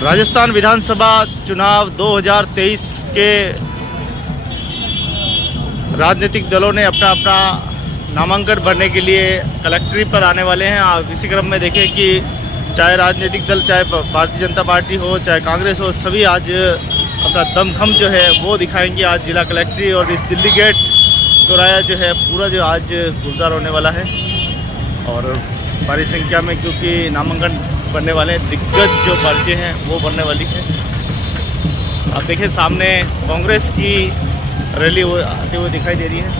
राजस्थान विधानसभा चुनाव 2023 के राजनीतिक दलों ने अपना अपना नामांकन भरने के लिए कलेक्ट्री पर आने वाले हैं। आप इसी क्रम में देखें कि चाहे राजनीतिक दल, चाहे भारतीय जनता पार्टी हो, चाहे कांग्रेस हो, सभी आज अपना दमखम जो है वो दिखाएंगे। आज जिला कलेक्ट्री और इस दिल्ली गेट चौराया जो है पूरा जो आज गुलजार होने वाला है और भारी संख्या में क्योंकि नामांकन भरने वाले दिग्गज जो पार्टियां हैं वो भरने वाली है। आप देखें सामने कांग्रेस की रैली आते हुए दिखाई दे रही है।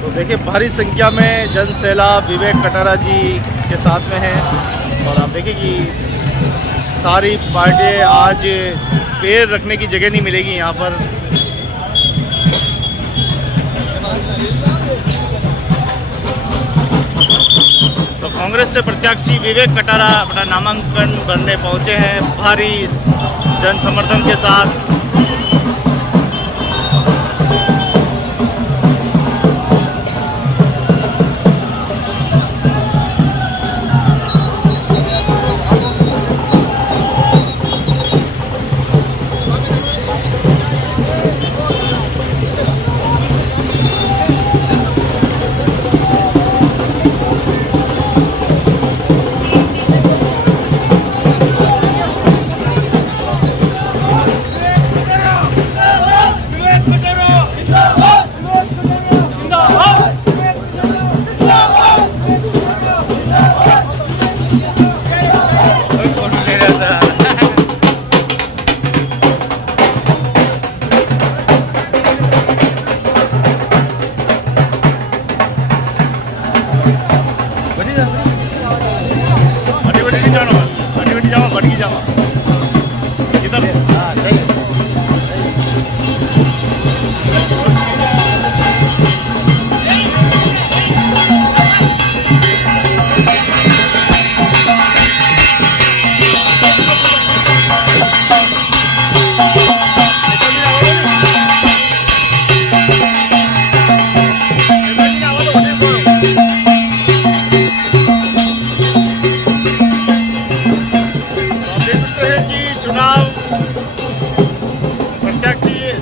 तो देखिए भारी संख्या में जन सैलाब विवेक कटारा जी के साथ में है और आप देखिए कि सारी पार्टियां आज पैर रखने की जगह नहीं मिलेगी यहाँ पर। तो कांग्रेस से प्रत्याशी विवेक कटारा अपना नामांकन भरने पहुंचे हैं भारी जन समर्थन के साथ।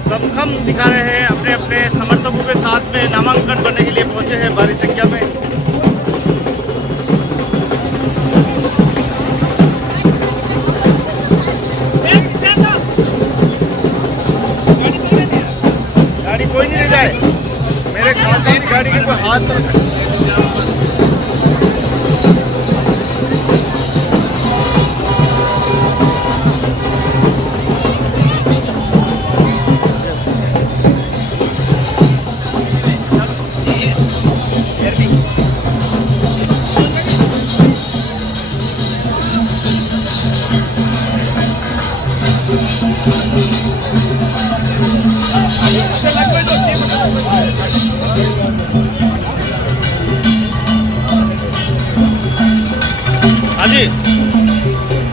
दमखम दिखा रहे हैं, अपने अपने समर्थकों के साथ में नामांकन भरने के लिए पहुंचे हैं भारी संख्या में। गाड़ी कोई नहीं ले जाए, मेरे खास गाड़ी के कोई हाथ नहीं। हाँ जी,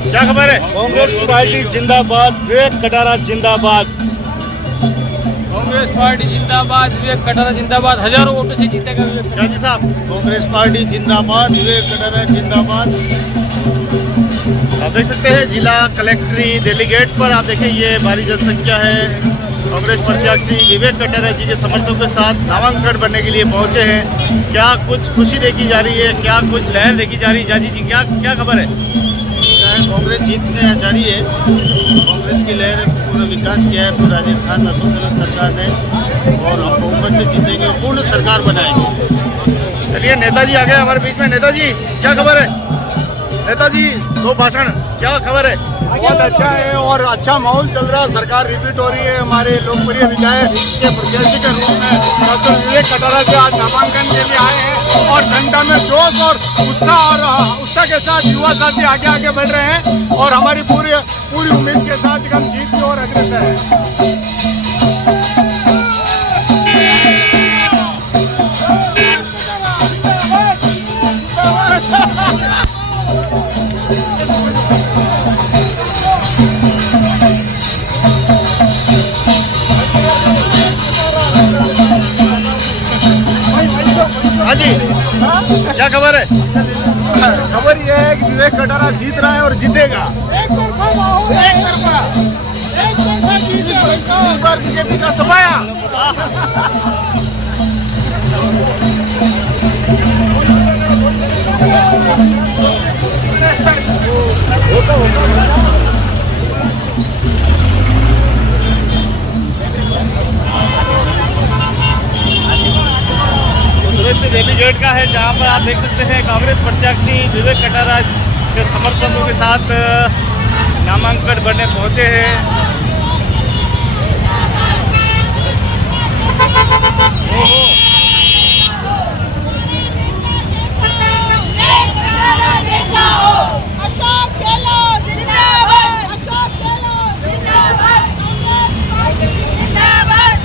क्या खबर है? कांग्रेस पार्टी जिंदाबाद, विवेक कटारा जिंदाबाद। कांग्रेस पार्टी जिंदाबाद, विवेक कटारा जिंदाबाद। हजारों वोटों से जीतेगा विवेक क्या जी साहब? कांग्रेस पार्टी जिंदाबाद, विवेक कटारा जिंदाबाद। आप देख सकते हैं जिला कलेक्ट्री दिल्ली गेट पर आप देखें ये भारी जनसंख्या है। कांग्रेस प्रत्याशी विवेक कटारा जी के समर्थकों के साथ नामांकन भरने के लिए पहुंचे हैं। क्या कुछ खुशी देखी जा रही है, क्या कुछ लहर देखी जा रही है? जाजी जी क्या खबर है? कांग्रेस जीतने जा रही है। कांग्रेस की लहर पूरा विकास किया है पूरे राजस्थान में अशोक गहलोत सरकार ने और हम बहुमत से जीतेंगे, पूर्ण सरकार बनाएंगे। चलिए नेताजी आ गए हमारे बीच में। नेताजी क्या खबर है? नेताजी दो भाषण, क्या खबर है? बहुत अच्छा है और अच्छा माहौल चल रहा है। सरकार रिपीट हो रही है। हमारे लोकप्रिय विधायक के प्रत्याशी के रूप में डॉक्टर विवेक कटारा से आज नामांकन के लिए आए हैं और जनता में जोश और उत्साह के साथ युवा साथी आगे आगे बढ़ रहे हैं और हमारी पूरी उम्मीद के साथ हम जीत की ओर अग्रसर है। खबर है? खबर ये है कि विवेक कटारा जीत रहा है और जीतेगा। एक बार बीजेपी का सफाया। दिल्ली गेट का है, जहां पर आप देख सकते हैं कांग्रेस प्रत्याशी विवेक कटारा के समर्थकों के साथ नामांकन भरने पहुंचे हैं। अशोक गहलोत जिंदाबाद, अशोक गहलोत जिंदाबाद, जिंदाबाद।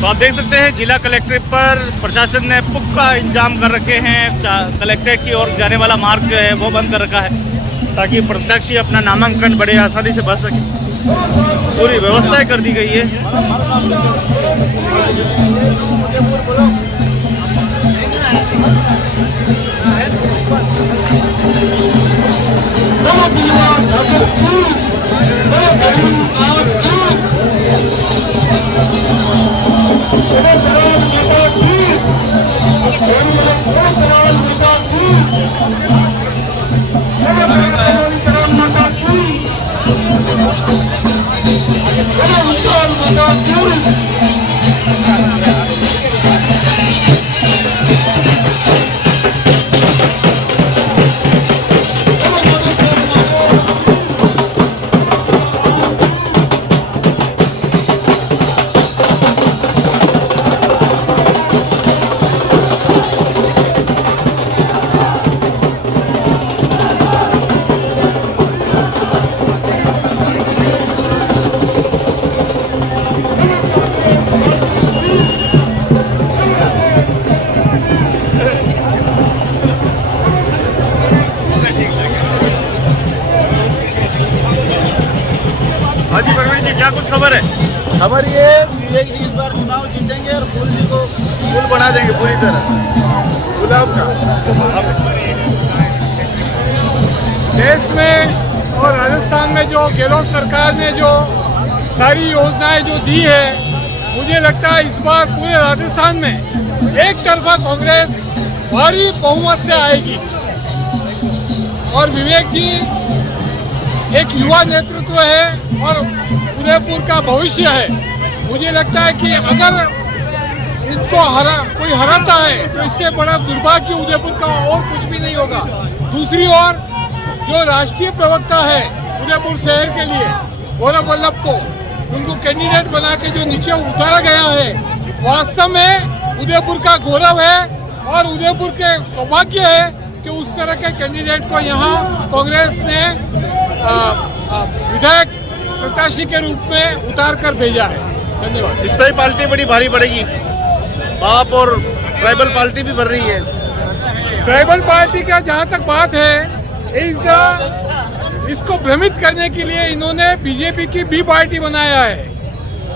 तो आप देख सकते हैं जिला कलेक्ट्रेट पर प्रशासन ने पुख्ता इंतजाम कर रखे हैं। कलेक्ट्रेट की ओर जाने वाला मार्ग जो है वो बंद कर रखा है ताकि प्रत्याशी अपना नामांकन बड़े आसानी से भर सके। पूरी व्यवस्थाएं कर दी गई है। हाजी परवीन जी, क्या कुछ खबर है? खबर ये विवेक जी इस बार चुनाव जीतेंगे और फूल जी को फूल बना देंगे पूरी तरह गुलाब का। देश में और राजस्थान में जो गहलोत सरकार ने जो सारी योजनाएं जो दी है, मुझे लगता है इस बार पूरे राजस्थान में एक तरफा कांग्रेस भारी बहुमत से आएगी। और विवेक जी एक युवा नेतृत्व है और उदयपुर का भविष्य है। मुझे लगता है कि अगर इनको कोई हराता है तो इससे बड़ा दुर्भाग्य उदयपुर का और कुछ भी नहीं होगा। दूसरी ओर जो राष्ट्रीय प्रवक्ता है उदयपुर शहर के लिए गौरव वल्लभ को, उनको कैंडिडेट बना के जो नीचे उतारा गया है, वास्तव में उदयपुर का गौरव है और उदयपुर के सौभाग्य है कि उस तरह के कैंडिडेट को यहाँ कांग्रेस ने विधायक प्रत्याशी के रूप में उतार कर भेजा है। धन्यवाद। स्थायी पार्टी बड़ी भारी पड़ेगी। बाप और ट्राइबल पार्टी भी बढ़ रही है। ट्राइबल पार्टी का जहाँ तक बात है, इसको भ्रमित करने के लिए इन्होंने बीजेपी की बी पार्टी बनाया है,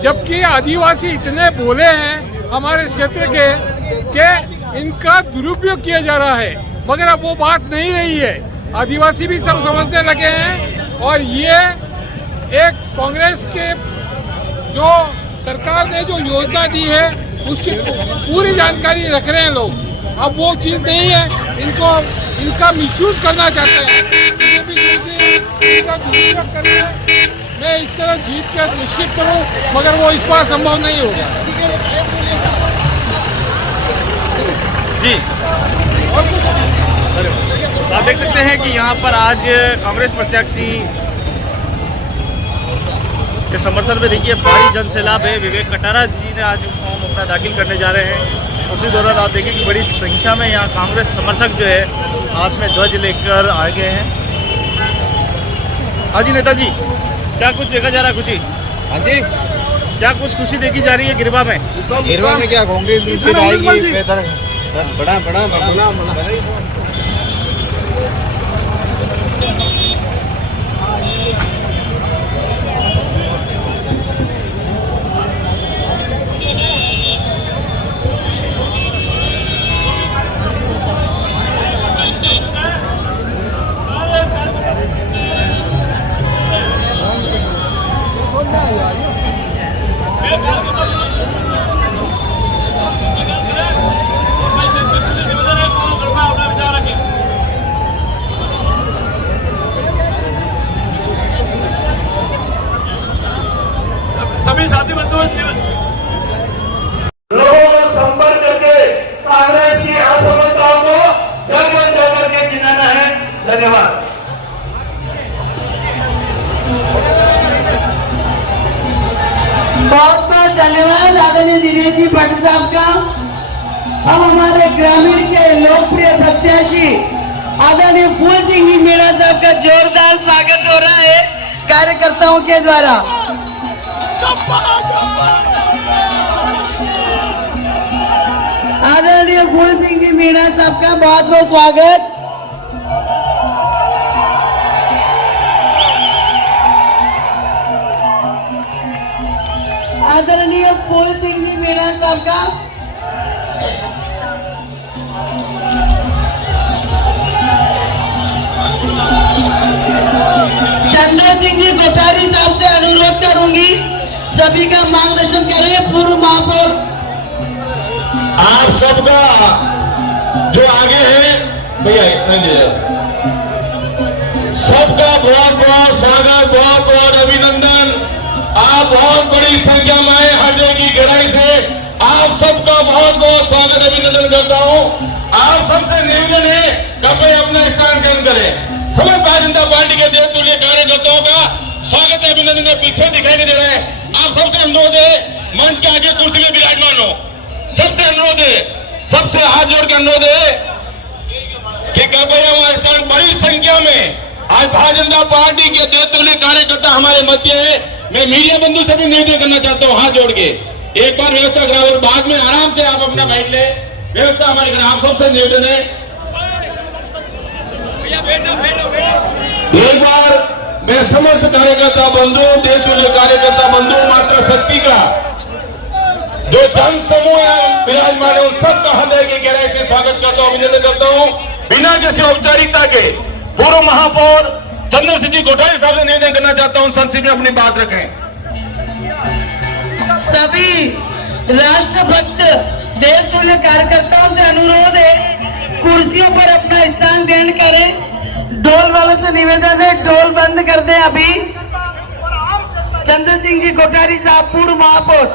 जबकि आदिवासी इतने भोले हैं हमारे क्षेत्र के कि इनका दुरुपयोग किया जा रहा है, मगर अब वो बात नहीं रही है। आदिवासी भी सब समझने लगे हैं और ये एक कांग्रेस के जो सरकार ने जो योजना दी है उसकी पूरी जानकारी रख रहे हैं लोग। अब वो चीज़ नहीं है, इनका मिसयूज करना चाहते हैं, इनका दुरुपयोग कर रहे हैं। मैं इस तरह जीत कर निश्चित करूं, मगर वो इस बार संभव नहीं होगा। जी, और कुछ आप देख सकते हैं कि यहाँ पर आज कांग्रेस प्रत्याशी के समर्थन में देखिए भारी जन सैलाब है। विवेक कटारा जी ने आज फॉर्म अपना दाखिल करने जा रहे हैं। उसी दौरान आप देखिए कि बड़ी संख्या में यहाँ कांग्रेस समर्थक जो है हाथ में ध्वज लेकर आ गए हैं। हाँ जी नेताजी, क्या कुछ देखा जा रहा है? खुशी? हाँ जी, क्या कुछ खुशी देखी जा रही है गिरवा में? गिरवा में क्या कांग्रेस जीत आएगी? बेहतर बड़ा बड़ा बड़ा बड़ा सभी साथी बंधुओं लोगों को संपर्क करके कांग्रेस की असफलताओं को जन जन जाकर के गिनाना है। धन्यवाद। बहुत बहुत धन्यवाद आदरणीय दिनेश जी भट्ट साहब का। अब हमारे ग्रामीण के लोकप्रिय प्रत्याशी आदरणीय फूल सिंह जी मीणा साहब का जोरदार स्वागत हो रहा है कार्यकर्ताओं के द्वारा। आदरणीय फूल सिंह जी मीणा साहब का बहुत बहुत स्वागत। आदरणीय फूल सिंह जी मीणा साहब का चंद्र सिंह जी कोठारी साहब से अनुरोध करूंगी सभी का मार्गदर्शन करें। पूर्व महापौर आप सबका जो आगे है भैया सबका बहुत बहुत स्वागत, बहुत बहुत अभिनंदन। आप बहुत बड़ी संख्या में आए हृदय की गहराई से आप सबका बहुत बहुत स्वागत अभिनंदन करता हूं। आप सबसे निवेदन है कृपया अपना स्थान ग्रहण करें। समस्त भारतीय जनता पार्टी के देवतुल्य कार्यकर्ताओं का स्वागत अभिनंदन में पीछे दिखाई नहीं दे रहे हैं। आप सबसे अनुरोध है मंच के आगे कुर्सी में विराजमान हो। सबसे अनुरोध है, सबसे हाथ जोड़ के अनुरोध है कि कृपया हमारे साथ बड़ी संख्या में आज भारतीय जनता पार्टी के देवतुल्य कार्यकर्ता हमारे मध्य है। मैं मीडिया बंधु से भी निवेदन करना चाहता हूं हाथ जोड़ के एक बार व्यवस्था कराओ, बाद में आराम से आप अपना बाइक ले व्यवस्था हमारे घर। आप सबसे निवेदन है एक बार मैं समस्त कार्यकर्ता बंधु, देवतुल्य कार्यकर्ता बंधु, माता शक्ति का जो जन समूह है विराजमान है उन सबका हृदय की गहराई से स्वागत करता हूं, अभिनंदन करता हूं। बिना किसी औपचारिकता के पूर्व महापौर चंद्र सिंह जी कोठारी साहब से निवेदन करना चाहता हूं संसद में अपनी बात रखें। सभी राष्ट्रभक्त देवतुल्य कार्यकर्ताओं से अनुरोध है कुर्सियों पर अपना स्थान ग्रहण करें। ढोल वालों से निवेदन है ढोल बंद कर दें। अभी चंद्र सिंह जी कोठारी साहब पूर्व महापौर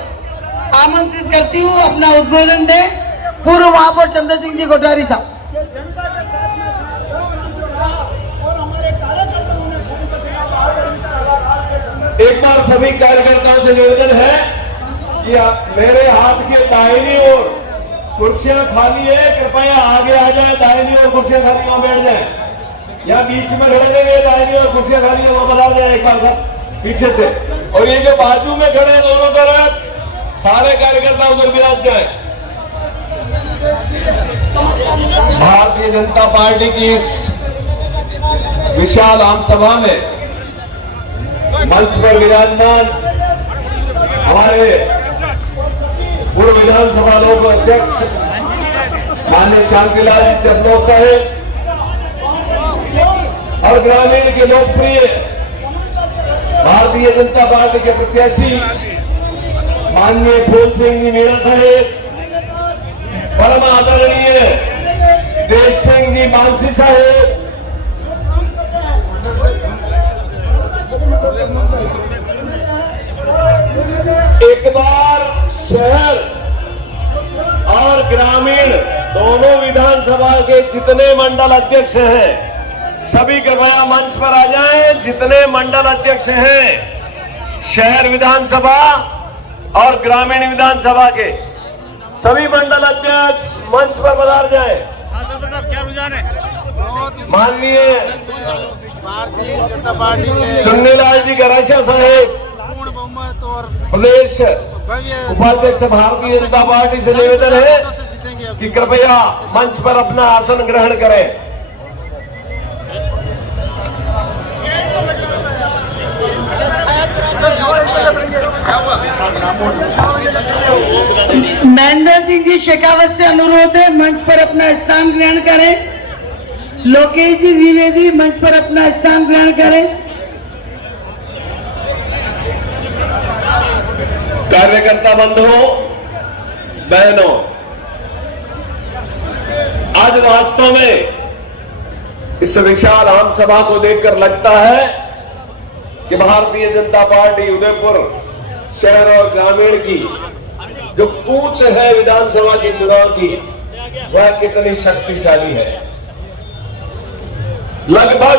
आमंत्रित करती हूँ अपना उद्बोधन दे। पूर्व महापौर चंद्र सिंह जी कोठारी साहब। एक बार सभी कार्यकर्ताओं से निवेदन है कि मेरे हाथ के दाहिनी ओर कुर्सियां खाली है, कृपया आगे आ जाए। दाहिनी ओर कुर्सियां खाली वहां बैठ जाए या बीच में खड़े गए दाहिनी ओर कुर्सियां खाली है वो बता दें एक बार सब पीछे से। और ये जो बाजू में खड़े दोनों तरफ सारे कार्यकर्ता उधर विराज जाए। भारतीय जनता पार्टी की इस विशाल आम सभा में मंच पर विराजमान हमारे पूर्व विधानसभा लोक अध्यक्ष माननीय शांतिलाल जी चंदोद साहेब और ग्रामीण के लोकप्रिय भारतीय जनता पार्टी के प्रत्याशी माननीय फूल सिंह जी मीणा साहेब, परम आदरणीय देश सिंह जी मानसी साहेब, एक बार शहर और ग्रामीण दोनों विधानसभा के जितने मंडल अध्यक्ष हैं सभी कृपया मंच पर आ जाएं। जितने मंडल अध्यक्ष हैं शहर विधानसभा और ग्रामीण विधानसभा के सभी मंडल अध्यक्ष मंच पर पधार जाएं। क्या रुझान है? माननीय भारतीय जनता पार्टी के चुन्नीलाल जी गरासिया साहेब पूर्ण बहुमत और प्रदेश भव्य उपाध्यक्ष भारतीय जनता पार्टी से निवेदन है से जीतेंगे। कि कृपया मंच पर अपना आसन ग्रहण करें। महेंद्र सिंह जी शेखावत से अनुरोध है मंच पर अपना स्थान ग्रहण करें। लोकेश जी द्विवेदी मंच पर अपना स्थान ग्रहण करें। कार्यकर्ता बंधुओं, बहनों, आज वास्तव में इस विशाल आम सभा को देखकर लगता है कि भारतीय जनता पार्टी उदयपुर शहर और ग्रामीण की जो कूच है विधानसभा के चुनाव की, वह कितनी शक्तिशाली है। लगभग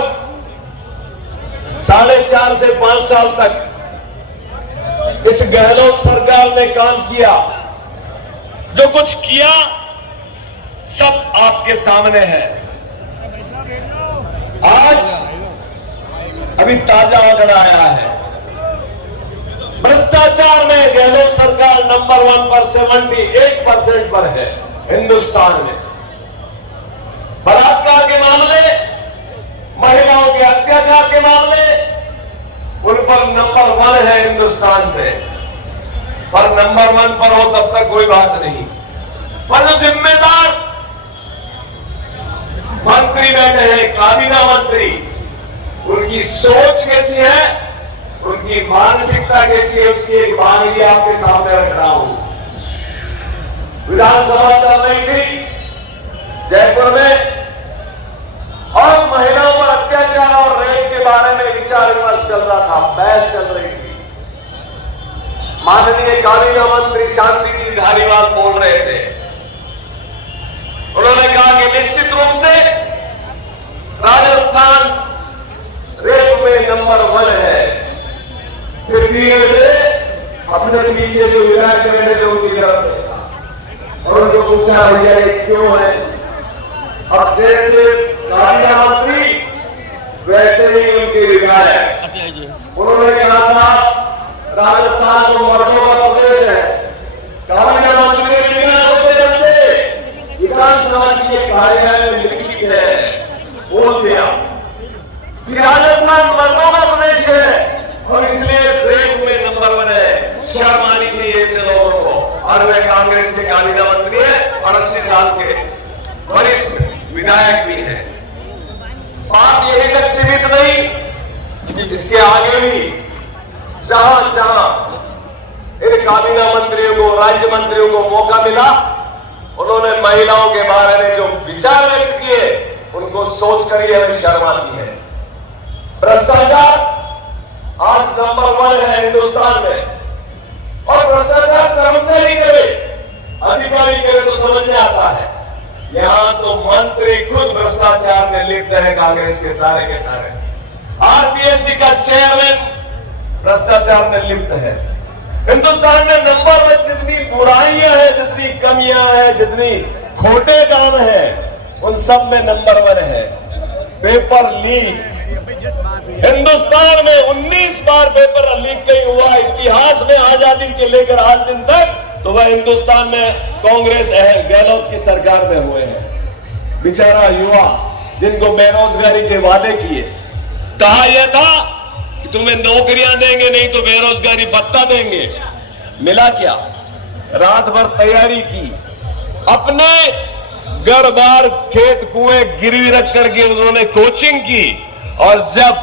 4.5 से 5 साल तक इस गहलोत सरकार ने काम किया। जो कुछ किया सब आपके सामने है। आज अभी ताजा आंकड़ा आया है, भ्रष्टाचार में गहलोत सरकार नंबर 1 पर 78% पर है हिंदुस्तान में। बलात्कार के मामले, महिलाओं के अत्याचार के मामले, उन पर नंबर 1 है हिंदुस्तान में। पर नंबर 1 पर हो तब तक कोई बात नहीं, पर जो जिम्मेदार मंत्री बैठे हैं, काबीना मंत्री, उनकी सोच कैसी है, उनकी मानसिकता कैसी है, उसकी एक कहानी आपके सामने रख रहा हूं। विधानसभा चल रही थी जयपुर में और महिलाओं पर अत्याचार और रेप के बारे में विचार विमर्श चल रहा था, बहस चल रही थी। माननीय काबीना मंत्री शांति जी धारीवाल बोल रहे थे। उन्होंने कहा कि निश्चित रूप से राजस्थान रेप में नंबर 1 है। फिर धीरे से अपने पीछे जो विधायक बैठे थे उनकी तरफ देखा और उनको पूछा, भैया ये क्यों है? अब जैसे काबीना मंत्री वैसे ही उनके विधायक। उन्होंने कहा था राजस्थान को मर्दों का प्रदेश है। काबीना मंत्री ने बिना सोचे समझे विधानसभा की एक कार्यालय में लिखी है, बोल दिया कि राजस्थान मर्दों का प्रदेश है और इसलिए रेप में नंबर 1 है। शर्म आनी चाहिए ऐसे लोगों को। और वे कांग्रेस के काबीना मंत्री है और 80 साल के वरिष्ठ विधायक भी है। बात यही तक सीमित नहीं, इसके आगे भी जहां जहां इन काबीना मंत्रियों को, राज्य मंत्रियों को मौका मिला, उन्होंने महिलाओं के बारे में जो विचार व्यक्त किए, उनको सोच कर ही हमें शर्म आती है। भ्रष्टाचार आज नंबर 1 है हिंदुस्तान में। और भ्रष्टाचार कर्मचारी करे, अधिकारी करे तो समझ में आता है। यहां तो मंत्री खुद भ्रष्टाचार में लिप्त है, कांग्रेस के सारे आरपीएससी का चेयरमैन भ्रष्टाचार में लिप्त है। हिंदुस्तान में नंबर 1 जितनी बुराइयां हैं, जितनी कमियां हैं, जितनी खोटे काम हैं, उन सब में नंबर 1 है। पेपर लीक हिंदुस्तान में 19 बार पेपर लीक कहीं हुआ इतिहास में, आजादी के लेकर आज दिन तक, तो वह हिंदुस्तान में कांग्रेस गहलोत की सरकार में हुए हैं। बेचारा युवा जिनको बेरोजगारी के वादे किए, कहा यह था कि तुम्हें नौकरियां देंगे, नहीं तो बेरोजगारी भत्ता देंगे। मिला क्या? रात भर तैयारी की, अपने घर बार खेत कुएं गिरवी रख करके उन्होंने कोचिंग की, और जब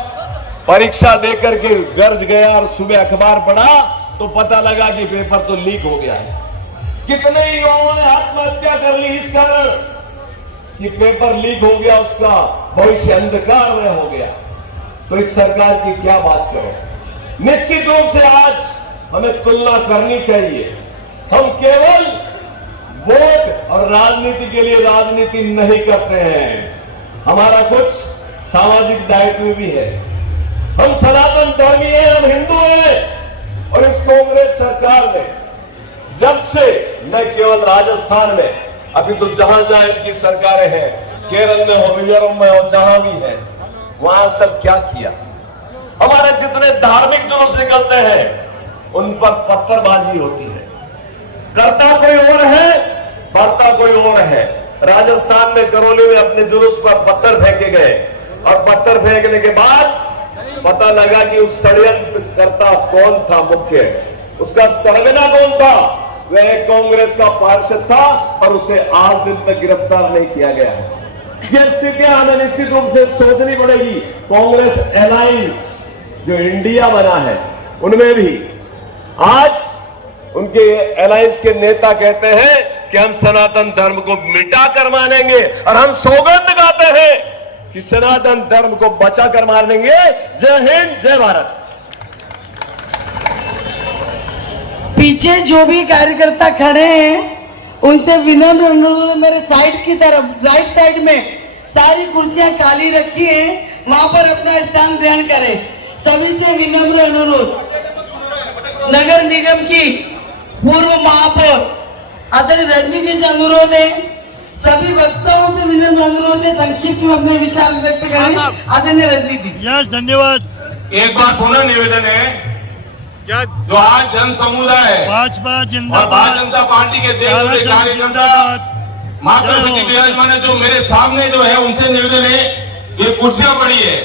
परीक्षा देकर के घर गया और सुबह अखबार पढ़ा तो पता लगा कि पेपर तो लीक हो गया है। कितने युवाओं ने आत्महत्या कर ली इस कारण कि पेपर लीक हो गया, उसका भविष्य अंधकार में हो गया। तो इस सरकार की क्या बात करें। निश्चित रूप से आज हमें तुलना करनी चाहिए। हम केवल वोट और राजनीति के लिए राजनीति नहीं करते हैं, हमारा कुछ सामाजिक दायित्व भी है। हम सनातन धर्मी हैं, हम हिंदू हैं। और इस कांग्रेस सरकार ने जब से, न केवल राजस्थान में, अभी तो जहां जहां इनकी सरकारें हैं, केरल में हो, मिजोरम में हो, जहां भी है, वहां सब क्या किया। हमारे जितने धार्मिक जुलूस निकलते हैं उन पर पत्थरबाजी होती है। करता कोई और है वार्ता कोई और है। राजस्थान में करौली में अपने जुलूस पर पत्थर फेंके गए और पत्थर फेंकने के बाद पता लगा कि उस षड्यंत्रकर्ता कौन था, मुख्य उसका सरगना कौन था, वह कांग्रेस का पार्षद था और उसे आज दिन तक गिरफ्तार नहीं किया गया है। ये स्थितियां हमें निश्चित रूप से सोचनी पड़ेगी। कांग्रेस अलायंस जो इंडिया बना है उनमें भी आज उनके अलायंस के नेता कहते हैं कि हम सनातन धर्म को मिटा कर मानेंगे और हम सौगंध गाते हैं कि सनातन धर्म को बचा कर मानेंगे। जय हिंद, जय भारत। पीछे जो भी कार्यकर्ता खड़े हैं उनसे विनम्र अनुरोध, मेरे साइड की तरफ राइट साइड में सारी कुर्सियां खाली रखी हैं, वहां पर अपना स्थान ग्रहण करें। सभी से विनम्र अनुरोध। नगर निगम की पूर्व महापौर आदरणीय रजनी जी से अनुरोध है, सभी वक्ताओं से विनम्र अनुरोध है, संक्षिप्त में अपने विचार व्यक्त करें। आदरणीय रजनी जी। यस, धन्यवाद। एक बार पुनः निवेदन है, जो आज जन समुदाय भाजपा और जिंदाबाद, भारतीय जनता पार्टी के देश के कार्यकर्ता माता शक्ति विराजमान है, जो मेरे सामने जो है उनसे निवेदन है, ये कुर्सियां पड़ी है,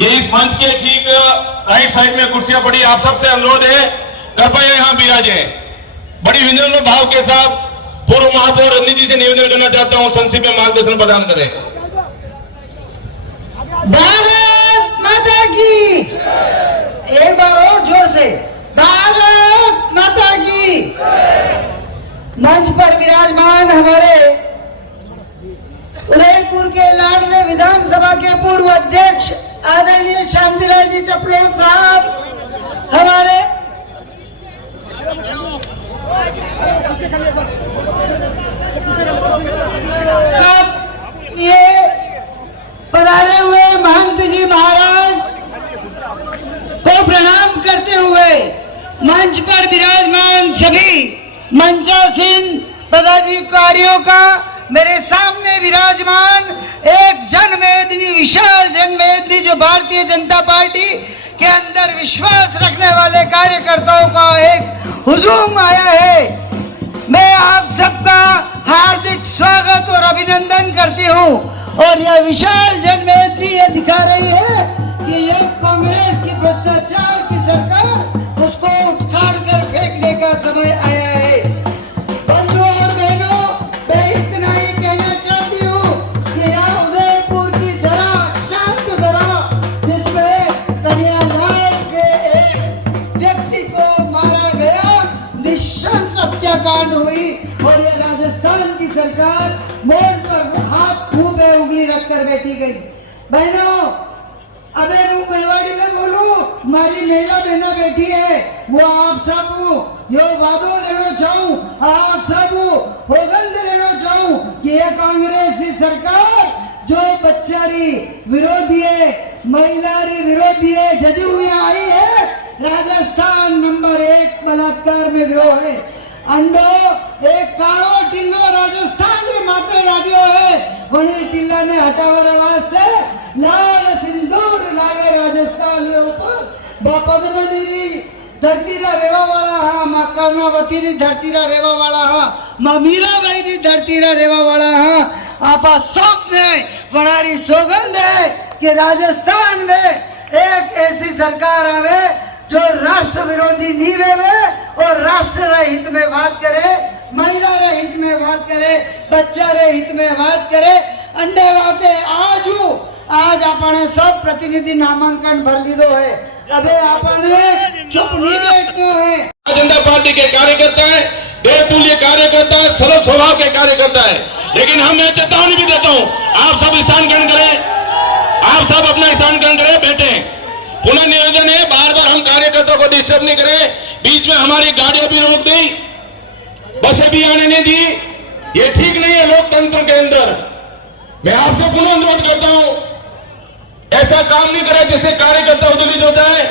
ये इस मंच के ठीक राइट साइड में कुर्सियां पड़ी, आप सबसे अनुरोध है कृपया यहाँ विराजे। बड़ी विनम्र भाव के साथ पूर्व महापौर रजनी जी से निवेदन करना चाहता हूँ, संक्षिप्त में मार्गदर्शन प्रदान करें। भारत माता की, एक बार और जोर से, भारत माता की। मंच पर विराजमान हमारे उदयपुर के लाडले विधानसभा के पूर्व अध्यक्ष आदरणीय शांतिलाल जी चपलोद साहब, हमारे ये पधारे हुए महंत जी महाराज को प्रणाम करते हुए मंच पर विराजमान सभी मंचासीन पदाधिकारियों का मेरे सामने विराजमान एक जनमेदनी, विशाल जनमेदनी, जो भारतीय जनता पार्टी के अंदर विश्वास रखने वाले कार्यकर्ताओं का एक हुजूम आया है। मैं आप सबका हार्दिक स्वागत और अभिनंदन करती हूं। और यह विशाल जनमेदनी ये दिखा रही है कि ये कांग्रेस की भ्रष्टाचार की सरकार, उसको उखाड़ कर फेंकने का समय आया है। बंधुओं और बहनों, मैं इतना ही कहना चाहती हूँ कि यहाँ उदयपुर की धरा, शांत धरा, जिसमें कन्यालाल के एक व्यक्ति को मारा गया, निशंस हत्याकांड हुई और ये राजस्थान की सरकार मोड़ पर हाथ मुंह पे उंगली रखकर बैठी गई। बहनों, अबे मैं मेवाड़ी में बोलूं, मारी महिला बहना बैठी है, वो आप सब यो वादो लेना चाहूं, आप सब होगंद लेना चाहूं कि ये कांग्रेस की सरकार जो बच्चारी विरोधी है, महिलारी विरोधी है, जदयू में आई है, राजस्थान नंबर 1 बलात्कार में व्यो है। अंडो एक काळो टिल्लो राजस्थान में माथे लाग्यो है, वही टिल्ला ने हटाववा वास्ते लाल सिंदूर लागे राजस्थान रे ऊपर। पद्मनीरी धरती रा रेवा वाला हा, मां कर्णावती री धरती रा रेवा वाला हा, मां मीराबाई री धरती रा रेवा वाला हा। आपा सबने बड़ी सौगंध है कि राजस्थान में एक ऐसी सरकार आवे जो राष्ट्र विरोधी नीवे में और राष्ट्र हित में बात करे, महिला रे हित में बात करे, बच्चा रे हित में बात करे। अंडे वाते आज आपने सब प्रतिनिधि नामांकन भर लीधो है, अबे आपने चुप नहीं बैठते हैं। जनता पार्टी के कार्यकर्ता है, बेतुल्य कार्यकर्ता है, सरल स्वभाव के कार्यकर्ता है, लेकिन हम मैं चेतावनी भी देता हूं, आप सब स्थान ग्रहण करें, आप सब अपना स्थान ग्रहण करें, बैठे। पुनः निवेदन है, बार बार हम कार्यकर्ता को डिस्टर्ब नहीं करें, बीच में हमारी गाड़ियां भी रोक दी, बसें भी आने नहीं दी, ये ठीक नहीं है लोकतंत्र के अंदर। मैं आपसे पुनः अनुरोध करता हूं, ऐसा काम नहीं करें जिससे कार्यकर्ता उद्दंडित होता है।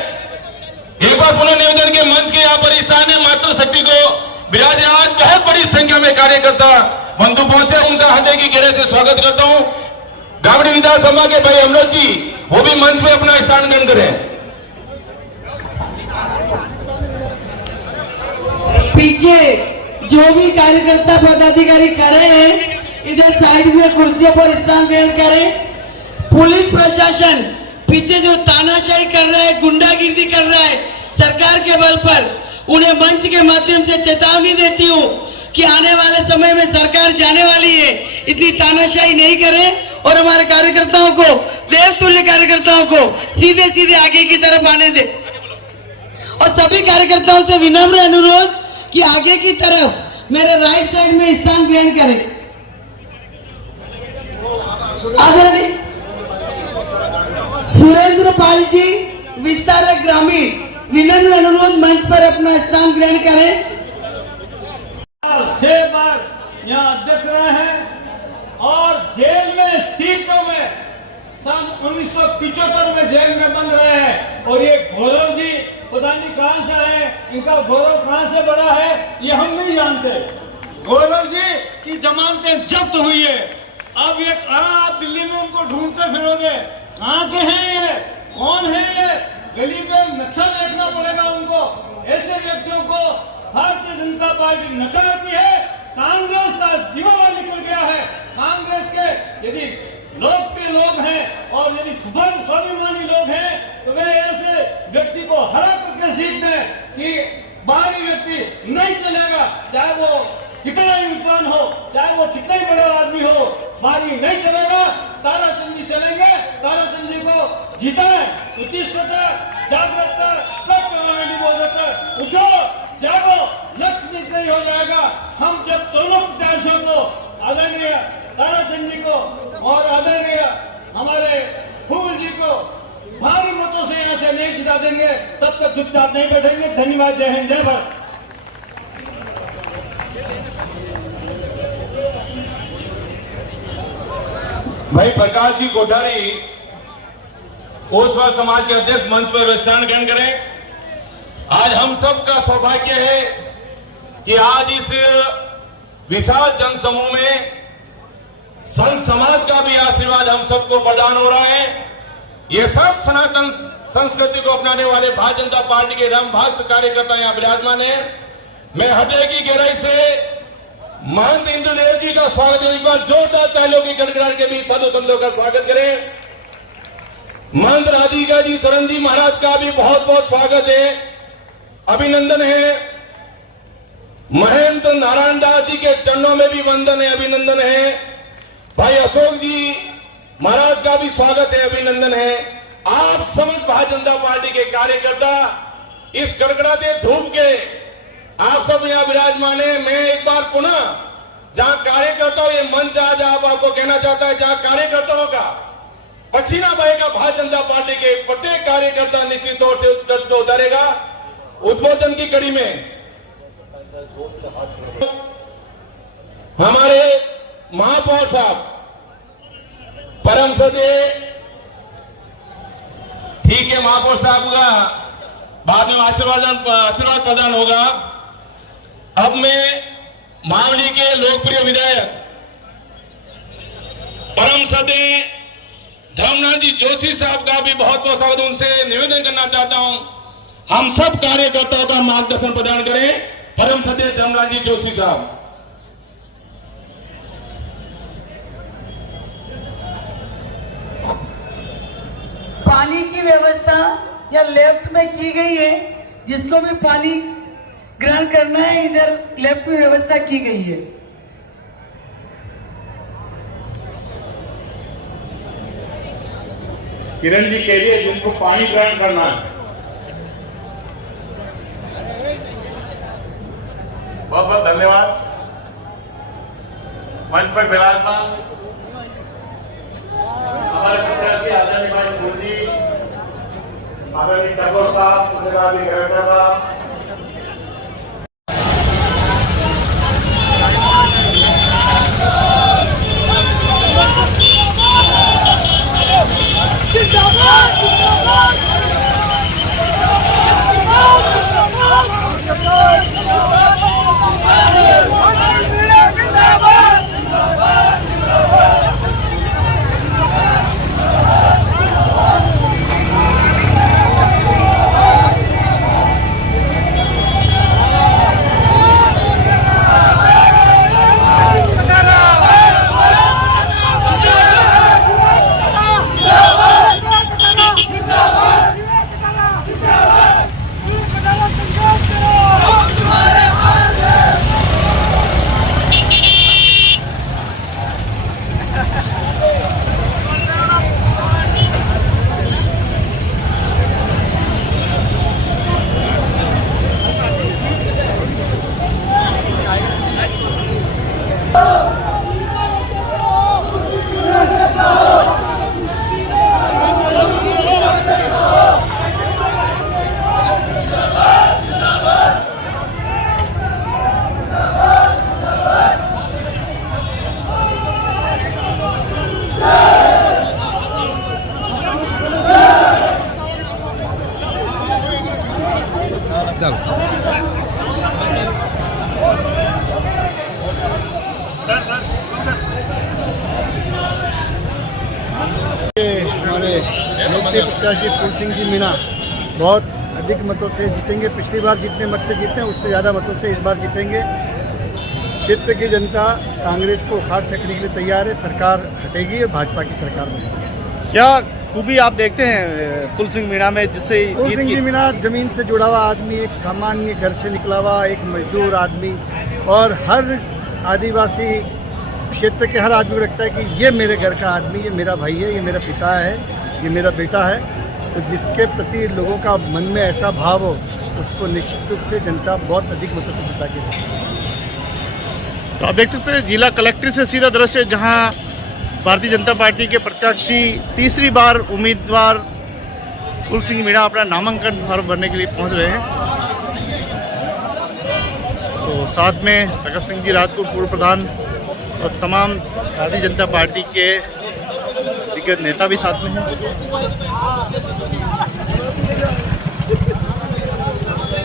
एक बार पुनः निवेदन के मंच के यहाँ पर स्थान है, मातृशक्ति को विराजे। आज बहुत बड़ी संख्या में कार्यकर्ता बंधु पहुंचे, उनका हृदय की गहराई से स्वागत करता हूं। गावड़ी विधानसभा के भाई अमृत जी, वो भी मंच में अपना स्थान ग्रहण करें। पीछे जो भी कार्यकर्ता पदाधिकारी खड़े हैं इधर साइड में कुर्सियों पर स्थान ग्रहण करें। पुलिस प्रशासन पीछे जो तानाशाही कर रहा है, गुंडागिर्दी कर रहा है सरकार के बल पर, उन्हें मंच के माध्यम से चेतावनी देती हूँ कि आने वाले समय में सरकार जाने वाली है, इतनी तानाशाही नहीं करें और हमारे कार्यकर्ताओं को, देवतुल्य कार्यकर्ताओं को सीधे सीधे आगे की तरफ आने दे। और सभी कार्यकर्ताओं से विनम्र अनुरोध कि आगे की तरफ मेरे राइट साइड में स्थान ग्रहण करें। आदरणीय सुरेंद्र पाल जी, विस्तारक ग्रामीण, विनम्र अनुरोध मंच पर अपना स्थान ग्रहण करें। 6 बार यहाँ अध्यक्ष रहे हैं और जेल में सीटों में सन 1975 में जेल में बंद रहे हैं। और ये गौरव जी पता नहीं कहां से आए, इनका गौरव कहां से बढ़ा है ये हम नहीं जानते। गौरव जी की जमानतें जब्त हुई है, अब ये कहां, आप दिल्ली में उनको ढूंढते फिरोगे, कहां के हैं ये, कौन है ये, गली में नक्शा देखना पड़ेगा उनको। ऐसे व्यक्तियों को भारतीय जनता पार्टी नकारती है। कांग्रेस का दिमाग निकल गया है। कांग्रेस के यदि लोकप्रिय लोग हैं और यदि स्वाभिमानी लोग हैं तो वे ऐसे व्यक्ति को हरा करके सीखते हैं कि बाहरी व्यक्ति नहीं चलेगा, चाहे वो कितना ही विद्वान हो, चाहे वो कितना ही बड़ा आदमी हो, बाहरी नहीं चलेगा। ताराचंद जी चलेंगे, ताराचंद जी को जिताए, उत्तिष्ठता, जागरूकता, उठो, जागो, लक्ष्य निश्चय हो जाएगा। हम जब दोनों प्रत्याशियों को, आदरणीय ताराचंद जी को और आदरणीय हमारे फूल जी को भारी मतों से यहाँ से नहीं जिता देंगे, तब तक चुपचाप नहीं बैठेंगे। धन्यवाद। जय हिंद, जय भारत। भाई प्रकाश जी कोठारी ओसवाल समाज के अध्यक्ष मंच पर स्थान ग्रहण करें। आज हम सब का सौभाग्य है कि आज इस विशाल जनसमूह में संत समाज का भी आशीर्वाद हम सबको प्रदान हो रहा है। ये सब सनातन संस्कृति को अपनाने वाले भारतीय जनता पार्टी के राम भक्त कार्यकर्ता यहाँ विराजमान है। मैं हृदय की गहराई से महंत इंद्रदेव जी का स्वागत है। एक बार जोरदार तालियों की गड़गड़ाहट के बीच साधु संतों का स्वागत करें। महंत राधिका जी शरण जी महाराज का भी बहुत बहुत स्वागत है, अभिनंदन है। महंत नारायण दास जी के चरणों में भी वंदन है, अभिनंदन है। भाई अशोक जी महाराज का भी स्वागत है, अभिनंदन है। आप समस्त भारतीय जनता पार्टी के कार्यकर्ता इस कड़कड़ाते धूप के आप सब यहाँ विराजमान है। मैं एक बार पुनः जहां कार्यकर्ताओं, ये मंच आज आपको कहना चाहता है, जहां कार्यकर्ताओं का पसीना बहेगा, भारतीय जनता पार्टी के प्रत्येक कार्यकर्ता निश्चित तौर से उस कष्ट को उतारेगा। उद्बोधन की कड़ी में हमारे महापौर साहब परम सदे, ठीक है, महापौर साहब का बाद में आशीर्वाद प्रदान होगा। अब मैं मावली के लोकप्रिय विधायक परम सदे धर्मनाथ जी जोशी साहब का भी बहुत बहुत स्वागत, उनसे निवेदन करना चाहता हूं हम सब कार्यकर्ताओं का मार्गदर्शन प्रदान करें। परम सदे धर्मनाथ जी जोशी साहब। पानी की व्यवस्था या लेफ्ट में की गई है, जिसको भी पानी ग्रहण करना है इधर लेफ्ट में व्यवस्था की गई है। किरण जी कह रही है जिनको पानी ग्रहण करना है। बहुत बहुत धन्यवाद। मंच पर विराजमान हमारे प्रत्याशी आदरणीय भाई फूल जी, आदरणीय ठाकुर साहब, उसके बाद साहब, हमारे लोकप्रिय प्रत्याशी फूल सिंह जी मीणा बहुत अधिक मतों से जीतेंगे। पिछली बार जितने मत से जीते हैं उससे ज़्यादा मतों से इस बार जीतेंगे। क्षेत्र की जनता कांग्रेस को उखाड़ फेंकने के लिए तैयार है। सरकार हटेगी और भाजपा की सरकार बनेगी। क्या खूबी आप देखते हैं फूल सिंह मीणा में, जिससे फूल सिंह जी मीणा जमीन से जुड़ा हुआ आदमी, एक सामान्य घर से निकला हुआ एक मजदूर आदमी, और हर आदिवासी क्षेत्र के हर आदमी को लगता है कि ये मेरे घर का आदमी, ये मेरा भाई है, ये मेरा पिता है, ये मेरा बेटा है। तो जिसके प्रति लोगों का मन में ऐसा भाव हो उसको निश्चित रूप से जनता बहुत अधिक मतों से जिता के देगी। तो आप देख सकते हैं जिला कलेक्ट्रेट से सीधा दृश्य, जहां भारतीय जनता पार्टी के प्रत्याशी तीसरी बार उम्मीदवार फूल सिंह मीणा अपना नामांकन फॉर्म भरने के लिए पहुंच रहे हैं। तो साथ में भगत सिंह जी राजपूत पूर्व प्रधान और तमाम भारतीय जनता पार्टी के दिग्गज नेता भी साथ में हैं।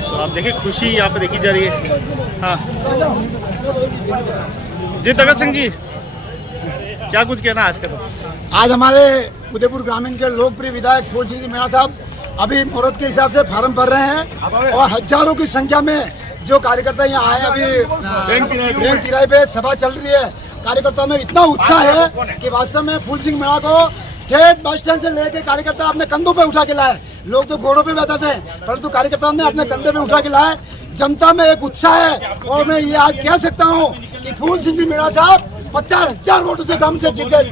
तो आप देखिए खुशी यहाँ पे देखी जा रही है। हाँ जी, भगत सिंह जी क्या कुछ कहना आज का? आज हमारे उदयपुर ग्रामीण के लोकप्रिय विधायक फूल सिंह जी मीणा साहब अभी मुहूर्त के हिसाब से फार्म भर रहे हैं और हजारों की संख्या में जो कार्यकर्ता यहाँ आए, अभी बैंक तिराहे पे सभा चल रही है। कार्यकर्ताओं में इतना उत्साह है कि वास्तव में फूल सिंह मीणा को ठेठ बस स्टैंड से लेके कार्यकर्ता अपने कंधों पे उठा के लाए। लोग तो घोड़ों पे बैठे थे, परंतु कार्यकर्ताओं ने अपने कंधे पे उठा के लाए। जनता में एक उत्साह है और मैं ये आज कह सकता हूँ कि फूल सिंह जी मीणा साहब 50,000 वोटों से कम से जीते।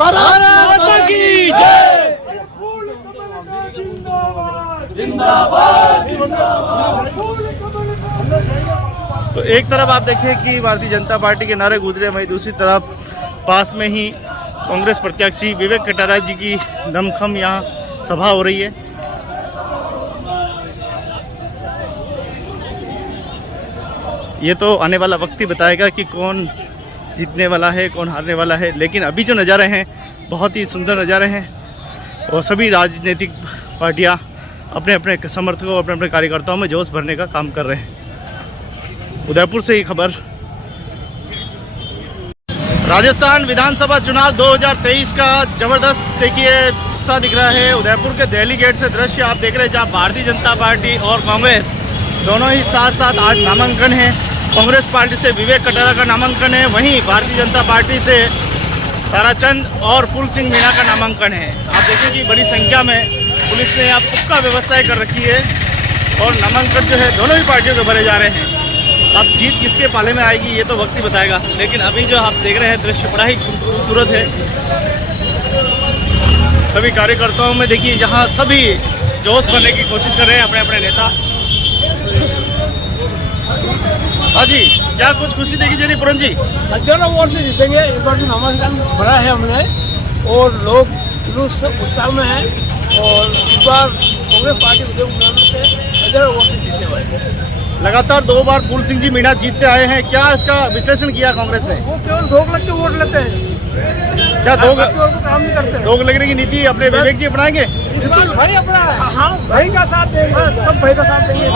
तो एक तरफ आप देखें कि भारतीय जनता पार्टी के नारे गूंज रहे हैं, वहीं दूसरी तरफ पास में ही कांग्रेस प्रत्याशी विवेक कटारा जी की दमखम यहाँ सभा हो रही है। ये तो आने वाला वक्त ही बताएगा कि कौन जीतने वाला है, कौन हारने वाला है। लेकिन अभी जो नज़ारे हैं बहुत ही सुंदर नज़ारे हैं और सभी राजनीतिक पार्टियां अपने अपने समर्थकों, अपने अपने कार्यकर्ताओं में जोश भरने का काम कर रहे हैं। उदयपुर से ही खबर। राजस्थान विधानसभा चुनाव 2023 का जबरदस्त देखिए उत्साह दिख रहा है। उदयपुर के दिल्ली गेट से दृश्य आप देख रहे हैं, जहां भारतीय जनता पार्टी और कांग्रेस दोनों ही साथ साथ आज नामांकन है। कांग्रेस पार्टी से विवेक कटारा का नामांकन है, वहीं भारतीय जनता पार्टी से ताराचंद और फूल सिंह मीणा का नामांकन है। आप देखें कि बड़ी संख्या में पुलिस ने यहाँ पुख्ता व्यवस्थाएं कर रखी है और नामांकन जो है दोनों ही पार्टियों के भरे जा रहे हैं। अब जीत किसके पाले में आएगी ये तो वक्त ही बताएगा। लेकिन अभी जो आप देख रहे हैं दृश्य बड़ा ही खूबसूरत है। सभी कार्यकर्ताओं में देखिए जहाँ सभी जोश भरने की कोशिश कर रहे हैं अपने अपने नेता। हाँ जी, क्या कुछ खुशी देखी जा रही पूरन जी? हजारों वोट से जीतेंगे। इस बार जो नामांकन भरा है हमने और लोग जुलूस उत्साह में है और इस बार कांग्रेस पार्टी उदयपुर ग्रामीण से हजारों वोट से जीतने वाले। लगातार 2 बार फूल सिंह जी मीणा जीतते आए हैं, क्या इसका विश्लेषण किया कांग्रेस ने? वो केवल 2 लाख के वोट लेते हैं, क्या 2 काम नहीं करते। 2 लगने की नीति अपने विवेक जी अपनाएंगे? इस बार भाई अपना है। हाँ, भाई का साथ देंगे, सब भाई का साथ देंगे।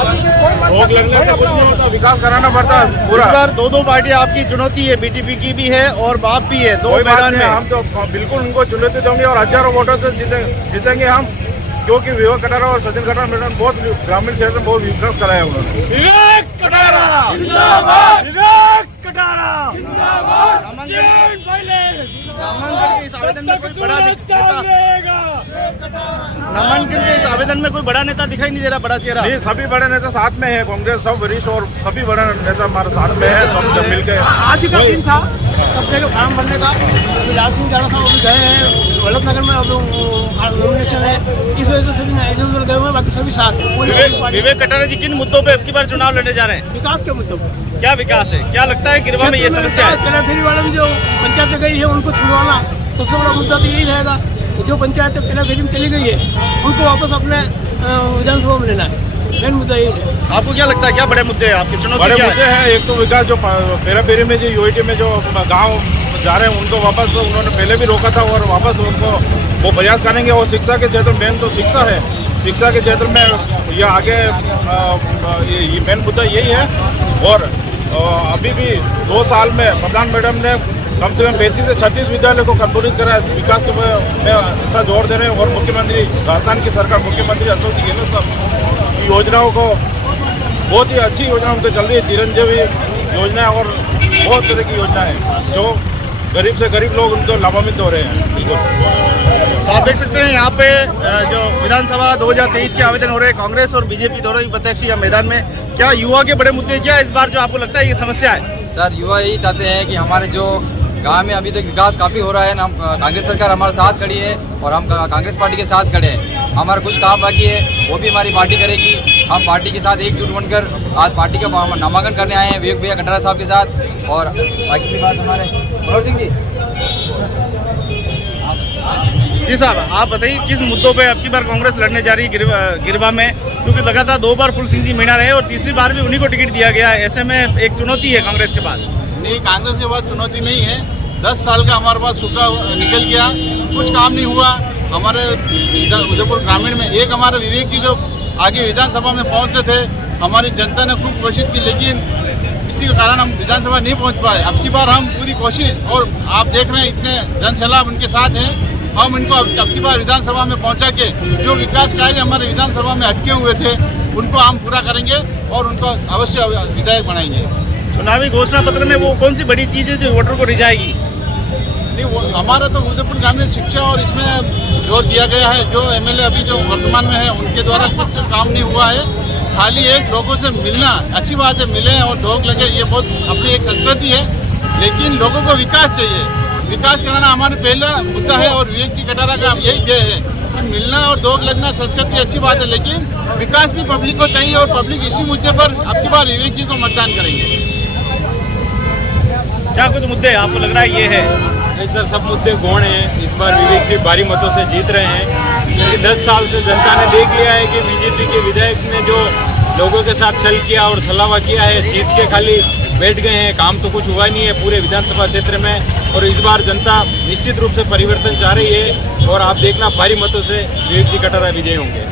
विकास कराना पड़ता है पूरा। इस बार 2 पार्टियां आपकी चुनौती है, बीटीपी की भी है और बाप भी है, 2 मैदान में। हम तो बिल्कुल उनको चुनौती देंगे और हजारों वोटों से जीतेंगे हम, क्योंकि विवेक कटारा और सचिन कटारा मैडम बहुत ग्रामीण क्षेत्र में बहुत विकास कराया उन्होंने। विवेक कटारा जिंदाबाद, विवेक कटारा जिंदाबाद। नामांकन के इस आवेदन में कोई बड़ा नेता दिखाई नहीं दे रहा, बड़ा चेहरा नहीं। सभी बड़े नेता साथ में है, कांग्रेस सब वरिष्ठ और सभी बड़े नेता हमारे साथ में है। सब जब मिलकर आज का दिन था सब जगह फार्म भरने का। लाल सिंह जाड़ा साहब अभी गए हैं वल्लभ नगर में, अब नॉमिनेशन है, इस वजह से सभी इधर उधर गए हुए, बाकी सभी साथ है। विवेक कटारा जी किन मुद्दों पे अब की बार चुनाव लड़ने जा रहे हैं? विकास के मुद्दों पर। क्या विकास है? क्या लगता है गिरवा में ये समस्या है? तेलाफेरी वाले में जो पंचायत गई है उनको छुड़वाना सबसे बड़ा मुद्दा तो यही रहेगा। जो पंचायत तेलाफेरी में चली गई है उनको वापस अपने विधानसभा में लेना है, मेन मुद्दा यही है। आपको क्या लगता है क्या बड़े मुद्दे हैं आपके? चुनौती बड़े क्या मुद्दे हैं? एक तो विकास, जो पेरापेरी में जो यूआईटी में जो गाँव जा रहे हैं उनको वापस उन्होंने पहले भी रोका था और वापस उनको वो प्रयास करेंगे। और शिक्षा के क्षेत्र में मेन तो शिक्षा है, शिक्षा के क्षेत्र में यह आगे ये मेन मुद्दा यही है। और अभी भी 2 साल में प्रधान मैडम ने कम से कम 35 से 36 विद्यालय को संबोधित करा, विकास में अच्छा जोर दे रहे हैं। और मुख्यमंत्री, राजस्थान की सरकार, मुख्यमंत्री अशोक गहलोत साहब की योजनाओं को, बहुत ही अच्छी योजना उनसे चल रही है। चिरंजीवी योजना और बहुत तरह की योजना है जो गरीब से गरीब लोग उनको लाभान्वित हो रहे हैं। बिल्कुल, तो आप देख सकते हैं यहाँ पे जो विधानसभा 2023 के आवेदन हो रहे हैं, कांग्रेस और बीजेपी दोनों ही प्रत्याशी या मैदान में, क्या युवा के बड़े मुद्दे क्या इस बार जो आपको लगता है ये समस्या है? सर, युवा यही चाहते हैं कि हमारे जो गांव में अभी तक विकास काफ़ी हो रहा है ना, कांग्रेस सरकार हमारे साथ खड़ी है और हम कांग्रेस पार्टी के साथ खड़े हैं। हमारा कुछ काम बाकी है वो भी हमारी पार्टी करेगी। हम पार्टी के साथ एकजुट बनकर आज पार्टी का नामांकन करने आए हैं विवेक भैया कटरा साहब के साथ। और बाकी की बात हमारे मनोहर सिंह जी साहब, आप बताइए किस मुद्दों पे अब की बार कांग्रेस लड़ने जा रही है गिरवा में, क्योंकि लगातार 2 बार फूल सिंह जी मीणा रहे और तीसरी बार भी उन्हीं को टिकट दिया गया है। ऐसे में एक चुनौती है कांग्रेस के पास। नहीं, कांग्रेस के पास चुनौती नहीं है। 10 साल का हमारे पास सूखा निकल गया, कुछ काम नहीं हुआ। हमारे उदयपुर ग्रामीण में एक हमारे विवेक जी जो आगे विधानसभा में पहुंचते थे, हमारी जनता ने खूब कोशिश की, लेकिन इसी के कारण हम विधानसभा नहीं पहुंच पाए। अब की बार हम पूरी कोशिश, और आप देख रहे हैं इतने जनसैलाब उनके साथ हैं, हम इनको अब की बार विधानसभा में पहुंचा के जो विकास कार्य हमारे विधानसभा में अटके हुए थे उनको हम पूरा करेंगे और उनको अवश्य विधायक बनाएंगे। चुनावी घोषणा पत्र में वो कौन सी बड़ी चीज है जो वोटर को रिझाएगी? नहीं, वो हमारा तो उदयपुर ग्रामीण शिक्षा और इसमें जोर दिया गया है। जो एमएलए अभी जो वर्तमान में है उनके द्वारा कुछ काम नहीं हुआ है। खाली एक लोगों से मिलना अच्छी बात है, मिले और धोख लगे, ये बहुत अपनी एक संस्कृति है, लेकिन लोगों को विकास चाहिए। विकास कराना हमारा पहला मुद्दा है और विवेक जी कटारा का यही ध्येय है कि मिलना और धोख लगना संस्कृति अच्छी बात है, लेकिन विकास भी पब्लिक को चाहिए और पब्लिक इसी मुद्दे पर अब की बार विवेक जी को मतदान करेंगे। क्या कुछ मुद्दे आपको लग रहा है ये है? नहीं सर, सब मुद्दे गौण हैं। इस बार विवेक जी भारी मतों से जीत रहे हैं, क्योंकि 10 साल से जनता ने देख लिया है कि बीजेपी के विधायक ने जो लोगों के साथ छल किया और छलावा किया है, जीत के खाली बैठ गए हैं, काम तो कुछ हुआ नहीं है पूरे विधानसभा क्षेत्र में। और इस बार जनता निश्चित रूप से परिवर्तन चाह रही है और आप देखना भारी मतों से विवेक जी कटारा विजयी होंगे।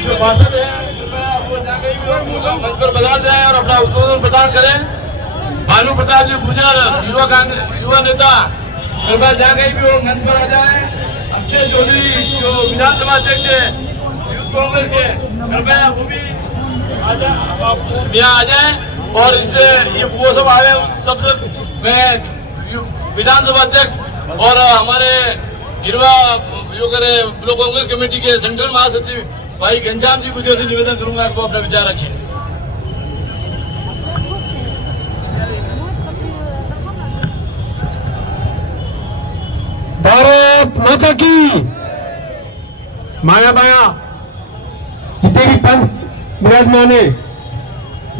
जो भाषण है मंच पर बता जाए और अपना उद्बोधन प्रदान करें। भानु प्रताप जी गुजर युवा नेता कृपया जहाँ कहीं भी वो मंच पर आ जाए। अक्षय चौधरी जो विधानसभा अध्यक्ष है यूथ कांग्रेस के, कृपया वो भी यहाँ आ जाए। और इससे ये वो सब आए, तब तक मैं विधानसभा अध्यक्ष और हमारे गिरवा जो करे ब्लॉक कांग्रेस कमेटी के सेंट्रल महासचिव भाई घनश्याम जी को से निवेदन करूंगा आपको अपना विचार रखें। भारत माता की माया माया जितने भी पंथ विराजमान है,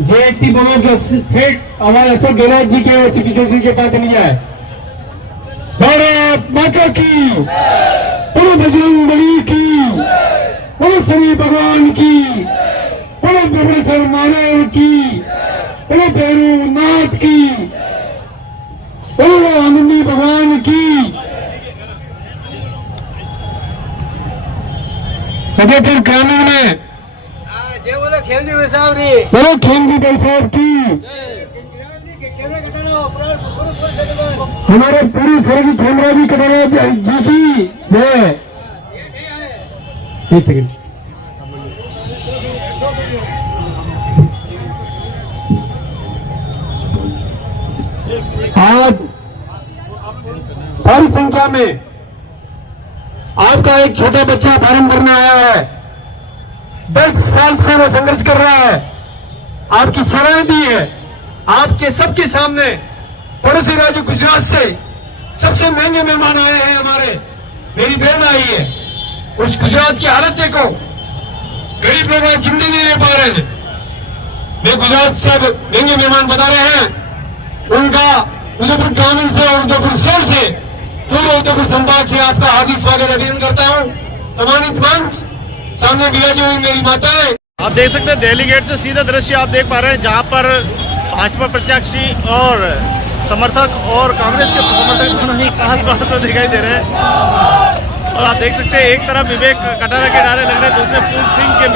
JHT बोलो जो ठेठ हमारे अशोक गहलोत जी के और CP जोशी के पास नहीं जाए। भारत माता की, बोलो बजरंग बली की, बोलो शनि भगवान की, बोलो बबरेश्वर महादेव की, बोलो भैरवनाथ की, बोलो आनंदी भगवान की। उदयपुर ग्रामीण में बोलो खेमजी साहब की, हमारे पूरी सरगी खेमराजी कटारा जी की जय। एक सेकंड, आज भारी संख्या में आपका एक छोटा बच्चा फार्म भरने आया है। 10 साल से वो संघर्ष कर रहा है, आपकी सराहना दी है। आपके सबके सामने पड़ोसी राज्य गुजरात से सबसे महंगे मेहमान आए हैं हमारे, मेरी बहन आई है। उस गुजरात की हालत देखो, गरीब लोग जिंदगी नहीं ले पा रहे हैं। वे गुजरात से महंगे मेहमान बता रहे हैं, उनका उदयपुर ग्रामीण से और उदयपुर शहर से पूरे उदयपुर संभाग से आपका हार्दिक स्वागत अभिनंदन करता हूँ। सम्मानित मंच, सामने विराजी हुई मेरी माताएं। आप देख सकते हैं दिल्ली गेट से सीधा दृश्य आप देख पा रहे हैं, जहां पर भाजपा प्रत्याशी और समर्थक और कांग्रेस के समर्थक दोनों ही खास बात तो दिखाई दे रहे हैं। और आप देख सकते हैं एक तरफ विवेक कटारा के नारे लग रहे हैं, दूसरे फूल सिंह के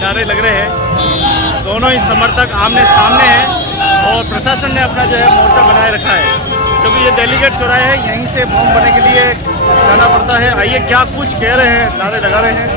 नारे लग रहे हैं। दोनों ही समर्थक आमने सामने हैं और प्रशासन ने अपना जो है मोर्चा बनाए रखा है, क्योंकि ये डेलीगेट चौराहे है, यहीं से फॉर्म भरने के लिए जाना पड़ता है। आइए क्या कुछ कह रहे हैं, नारे लगा रहे हैं।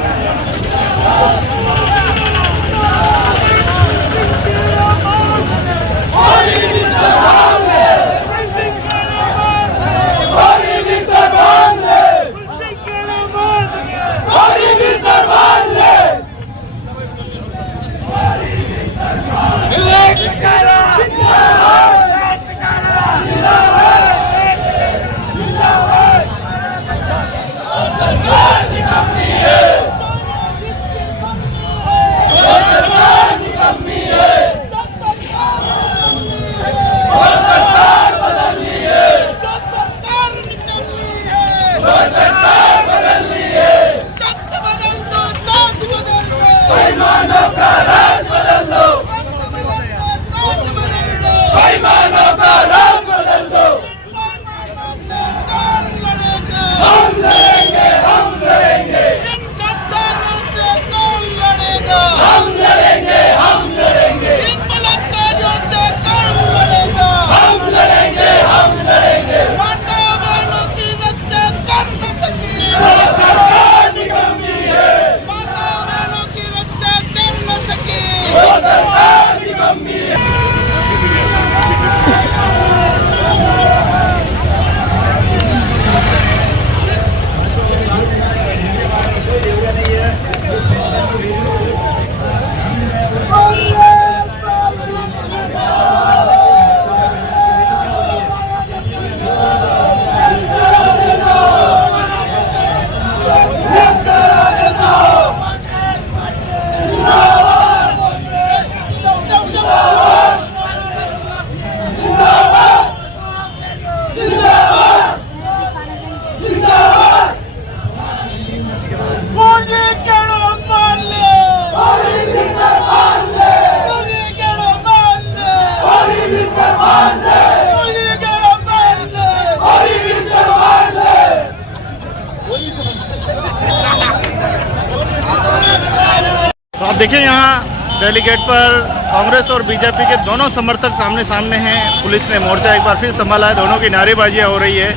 तो आप देखिए यहाँ डेलीगेट पर कांग्रेस और बीजेपी के दोनों समर्थक सामने सामने हैं। पुलिस ने मोर्चा एक बार फिर संभाला है, दोनों की नारेबाजियाँ हो रही है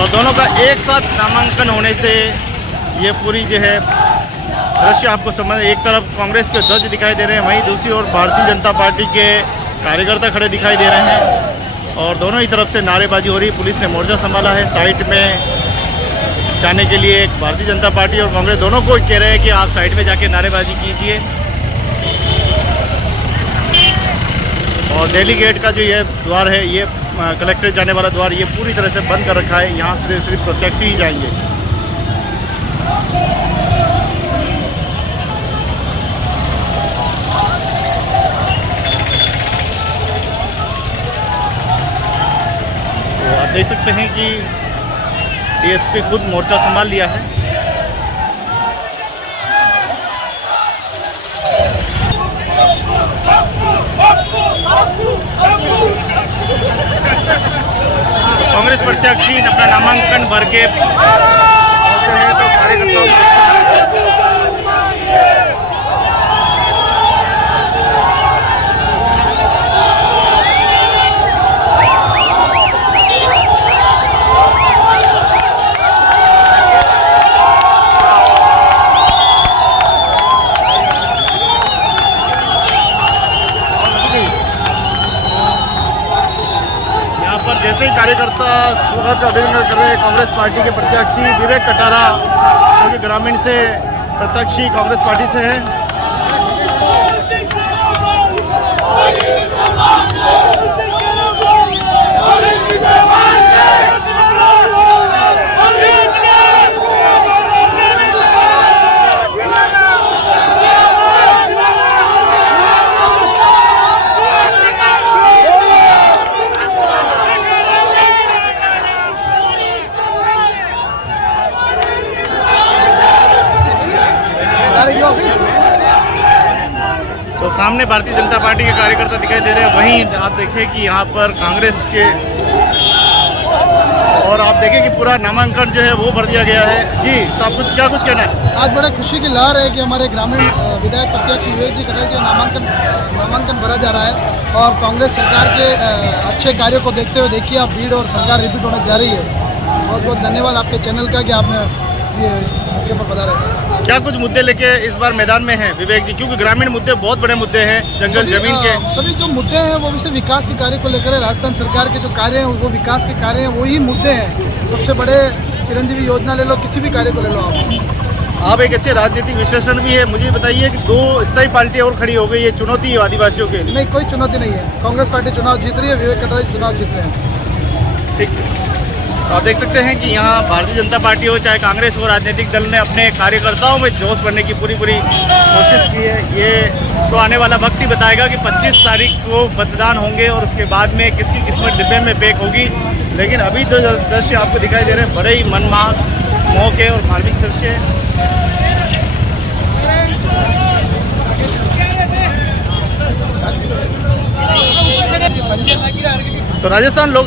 और दोनों का एक साथ नामांकन होने से ये पूरी जो है दृश्य आपको समझ, एक तरफ कांग्रेस के ध्वज दिखाई दे रहे हैं, वहीं दूसरी ओर भारतीय जनता पार्टी के कार्यकर्ता खड़े दिखाई दे रहे हैं और दोनों ही तरफ से नारेबाजी हो रही है। पुलिस ने मोर्चा संभाला है, साइड में जाने के लिए भारतीय जनता पार्टी और कांग्रेस दोनों को कह रहे हैं कि आप साइड में जाके नारेबाजी कीजिए। और दिल्ली गेट का जो ये द्वार है, ये कलेक्ट्रेट जाने वाला द्वार, ये पूरी तरह से बंद कर रखा है। यहाँ से सिर्फ प्रत्यक्ष ही जाएंगे। तो आप देख सकते हैं कि डीएसपी खुद मोर्चा संभाल लिया है। कांग्रेस प्रत्याशी अपना नामांकन भर के पहुंचे हैं तो कार्यकर्ताओं जैसे ही कार्यकर्ता सूरत अभिनंदन कर रहे हैं कांग्रेस पार्टी के प्रत्याशी विवेक कटारा, जो कि ग्रामीण से प्रत्याशी कांग्रेस पार्टी से है। तो सामने भारतीय जनता पार्टी के कार्यकर्ता दिखाई दे रहे हैं, वहीं आप देखें कि यहाँ पर कांग्रेस के और आप देखें कि पूरा नामांकन जो है वो भर दिया गया है। जी साहब, कुछ कहना है? आज बड़ा खुशी की लहर है कि हमारे ग्रामीण विधायक प्रत्याशी विवेक जी कटारिया का नामांकन भरा जा रहा है और कांग्रेस सरकार के अच्छे कार्यों को देखते हुए देखिए आप भीड़ और सरकार रिपीट होने जा रही है। बहुत बहुत धन्यवाद आपके चैनल का कि आपने ये मौके पर बता रहे। क्या कुछ मुद्दे लेके इस बार मैदान में हैं विवेक जी? क्योंकि ग्रामीण मुद्दे बहुत बड़े मुद्दे हैं, जंगल जमीन के सभी जो मुद्दे हैं वो विशेष विकास के कार्य को लेकर है। राजस्थान सरकार के जो कार्य हैं वो विकास के कार्य हैं, वही मुद्दे हैं। सबसे बड़े चिरंजीवी योजना ले लो, किसी भी कार्य को ले लो आप एक अच्छे राजनीतिक विश्लेषण भी है। मुझे बताइए कि 2 स्थायी पार्टी और खड़ी हो गई, ये चुनौती है आदिवासियों के लिए? नहीं, कोई चुनौती नहीं है। कांग्रेस पार्टी चुनाव जीत रही है, विवेक कटारिया चुनाव जीत रहे हैं। ठीक, आप देख सकते हैं कि यहाँ भारतीय जनता पार्टी हो चाहे कांग्रेस हो, राजनीतिक दल ने अपने कार्यकर्ताओं में जोश भरने की पूरी कोशिश की है। ये तो आने वाला वक्त ही बताएगा कि 25 तारीख को मतदान होंगे और उसके बाद में किसकी किस्मत डिब्बे में पैक होगी। लेकिन अभी तो दृश्य आपको दिखाई दे रहे हैं बड़े ही मनमोहक के और मार्मिक दृश्य। तो राजस्थान लोक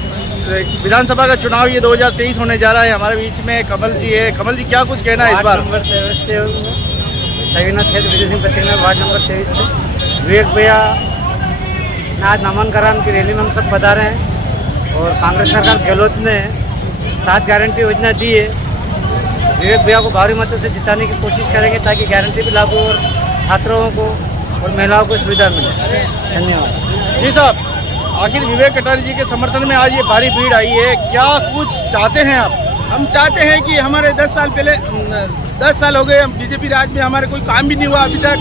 विधानसभा का चुनाव ये 2023 होने जा रहा है। हमारे बीच में कमल जी है। कमल जी, क्या कुछ कहना है इस बार? सविनाथ क्षेत्र विजय सिंह पटेल वार्ड नंबर 23 से विवेक भैया आज नामांकन की रैली में हम सब बता रहे हैं और कांग्रेस सरकार गहलोत ने 7 गारंटी योजना दी है। विवेक भैया को भारी मतों से जिताने की कोशिश करेंगे ताकि गारंटी भी लागू और छात्रों को और महिलाओं को सुविधा मिले। धन्यवाद। जी साहब, आखिर विवेक कटारिया जी के समर्थन में आज ये भारी भीड़ आई है, क्या कुछ चाहते हैं आप? हम चाहते हैं कि हमारे 10 साल पहले 10 साल हो गए बीजेपी राज में, हमारे कोई काम भी नहीं हुआ अभी तक,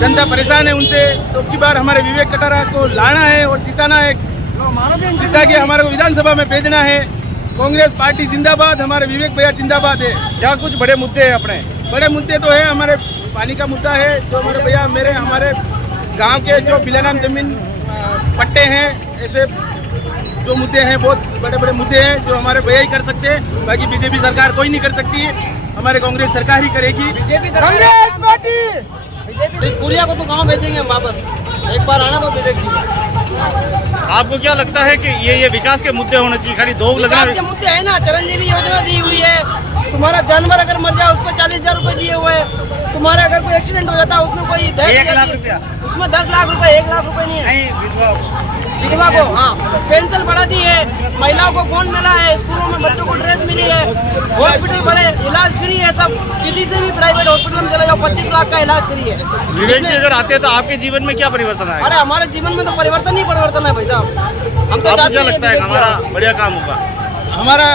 जनता परेशान है उनसे। तो अब की बार हमारे विवेक कटारिया को लाना है और जिताना है, जिता के हमारे को विधानसभा में भेजना है। कांग्रेस पार्टी जिंदाबाद, हमारे विवेक भैया जिंदाबाद है। क्या कुछ बड़े मुद्दे हैं अपने? बड़े मुद्दे तो है, हमारे पानी का मुद्दा है जो हमारे भैया हमारे गाँव के जो बिलानाम जमीन पट्टे हैं, ऐसे जो मुद्दे हैं बहुत बड़े बड़े मुद्दे हैं जो हमारे भैया ही कर सकते हैं। बाकी बीजेपी सरकार कोई नहीं कर सकती है, हमारे कांग्रेस सरकार ही करेगी। कांग्रेस पार्टी इस पुलिया को तो गाँव भेजेंगे हम वापस, एक बार आना तो विवेक जी। आपको क्या लगता है कि ये विकास के मुद्दे होने चाहिए? खाली 2 विकास के मुद्दे है ना, चिरंजीवी योजना दी हुई है। तुम्हारा जानवर अगर मर जाए उस पर 40,000 रुपए दिए हुए हैं। तुम्हारे अगर कोई एक्सीडेंट हो जाता है उसमें कोई 1 लाख रुपया, उसमें 10 लाख रुपए, 1 लाख रुपए नहीं है विधवा को। हाँ, पेंशन बढ़ा दी है, महिलाओं को फोन मिला है, स्कूलों में बच्चों को ड्रेस मिली है, हॉस्पिटल बड़े, इलाज फ्री है सब। किसी से भी प्राइवेट हॉस्पिटल में चले जाओ, 25 लाख का इलाज फ्री है। विवेक जी अगर आते हैं तो आपके जीवन में क्या परिवर्तन आएगा? अरे हमारे जीवन में तो परिवर्तन ही परिवर्तन है भाई साहब। हम तो चाहते हैं लगता है हमारा बढ़िया काम होगा, हमारा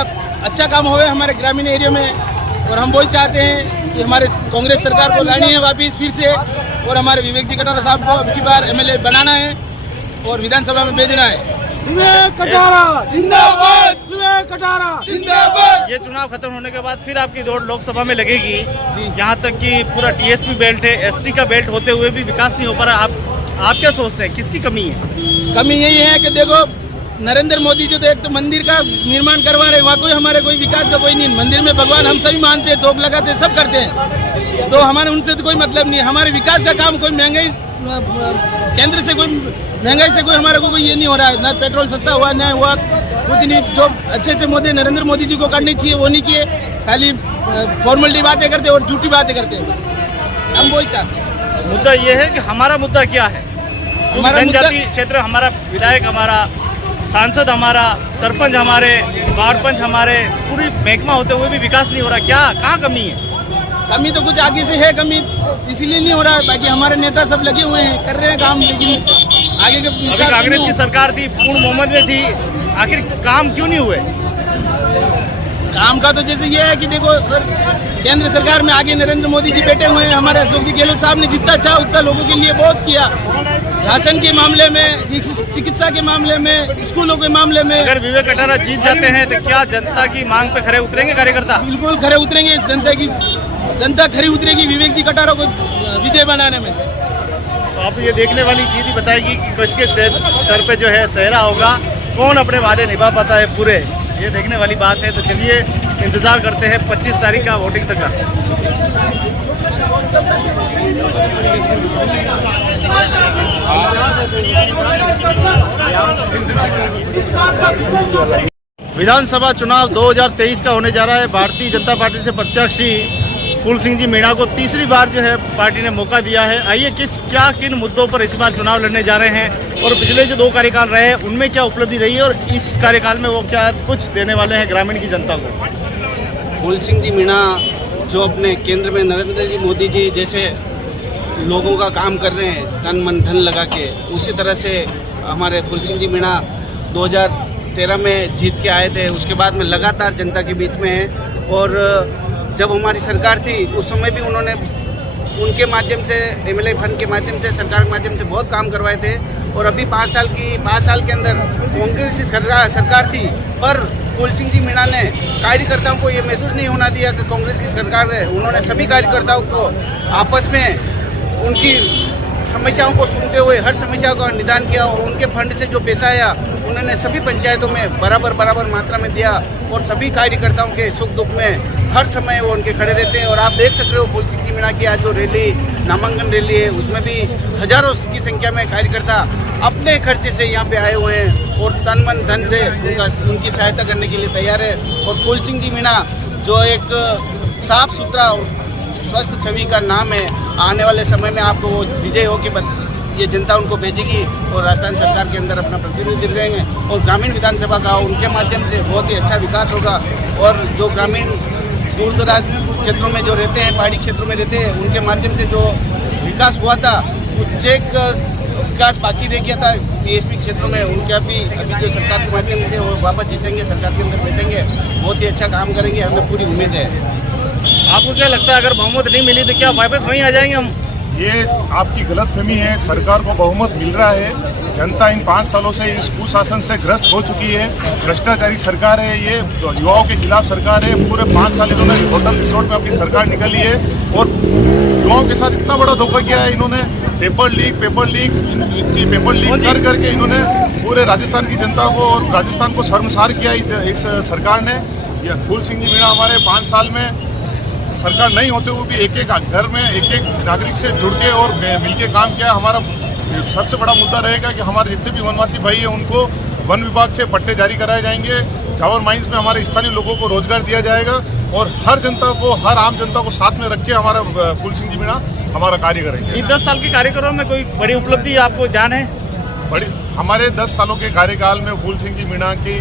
अच्छा काम होगा हमारे ग्रामीण एरिया में, और हम वही चाहते हैं कि हमारे कांग्रेस सरकार को लानी है वापिस फिर से, और हमारे विवेक जी कटारिया साहब को अब की बार MLA बनाना है और विधानसभा में भेजना है। विवेक कटारिया जिंदाबाद, विवेक कटारिया जिंदाबाद। ये चुनाव खत्म होने के बाद फिर आपकी दौड़ लोकसभा में लगेगी। यहाँ तक कि पूरा TSP बेल्ट है, ST का बेल्ट होते हुए भी विकास नहीं हो पा रहा। आप क्या सोचते हैं, किसकी कमी है? कमी यही है कि देखो नरेंद्र मोदी जी तो एक तो मंदिर का निर्माण करवा रहे, वहाँ कोई हमारे कोई विकास का कोई नहीं। मंदिर में भगवान हम सभी मानते हैं, तोप लगाते हैं, सब करते हैं, तो हमारे उनसे तो कोई मतलब नहीं है। हमारे विकास का काम कोई महंगाई केंद्र से कोई महंगाई से कोई हमारे को कोई ये नहीं हो रहा है, ना पेट्रोल सस्ता हुआ ना हुआ कुछ नहीं। जो अच्छे मुद्दे नरेंद्र मोदी जी को करने चाहिए वो नहीं किए, खाली फॉर्मेलिटी बातें करते और झूठी बातें करते हैं। हम वही चाहते हैं। मुद्दा ये है कि हमारा मुद्दा क्या है? हमारा जनजाति क्षेत्र, हमारा विधायक, हमारा सांसद, हमारा सरपंच, हमारे वार्ड पंच, हमारे पूरी महकमा होते हुए भी विकास नहीं हो रहा। क्या, कहाँ कमी है? कमी तो कुछ आगे से है, कमी इसीलिए नहीं हो रहा है। बाकी हमारे नेता सब लगे हुए हैं, कर रहे हैं काम, लेकिन आगे के अभी कांग्रेस की सरकार थी, पूर्ण मोहम्मद में थी, आखिर काम क्यों नहीं हुए? काम का तो जैसे ये है कि देखो सर, केंद्र सरकार में आगे नरेंद्र मोदी जी बैठे हुए हैं। हमारे अशोक जी गहलोत साहब ने जितना चाहा उतना लोगों के लिए बहुत किया, राशन के मामले में, चिकित्सा के मामले में, स्कूलों के मामले में। अगर विवेक कटारिया जीत जाते हैं तो क्या जनता की मांग पे खड़े उतरेंगे कार्यकर्ता? बिल्कुल खड़े उतरेंगे, जनता खड़ी उतरेगी विवेक जी कटारिया को विजय बनाने में। तो आप ये देखने वाली चीज ही बताएगी कि किसके सर पे जो है सहरा होगा, कौन अपने वादे निभा पाता है पूरे, ये देखने वाली बात है। तो चलिए इंतजार करते हैं 25 तारीख का वोटिंग तक का। विधानसभा चुनाव 2023 का होने जा रहा है। भारतीय जनता पार्टी से प्रत्याशी फूल सिंह जी मीणा को तीसरी बार जो है पार्टी ने मौका दिया है। आइए किन मुद्दों पर इस बार चुनाव लड़ने जा रहे हैं और पिछले जो 2 कार्यकाल रहे हैं उनमें क्या उपलब्धि रही है और इस कार्यकाल में वो क्या कुछ देने वाले हैं ग्रामीण की जनता को। फूल सिंह जी मीणा जो अपने केंद्र में नरेंद्र जी मोदी जी जैसे लोगों का काम कर रहे हैं तन मन धन लगा के, उसी तरह से हमारे फूल सिंह जी मीणा 2013 में जीत के आए थे। उसके बाद में लगातार जनता के बीच में है और जब हमारी सरकार थी उस समय भी उन्होंने उनके माध्यम से एमएलए फंड के माध्यम से सरकार के माध्यम से बहुत काम करवाए थे। और अभी 5 साल के अंदर कांग्रेस की सरकार थी, पर फूल सिंह जी मीणा ने कार्यकर्ताओं को ये महसूस नहीं होना दिया कि कांग्रेस की सरकार है। उन्होंने सभी कार्यकर्ताओं को आपस में उनकी समस्याओं को सुनते हुए हर समस्या का निदान किया और उनके फंड से जो पैसा आया उन्होंने सभी पंचायतों में बराबर मात्रा में दिया और सभी कार्यकर्ताओं के सुख दुख में हर समय वो उनके खड़े रहते हैं। और आप देख सकते हो फूल सिंह जी मीणा की आज जो रैली नामांकन रैली है उसमें भी हजारों की संख्या में कार्यकर्ता अपने खर्चे से यहाँ पे आए हुए हैं और तन मन धन से उनकी सहायता करने के लिए तैयार है। और फूल सिंह जी मीणा जो एक साफ सुथरा स्वस्थ छवि का नाम है, आने वाले समय में आपको वो विजय होकर ये जनता उनको भेजेगी और राजस्थान सरकार के अंदर अपना प्रतिनिधित्व करेंगे और ग्रामीण विधानसभा का उनके माध्यम से बहुत ही अच्छा विकास होगा। और जो ग्रामीण दूर दराज क्षेत्रों में जो रहते हैं, पहाड़ी क्षेत्रों में रहते हैं, उनके माध्यम से जो विकास हुआ था कुछ एक विकास बाकी रह गया था टीएसपी क्षेत्रों में, उनका भी अभी जो सरकार के माध्यम से वो वापस जीतेंगे, सरकार के अंदर बैठेंगे, बहुत ही अच्छा काम करेंगे, हमें पूरी उम्मीद है। आपको क्या लगता है अगर बहुमत नहीं मिली तो क्या वापस वहीं आ जाएंगे हम? ये आपकी गलतफहमी है। सरकार को बहुमत मिल रहा है। जनता इन 5 सालों से इस कुशासन से ग्रस्त हो चुकी है। भ्रष्टाचारी सरकार है, ये युवाओं के खिलाफ सरकार है। पूरे 5 साल इन्होंने होटल रिसोर्ट में अपनी सरकार निकाली है और युवाओं के साथ इतना बड़ा धोखा किया है इन्होंने। पेपर लीक कर करके इन्होंने पूरे राजस्थान की जनता को और राजस्थान को शर्मसार किया इस सरकार ने। ये फूल सिंह जी मीणा हमारे 5 साल में सरकार नहीं होते हुए भी एक घर में एक नागरिक से जुड़ के और मिलके काम किया। हमारा सबसे बड़ा मुद्दा रहेगा कि हमारे जितने भी वनवासी भाई हैं उनको वन विभाग से पट्टे जारी कराए जाएंगे। चावल माइंस में हमारे स्थानीय लोगों को रोजगार दिया जाएगा और हर जनता को, हर आम जनता को साथ में रख के हमारा फूल सिंह जी मीणा हमारा कार्य करेंगे। इन 10 साल के कार्यक्रम में कोई बड़ी उपलब्धि आपको ध्यान है? हमारे 10 सालों के कार्यकाल में फूल सिंह जी मीणा की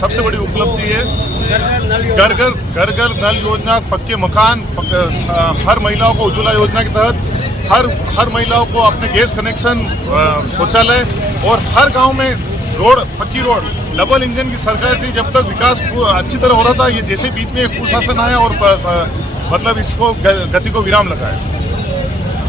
सबसे बड़ी उपलब्धि है घर घर नल योजना, पक्के मकान, हर महिलाओं को उज्ज्वला योजना के तहत हर महिलाओं को अपने गैस कनेक्शन, शौचालय और हर गांव में रोड, पक्की रोड। डबल इंजन की सरकार थी जब तक विकास अच्छी तरह हो रहा था। ये जैसे बीच में एक कुशासन आया और मतलब इसको गति को विराम लगा है।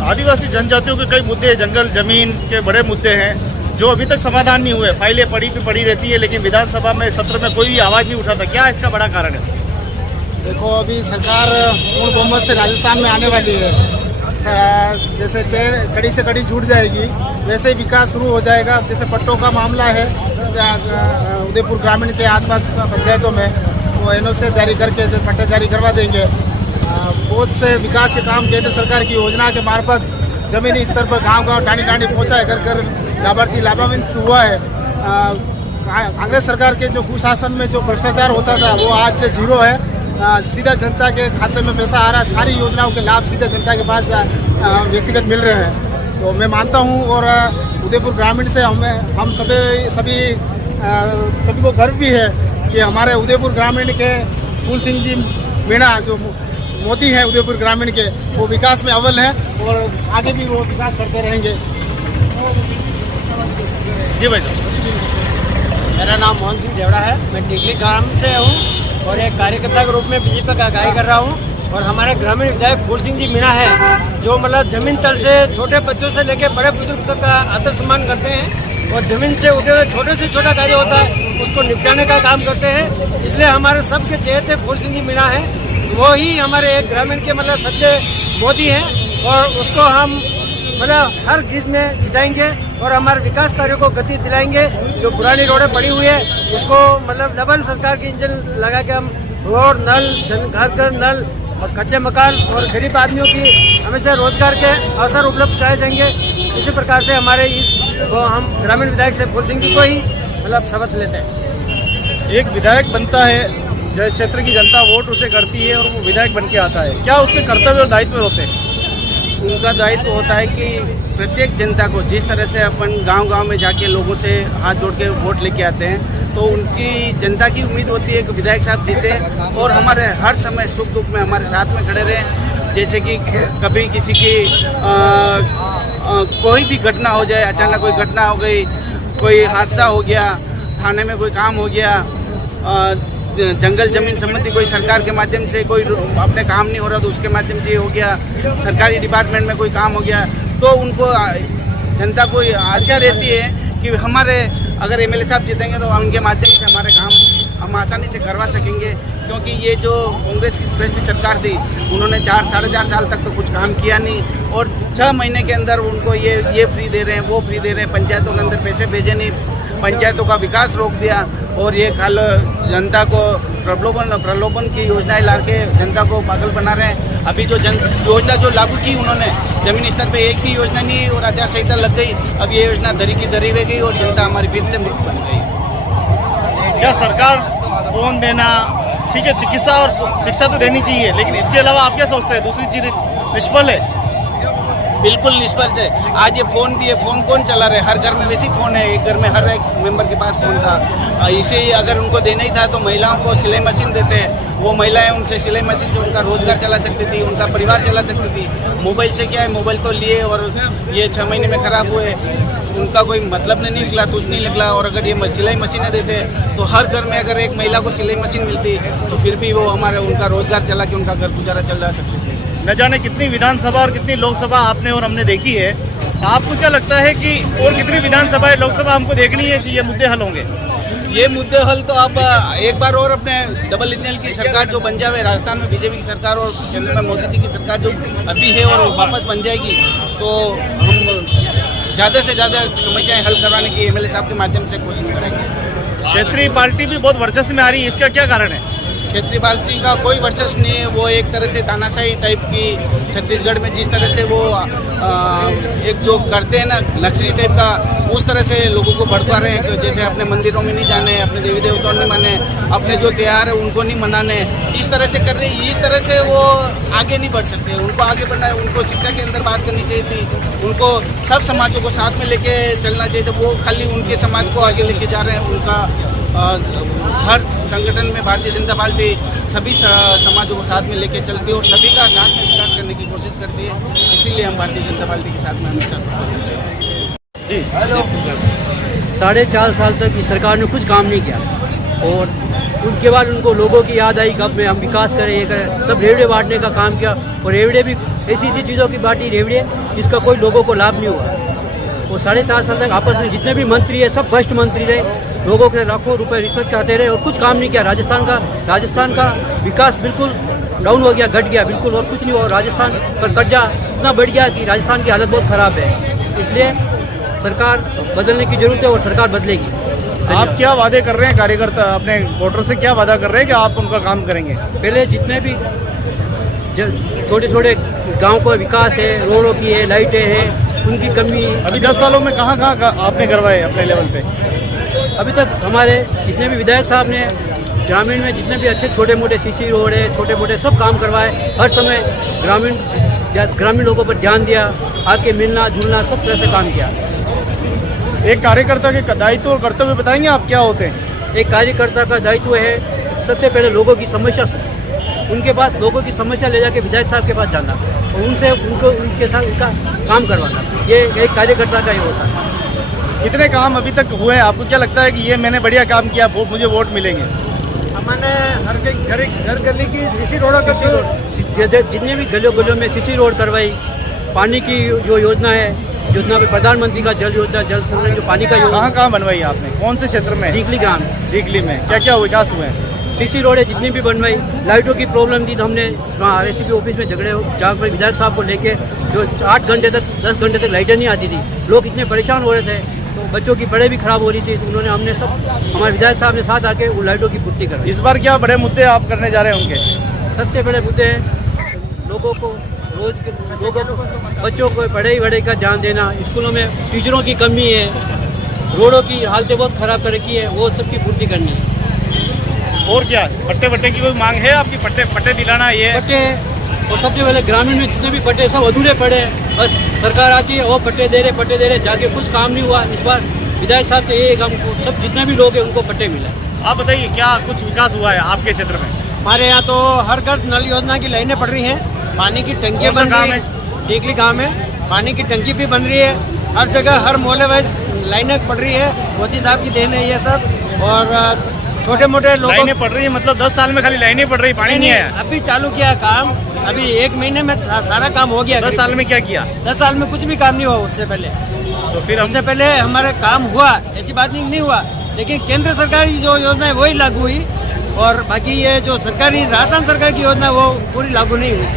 आदिवासी जनजातियों के कई मुद्दे, जंगल जमीन के बड़े मुद्दे हैं जो अभी तक समाधान नहीं हुए। फाइलें पड़ी रहती है लेकिन विधानसभा में सत्र में कोई भी आवाज नहीं उठाता। क्या इसका बड़ा कारण है? देखो, अभी सरकार पूर्ण बहुमत से राजस्थान में आने वाली है। जैसे चेन कड़ी से कड़ी जुड़ जाएगी वैसे ही विकास शुरू हो जाएगा। जैसे पट्टों का मामला है, उदयपुर ग्रामीण के आसपास पंचायतों में वो एनओसी जारी करके पट्टे जारी करवा देंगे। बहुत से विकास के काम केंद्र सरकार की योजना के मार्फत जमीनी स्तर पर गांव टानी पहुंचा है, कर लाभार्थी लाभान्वित हुआ है। कांग्रेस सरकार के जो कुशासन में जो भ्रष्टाचार होता था वो आज से जीरो है। सीधा जनता के खाते में पैसा आ रहा है। सारी योजनाओं के लाभ सीधे जनता के पास व्यक्तिगत मिल रहे हैं। तो मैं मानता हूँ और उदयपुर ग्रामीण से हम सभी को गर्व भी है कि हमारे उदयपुर ग्रामीण के फूल सिंह जी मीणा जो मोदी है उदयपुर ग्रामीण के, वो विकास में अव्वल है और आगे भी वो विकास करते रहेंगे। जी भाई, मेरा नाम मोहन सिंह देवड़ा है। मैं टिकली ग्राम से हूँ और एक कार्यकर्ता के रूप में बीजेपी का कार्य कर रहा हूँ। और हमारे ग्रामीण विधायक फूल सिंह जी मीणा है जो मतलब जमीन तल से छोटे बच्चों से लेकर बड़े बुजुर्ग तक का आदर सम्मान करते हैं और जमीन से उठे हुए छोटे से छोटा कार्य होता है उसको निपटाने का काम करते हैं। इसलिए हमारे सबके चहेते फूल सिंह जी मीणा है। वो ही हमारे एक ग्रामीण के मतलब सच्चे मोदी हैं और उसको हम मतलब हर चीज में जिताएंगे और हमारे विकास कार्यों को गति दिलाएंगे। जो पुरानी रोडें पड़ी हुई है उसको मतलब डबल सरकार की इंजन लगा के हम रोड, नल, घर नल और कच्चे मकान और गरीब आदमियों की हमेशा रोजगार के अवसर उपलब्ध कराए जाएंगे। इसी प्रकार से हमारे हम ग्रामीण विधायक से फूल सिंह जी को ही मतलब शपथ लेते हैं। एक विधायक बनता है, जय क्षेत्र की जनता वोट उसे करती है और वो विधायक बन के आता है, क्या उसके कर्तव्य और दायित्व होते हैं? उनका दायित्व होता है कि प्रत्येक जनता को जिस तरह से अपन गांव-गांव में जाके लोगों से हाथ जोड़ के वोट लेके आते हैं, तो उनकी जनता की उम्मीद होती है कि विधायक साहब जीते और हमारे हर समय सुख दुख में हमारे साथ में खड़े रहें। जैसे कि कभी किसी की कोई भी घटना हो जाए, अचानक कोई घटना हो गई, कोई हादसा हो गया, थाने में कोई काम हो गया, जंगल जमीन संबंधी कोई सरकार के माध्यम से कोई अपने काम नहीं हो रहा तो उसके माध्यम से हो गया, सरकारी डिपार्टमेंट में कोई काम हो गया, तो उनको जनता को आशा रहती है कि हमारे अगर एमएलए साहब जीतेंगे तो उनके माध्यम से हमारे काम हम आसानी से करवा सकेंगे। क्योंकि ये जो कांग्रेस की भ्रष्ट सरकार थी, उन्होंने 4-4.5 साल तक तो कुछ काम किया नहीं और 6 महीने के अंदर उनको ये फ्री दे रहे हैं, वो फ्री दे रहे हैं, पंचायतों के अंदर पैसे भेजे नहीं, पंचायतों का विकास रोक दिया और ये कल जनता को प्रलोभन की योजनाएं ला के जनता को पागल बना रहे हैं। अभी जो योजना जो लागू की उन्होंने जमीन स्तर पे एक भी योजना नहीं और आचार संहिता लग गई, अब ये योजना धरी की धरी रह गई और जनता हमारी फिर से मूर्ख बन गई। क्या सरकार फोन देना ठीक है, चिकित्सा और शिक्षा तो देनी चाहिए, लेकिन इसके अलावा आप क्या सोचते हैं दूसरी चीज निष्फल है? बिल्कुल निष्फल है। आज ये फ़ोन दिए, फ़ोन कौन चला रहे? हर घर में वैसी फ़ोन है, एक घर में हर एक मेंबर के पास फ़ोन था। इसे अगर उनको देना ही था तो महिलाओं को सिलाई मशीन देते, वो महिलाएं उनसे सिलाई मशीन से उनका रोजगार चला सकती थी, उनका परिवार चला सकती थी। मोबाइल से क्या है, मोबाइल तो लिए और ये 6 महीने में ख़राब हुए, उनका कोई मतलब नहीं निकला, कुछ नहीं निकला। और अगर ये सिलाई मशीनें देते तो हर घर में अगर एक महिला को सिलाई मशीन मिलती तो फिर भी वो हमारे उनका रोजगार चला के उनका घर गुजारा चल जा सकती थी। न जाने कितनी विधानसभा और कितनी लोकसभा आपने और हमने देखी है, आपको क्या लगता है कि और कितनी विधानसभा लोकसभा हमको देखनी है कि ये मुद्दे हल होंगे? ये मुद्दे हल तो आप एक बार और अपने डबल इंजन की सरकार जो बन जाए, राजस्थान में बीजेपी की सरकार और केंद्र में मोदी जी की सरकार जो अभी है और वापस बन जाएगी, तो हम ज़्यादा से ज़्यादा समस्याएं हल करवाने की एमएलए साहब के माध्यम से कोशिश करेंगे। क्षेत्रीय पार्टी भी बहुत वर्चस्व में आ रही है, इसका क्या कारण है? क्षेत्रीय पार्टी का कोई वर्चस्व नहीं है, वो एक तरह से तानाशाही टाइप की छत्तीसगढ़ में जिस तरह से वो एक जो करते हैं ना नकली टाइप का, उस तरह से लोगों को भड़का रहे हैं कि जैसे अपने मंदिरों में नहीं जाने, अपने देवी देवताओं नहीं माने, अपने जो त्योहार है उनको नहीं मनाने, इस तरह से कर रहे हैं। इस तरह से वो आगे नहीं बढ़ सकते, उनको आगे बढ़ना है, उनको शिक्षा के अंदर बात करनी चाहिए थी, उनको सब समाजों को साथ में लेके चलना चाहिए था। वो खाली उनके समाज को आगे लेके जा रहे हैं। उनका हर संगठन में भारतीय जनता पार्टी सभी समाजों को साथ में लेके चलती है और सभी का साथ में विकास करने की कोशिश करती है, इसीलिए हम भारतीय जनता पार्टी के साथ में हमेशा जी। 4.5 साल तक इस सरकार ने कुछ काम नहीं किया और उनके बाद उनको लोगों की याद आई कब में हम विकास करें, ये करें, सब रेवड़े बांटने का काम किया और रेवड़े भी ऐसी चीज़ों की बांटी रेवड़े जिसका कोई लोगों को लाभ नहीं हुआ। और 4.5 साल तक आपस में जितने भी मंत्री है सब भ्रष्ट मंत्री रहे, लोगों के लाखों रुपए रिश्वत चाहते रहे और कुछ काम नहीं किया। राजस्थान का विकास बिल्कुल डाउन हो गया, घट गया बिल्कुल, और कुछ नहीं हुआ। राजस्थान पर कर्जा इतना बढ़ गया कि राजस्थान की हालत बहुत ख़राब है। इसलिए सरकार बदलने की जरूरत है और सरकार बदलेगी। आप क्या वादे कर रहे हैं कार्यकर्ता अपने वोटर से, क्या वादा कर रहे हैं कि आप उनका काम करेंगे? पहले जितने भी छोटे छोटे गाँव का विकास है, रोडों की है, लाइटें हैं, उनकी कमी अभी 10 सालों में कहाँ आपने करवाए अपने लेवल पे? अभी तक हमारे जितने भी विधायक साहब ने ग्रामीण में जितने भी अच्छे छोटे मोटे सीसी रोड है, छोटे मोटे सब काम करवाए। हर समय ग्रामीण लोगों पर ध्यान दिया, आके मिलना जुलना सब तरह से काम किया। एक कार्यकर्ता के दायित्व और कर्तव्य बताएंगे आप क्या होते हैं? एक कार्यकर्ता का दायित्व है सबसे पहले लोगों की समस्या, उनके पास लोगों की समस्या ले जाके विधायक साहब के पास जाना और उनसे उनके साथ उनका काम करवाना, ये एक कार्यकर्ता का ही होता है। कितने काम अभी तक हुए हैं? आपको क्या लगता है कि ये मैंने बढ़िया काम किया, मुझे वोट मिलेंगे? हमने हर घर गली की सीसी रोड जितने भी गलियों में सीसी रोड करवाई, पानी की जो योजना है, योजना पे प्रधानमंत्री का जल योजना, जल संरक्षण जो पानी का योजना कहाँ बनवाई आपने, कौन से क्षेत्र में? दीगली ग्राम, दीगली में क्या क्या विकास हुए हैं? सीसी रोड है जितनी भी बनवाई। लाइटों की प्रॉब्लम थी तो हमने RSP ऑफिस में झगड़े जहाँ पर विधायक साहब को लेके जो 8 घंटे तक 10 घंटे तक लाइटें नहीं आती थी, लोग इतने परेशान हो रहे थे, तो बच्चों की पढ़ाई भी खराब हो रही थी, तो उन्होंने हमने हमारे विधायक साहब ने साथ आके वो लाइटों की पूर्ति कर। इस बार क्या बड़े मुद्दे आप करने जा रहे होंगे? सबसे बड़े मुद्दे हैं लोगों को बच्चों को पढ़ाई का ध्यान देना, स्कूलों में टीचरों की कमी है, रोडों की हालतें बहुत खराब कर रखी है, वो सबकी पूर्ति करनी है। और क्या पट्टे पट्टे की कोई मांग है आपकी? पट्टे पट्टे दिलाना ये पट्टे, और सबसे पहले ग्रामीण में जितने भी पट्टे सब अधूरे पड़े हैं। बस सरकार आती है और पट्टे दे रहे जाके कुछ काम नहीं हुआ। इस बार विधायक साहब से ये हमको सब जितने भी लोग हैं उनको पट्टे मिला। आप बताइए क्या कुछ विकास हुआ है आपके क्षेत्र में? हमारे यहाँ तो हर घर नल योजना की लाइनें पड़ रही हैं, पानी की टंकियाँ बन रही हैं। टीकली गाँव में पानी की टंकी भी बन रही है, हर जगह हर मोहल्ले वाइज लाइनें पड़ रही है। मोदी साहब की देन है ये सब। और छोटे मोटे लोग लाइनें पड़ रही है मतलब 10 साल में खाली लाइनें पड़ रही, पानी नहीं है? अभी चालू किया काम, अभी 1 महीने में सारा काम हो गया। 10 साल में क्या किया? 10 साल में कुछ भी काम नहीं हुआ उससे पहले। तो फिर उससे पहले हमारा काम हुआ, ऐसी बात नहीं हुआ, लेकिन केंद्र सरकार की जो योजना है वही लागू हुई और बाकी ये जो सरकारी राजस्थान सरकार की योजना वो पूरी लागू नहीं हुई।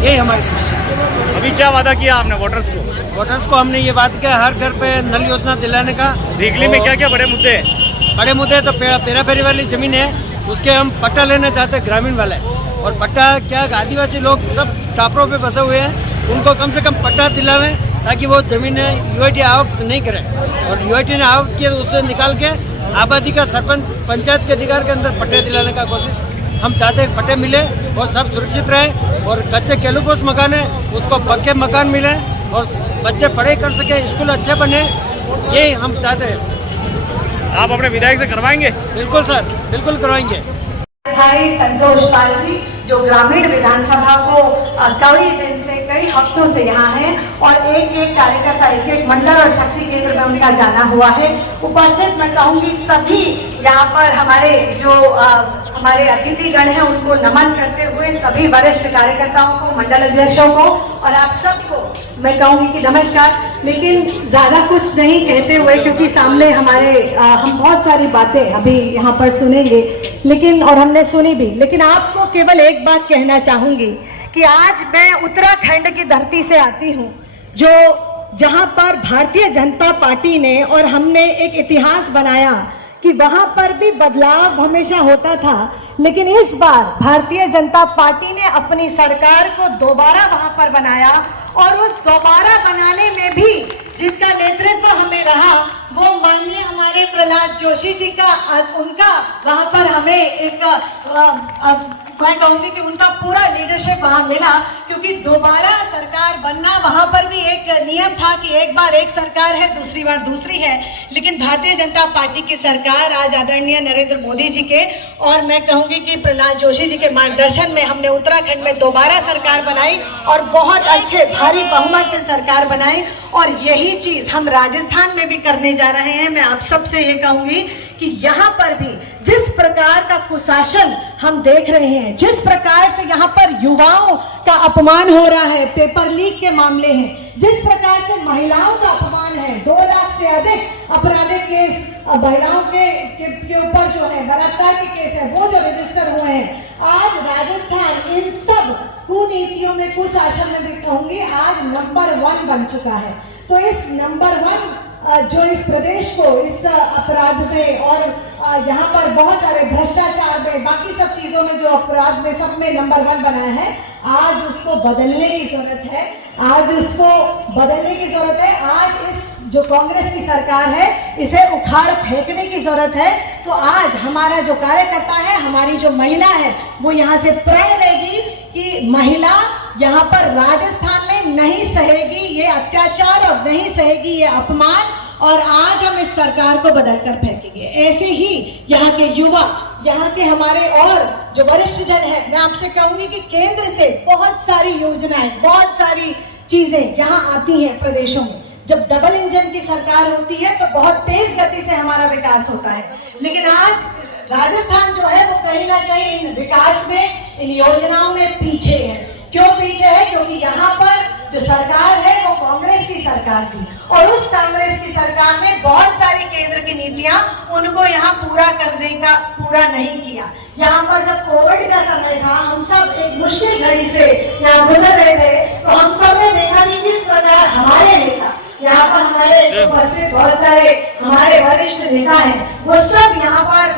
यही हमारी समस्या। अभी क्या वादा किया आपने वोटर्स को? वोटर्स को हमने ये बात किया हर घर पे नल योजना दिलाने का। टीकली में क्या क्या बड़े मुद्दे हैं? बड़े मुद्दे तो पेरा फेरी वाली जमीन है, उसके हम पट्टा लेना चाहते हैं ग्रामीण वाले। और पट्टा क्या आदिवासी लोग सब टापरों पे बसे हुए हैं, उनको कम से कम पट्टा दिलावें ताकि वो जमीन यूआईटी आवक नहीं करे। और यूआईटी ने आवक किया उससे निकाल के आबादी का सरपंच पंचायत के अधिकार के अंदर पट्टे दिलाने का कोशिश हम चाहते हैं। पट्टे मिले और सब सुरक्षित रहे और कच्चे केलुपोस मकान है उसको पक्के मकान मिले और बच्चे पढ़ाई कर सके, स्कूल अच्छे बने, यही हम चाहते हैं। आप अपने विधायक से करवाएंगे? बिल्कुल सर, बिल्कुल करवाएंगे। भाई संतोष पाल जी जो ग्रामीण विधानसभा को कई दिन से कई हफ्तों से यहाँ हैं और एक एक कार्यकर्ता एक एक मंडल और शक्ति केंद्र में उनका जाना हुआ है। उपस्थित मैं कहूँगी सभी यहाँ पर हमारे जो हमारे अतिथिगण हैं उनको नमन करते हुए सभी वरिष्ठ कार्यकर्ताओं को, मंडल अध्यक्षों को और आप सबको मैं कहूँगी कि नमस्कार। लेकिन ज़्यादा कुछ नहीं कहते हुए क्योंकि सामने हमारे हम बहुत सारी बातें अभी यहाँ पर सुनेंगे लेकिन और हमने सुनी भी, लेकिन आपको केवल एक बात कहना चाहूँगी कि आज मैं उत्तराखंड की धरती से आती हूँ जो जहाँ पर भारतीय जनता पार्टी ने और हमने एक इतिहास बनाया कि वहां पर भी बदलाव हमेशा होता था, लेकिन इस बार भारतीय जनता पार्टी ने अपनी सरकार को दोबारा वहां पर बनाया और उस दोबारा बनाने में भी जिनका नेतृत्व हमें रहा वो माननीय हमारे प्रहलाद जोशी जी का, उनका वहां पर हमें एक मैं कहूँगी कि उनका पूरा लीडरशिप वहाँ मिला क्योंकि दोबारा सरकार बनना वहाँ पर भी एक नियम था कि एक बार एक सरकार है दूसरी बार दूसरी है, लेकिन भारतीय जनता पार्टी की सरकार आज आदरणीय नरेंद्र मोदी जी के और मैं कहूँगी कि प्रहलाद जोशी जी के मार्गदर्शन में हमने उत्तराखंड में दोबारा सरकार बनाई और बहुत अच्छे भारी बहुमत से सरकार बनाई और यही चीज हम राजस्थान में भी करने जा रहे हैं। मैं आप सबसे ये कहूँगी कि यहाँ पर भी जिस प्रकार का कुशासन हम देख रहे हैं, जिस प्रकार से यहाँ पर युवाओं का अपमान हो रहा है, पेपर लीक के मामले हैं, जिस प्रकार से महिलाओं का अपमान है, 2 लाख से अधिक आपराधिक केस महिलाओं के ऊपर जो है बलात्कार के केस है वो जो रजिस्टर हुए हैं। आज राजस्थान इन सब कुनीतियों में, कुशासन में भी कहूंगी आज नंबर 1 बन चुका है। तो इस नंबर 1 जो इस प्रदेश को इस अपराध में और यहाँ पर बहुत सारे भ्रष्टाचार में बाकी सब चीजों में जो अपराध में सब में नंबर 1 बनाया है, आज उसको बदलने की जरूरत है। आज उसको बदलने की जरूरत है। आज इस जो कांग्रेस की सरकार है इसे उखाड़ फेंकने की जरूरत है। तो आज हमारा जो कार्यकर्ता है, हमारी जो महिला है वो यहाँ से प्रण लेगी कि महिला यहाँ पर राजस्थान में नहीं सहेगी ये अत्याचार और नहीं सहेगी ये अपमान और आज हम इस सरकार को बदल कर फेंकेंगे। ऐसे ही यहाँ के युवा, यहाँ के हमारे और जो वरिष्ठ जन है, मैं आपसे कहूंगी कि केंद्र से बहुत सारी योजनाएं, बहुत सारी चीजें यहाँ आती हैं प्रदेशों में। जब डबल इंजन की सरकार होती है तो बहुत तेज गति से हमारा विकास होता है, लेकिन आज राजस्थान जो है वो कहीं ना कहीं इन विकास में, इन योजनाओं में पीछे है। क्यों पीछे है? क्योंकि यहाँ पर जो सरकार है वो कांग्रेस की सरकार थी और उस कांग्रेस की सरकार ने बहुत सारी केंद्र की नीतियां उनको यहाँ पूरा करने का पूरा नहीं किया। यहाँ पर जब कोविड का समय था, हम सब एक मुश्किल घड़ी से यहाँ गुजर रहे थे, तो हम सब ने देखा कि किस प्रकार हमारे नेता, यहाँ पर हमारे उपस्थित बहुत सारे हमारे वरिष्ठ नेता हैं, वो सब यहाँ पर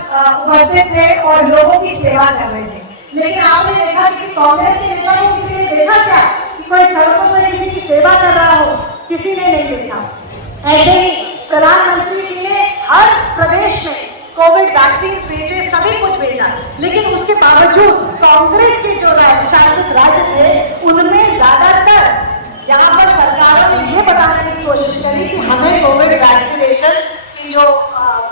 उपस्थित थे और लोगों की सेवा कर रहे थे। लेकिन आपने देखा कि कांग्रेस के नेता को किसी ने देखा क्या कि कोई सड़कों पर किसी की सेवा कर रहा हो? किसी ने नहीं देखा। ऐसे ही प्रधानमंत्री जी ने हर प्रदेश में कोविड वैक्सीन भेजे, सभी कुछ भेजा, लेकिन उसके बावजूद कांग्रेस के जो शासित राज्य थे उनमें ज्यादातर यहाँ पर सरकारों ने ये बताने की कोशिश करी कि हमें कोविड वैक्सीनेशन की जो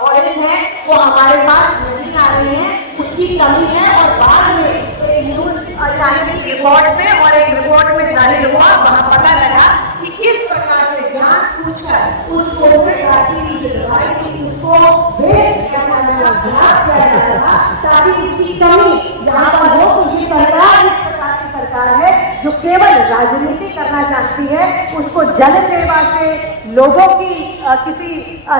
वॉइस है वो हमारे पास नहीं आ रही है, उसकी कमी है। और बाद में एक न्यूज अचानक रिपोर्ट में और एक रिपोर्ट में जारी हुआ, वहां पता लगा कि किस प्रकार से जान पूछकर उस कोविड वैक्सीन की दवाई थी उसको वेस्ट किया जा रहा ताकि उसकी कमी यहाँ पर हो। तो ये सरकार इस प्रकार की सरकार है जो केवल राजनीति करना चाहती है, उसको जन सेवा से, लोगों की किसी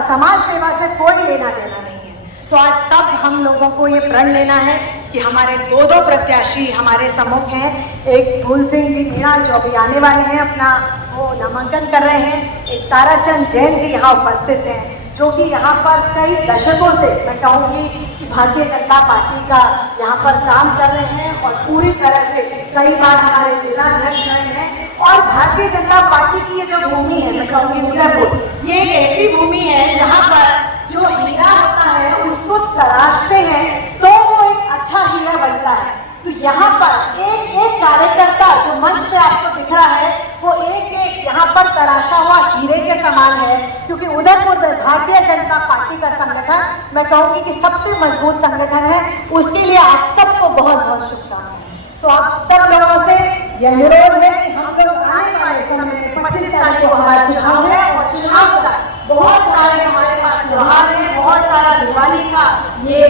समाज सेवा से कोई लेना देना नहीं है। तो आज तब हम लोगों को ये प्रण लेना है कि हमारे दो प्रत्याशी हमारे सम्मुख हैं। एक फूल सिंह जी मीणा जो अभी आने वाले हैं, अपना वो नामांकन कर रहे हैं। एक ताराचंद जैन जी यहाँ उपस्थित हैं जो कि यहाँ पर कई दशकों से मैं कहूँगी कि भारतीय जनता पार्टी का यहाँ पर काम कर रहे हैं और पूरी तरह से कई बार हमारे जिला अध्यक्ष रहे हैं। और भारतीय जनता पार्टी की ये जो भूमि है, मैं कहूँगी उदयपुर, ये एक ऐसी भूमि है जहाँ पर जो हीरा होता है उसको तराशते हैं तो वो एक अच्छा हीरा बनता है। तो यहाँ पर एक एक कार्यकर्ता जो मंच पे आपको दिख रहा है वो एक एक यहाँ पर तराशा हुआ हीरे के समान है, क्योंकि उदयपुर में भारतीय जनता पार्टी का संगठन मैं कहूँगी कि सबसे मजबूत संगठन है। उसके लिए आप सबको बहुत बहुत शुभकामनाएं। तो आप सब लोगों से यह अनुरोध है कि हम लोग आने वाले समय में 25 तारीख को हमारा चुनाव है और चुनाव का बहुत सारे हमारे पास त्योहार है, बहुत सारा दिवाली का ये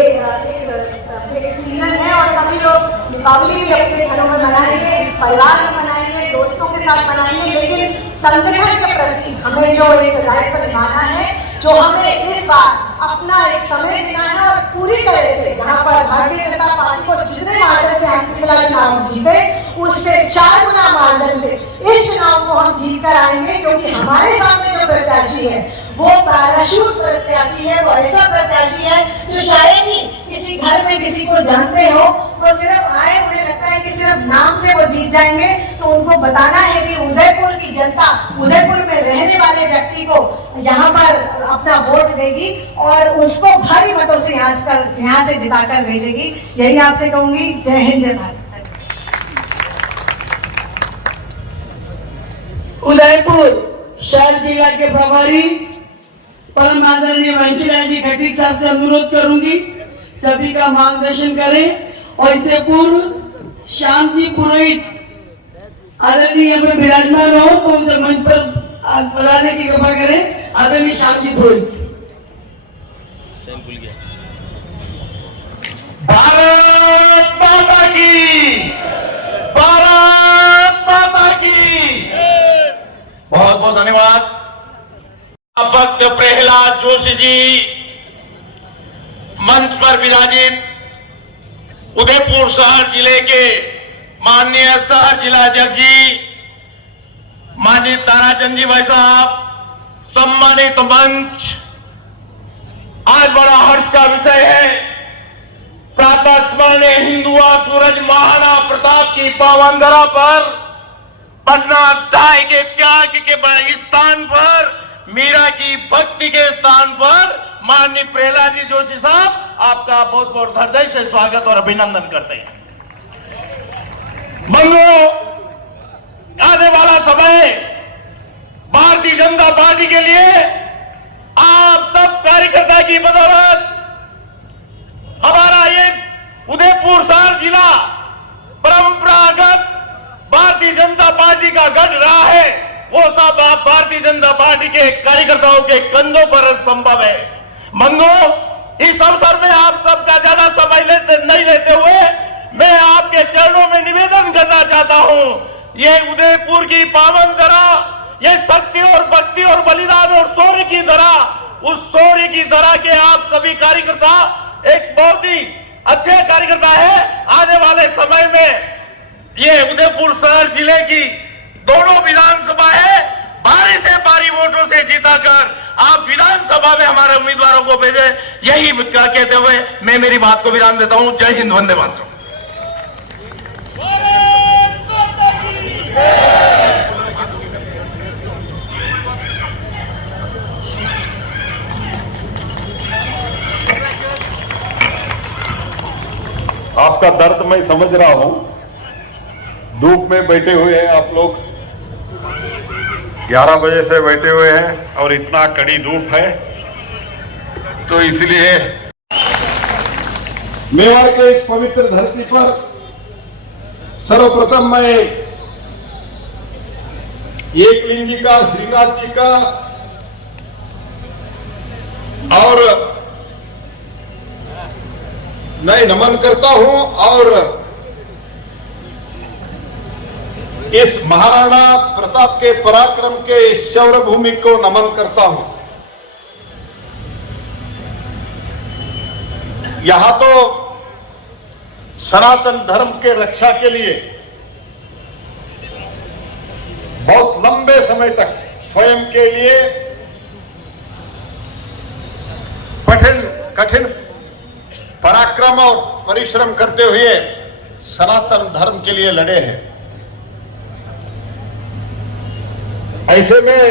एक सीजन है और सभी लोग दीपावली भी अपने घरों में मनाएंगे, परिवार में मनाएंगे, दोस्तों के साथ मनाएंगे। लेकिन संगठन के प्रति हमें जो एक दायित्व निभाना है, जो हमें इस बार अपना एक समय देना है और पूरी तरह से यहाँ पर भारतीय जनता पार्टी को जितने मार्जिन से हम पिछला चुनाव जीते उससे 4 गुना मार्जिन से इस चुनाव को हम जीत कर आएंगे, क्योंकि हमारे सामने जो प्रत्याशी है वो पैराशूट प्रत्याशी है, वो ऐसा प्रत्याशी है जो शायद ही किसी घर में किसी को जानते हो, वो सिर्फ आए, मुझे लगता है कि सिर्फ नाम से वो जीत जाएंगे। तो उनको बताना है कि उदयपुर की जनता उदयपुर में रहने वाले व्यक्ति को यहाँ पर अपना वोट देगी और उसको भारी मतों से यहाँ से जिताकर भेजेगी। यही आपसे कहूंगी। जय हिंद, जय भारत। उदयपुर शहर जिला के प्रभारी परम आदरणीय वंशीलाल जी खटीक साहब से अनुरोध करूंगी सभी का मार्गदर्शन करें। और इससे पूर्व श्याम जी पुरोहित आदरणीय में विराजमान हो तो उनसे मंच पर बुलाने की कृपा करें। आदरणीय श्याम जी पुरोहित। भारत माता की, भारत माता की। बहुत बहुत धन्यवाद। भक्त प्रहलाद जोशी जी मंच पर विराजित उदयपुर शहर जिले के माननीय शहर जिला अध्यक्ष जी, माननीय ताराचंद जी भाई साहब, सम्मानित मंच, आज बड़ा हर्ष का विषय है। प्रातः स्मरणीय हिंदुआ सूरज महाराणा प्रताप की पावन धरा पर, पटना दाई के त्याग के स्थान पर, मीरा की भक्ति के स्थान पर माननीय प्रहलाद जी जोशी साहब आपका बहुत बहुत हृदय से स्वागत और अभिनंदन करते हैं। बंधुओं, आने वाला समय भारतीय जनता पार्टी के लिए आप सब कार्यकर्ता की बदौलत हमारा ये उदयपुर शहर जिला परंपरागत भारतीय जनता पार्टी का गढ़ रहा है। वो सब आप भारतीय जनता पार्टी के कार्यकर्ताओं के कंधों पर संभव है। बंधुओं, इस अवसर में आप सबका ज्यादा समय नहीं लेते हुए मैं आपके चरणों में निवेदन करना चाहता हूं। ये उदयपुर की पावन धरा, ये शक्ति और भक्ति और बलिदान और शौर्य की धरा, उस शौर्य की धरा के आप सभी कार्यकर्ता एक बहुत ही अच्छे कार्यकर्ता है। आने वाले समय में ये उदयपुर शहर जिले की दोनों विधानसभा है, भारी से भारी वोटों से जीताकर आप विधानसभा में हमारे उम्मीदवारों को भेजे। यही कहते हुए मैं मेरी बात को विराम देता हूं। जय हिंद, वंदे मातरम। मैं समझ रहा हूं, धूप में बैठे हुए हैं आप लोग, 11 बजे से बैठे हुए हैं और इतना कड़ी धूप है, तो इसलिए मेवाड़ के इस पवित्र धरती पर सर्वप्रथम मैं एकलिंगी का, श्रीनाथ जी का और मैं नमन करता हूं और इस महाराणा प्रताप के पराक्रम के इस शौर्य भूमि को नमन करता हूं। यहां तो सनातन धर्म के रक्षा के लिए बहुत लंबे समय तक स्वयं के लिए कठिन पराक्रम और परिश्रम करते हुए सनातन धर्म के लिए लड़े हैं। ऐसे में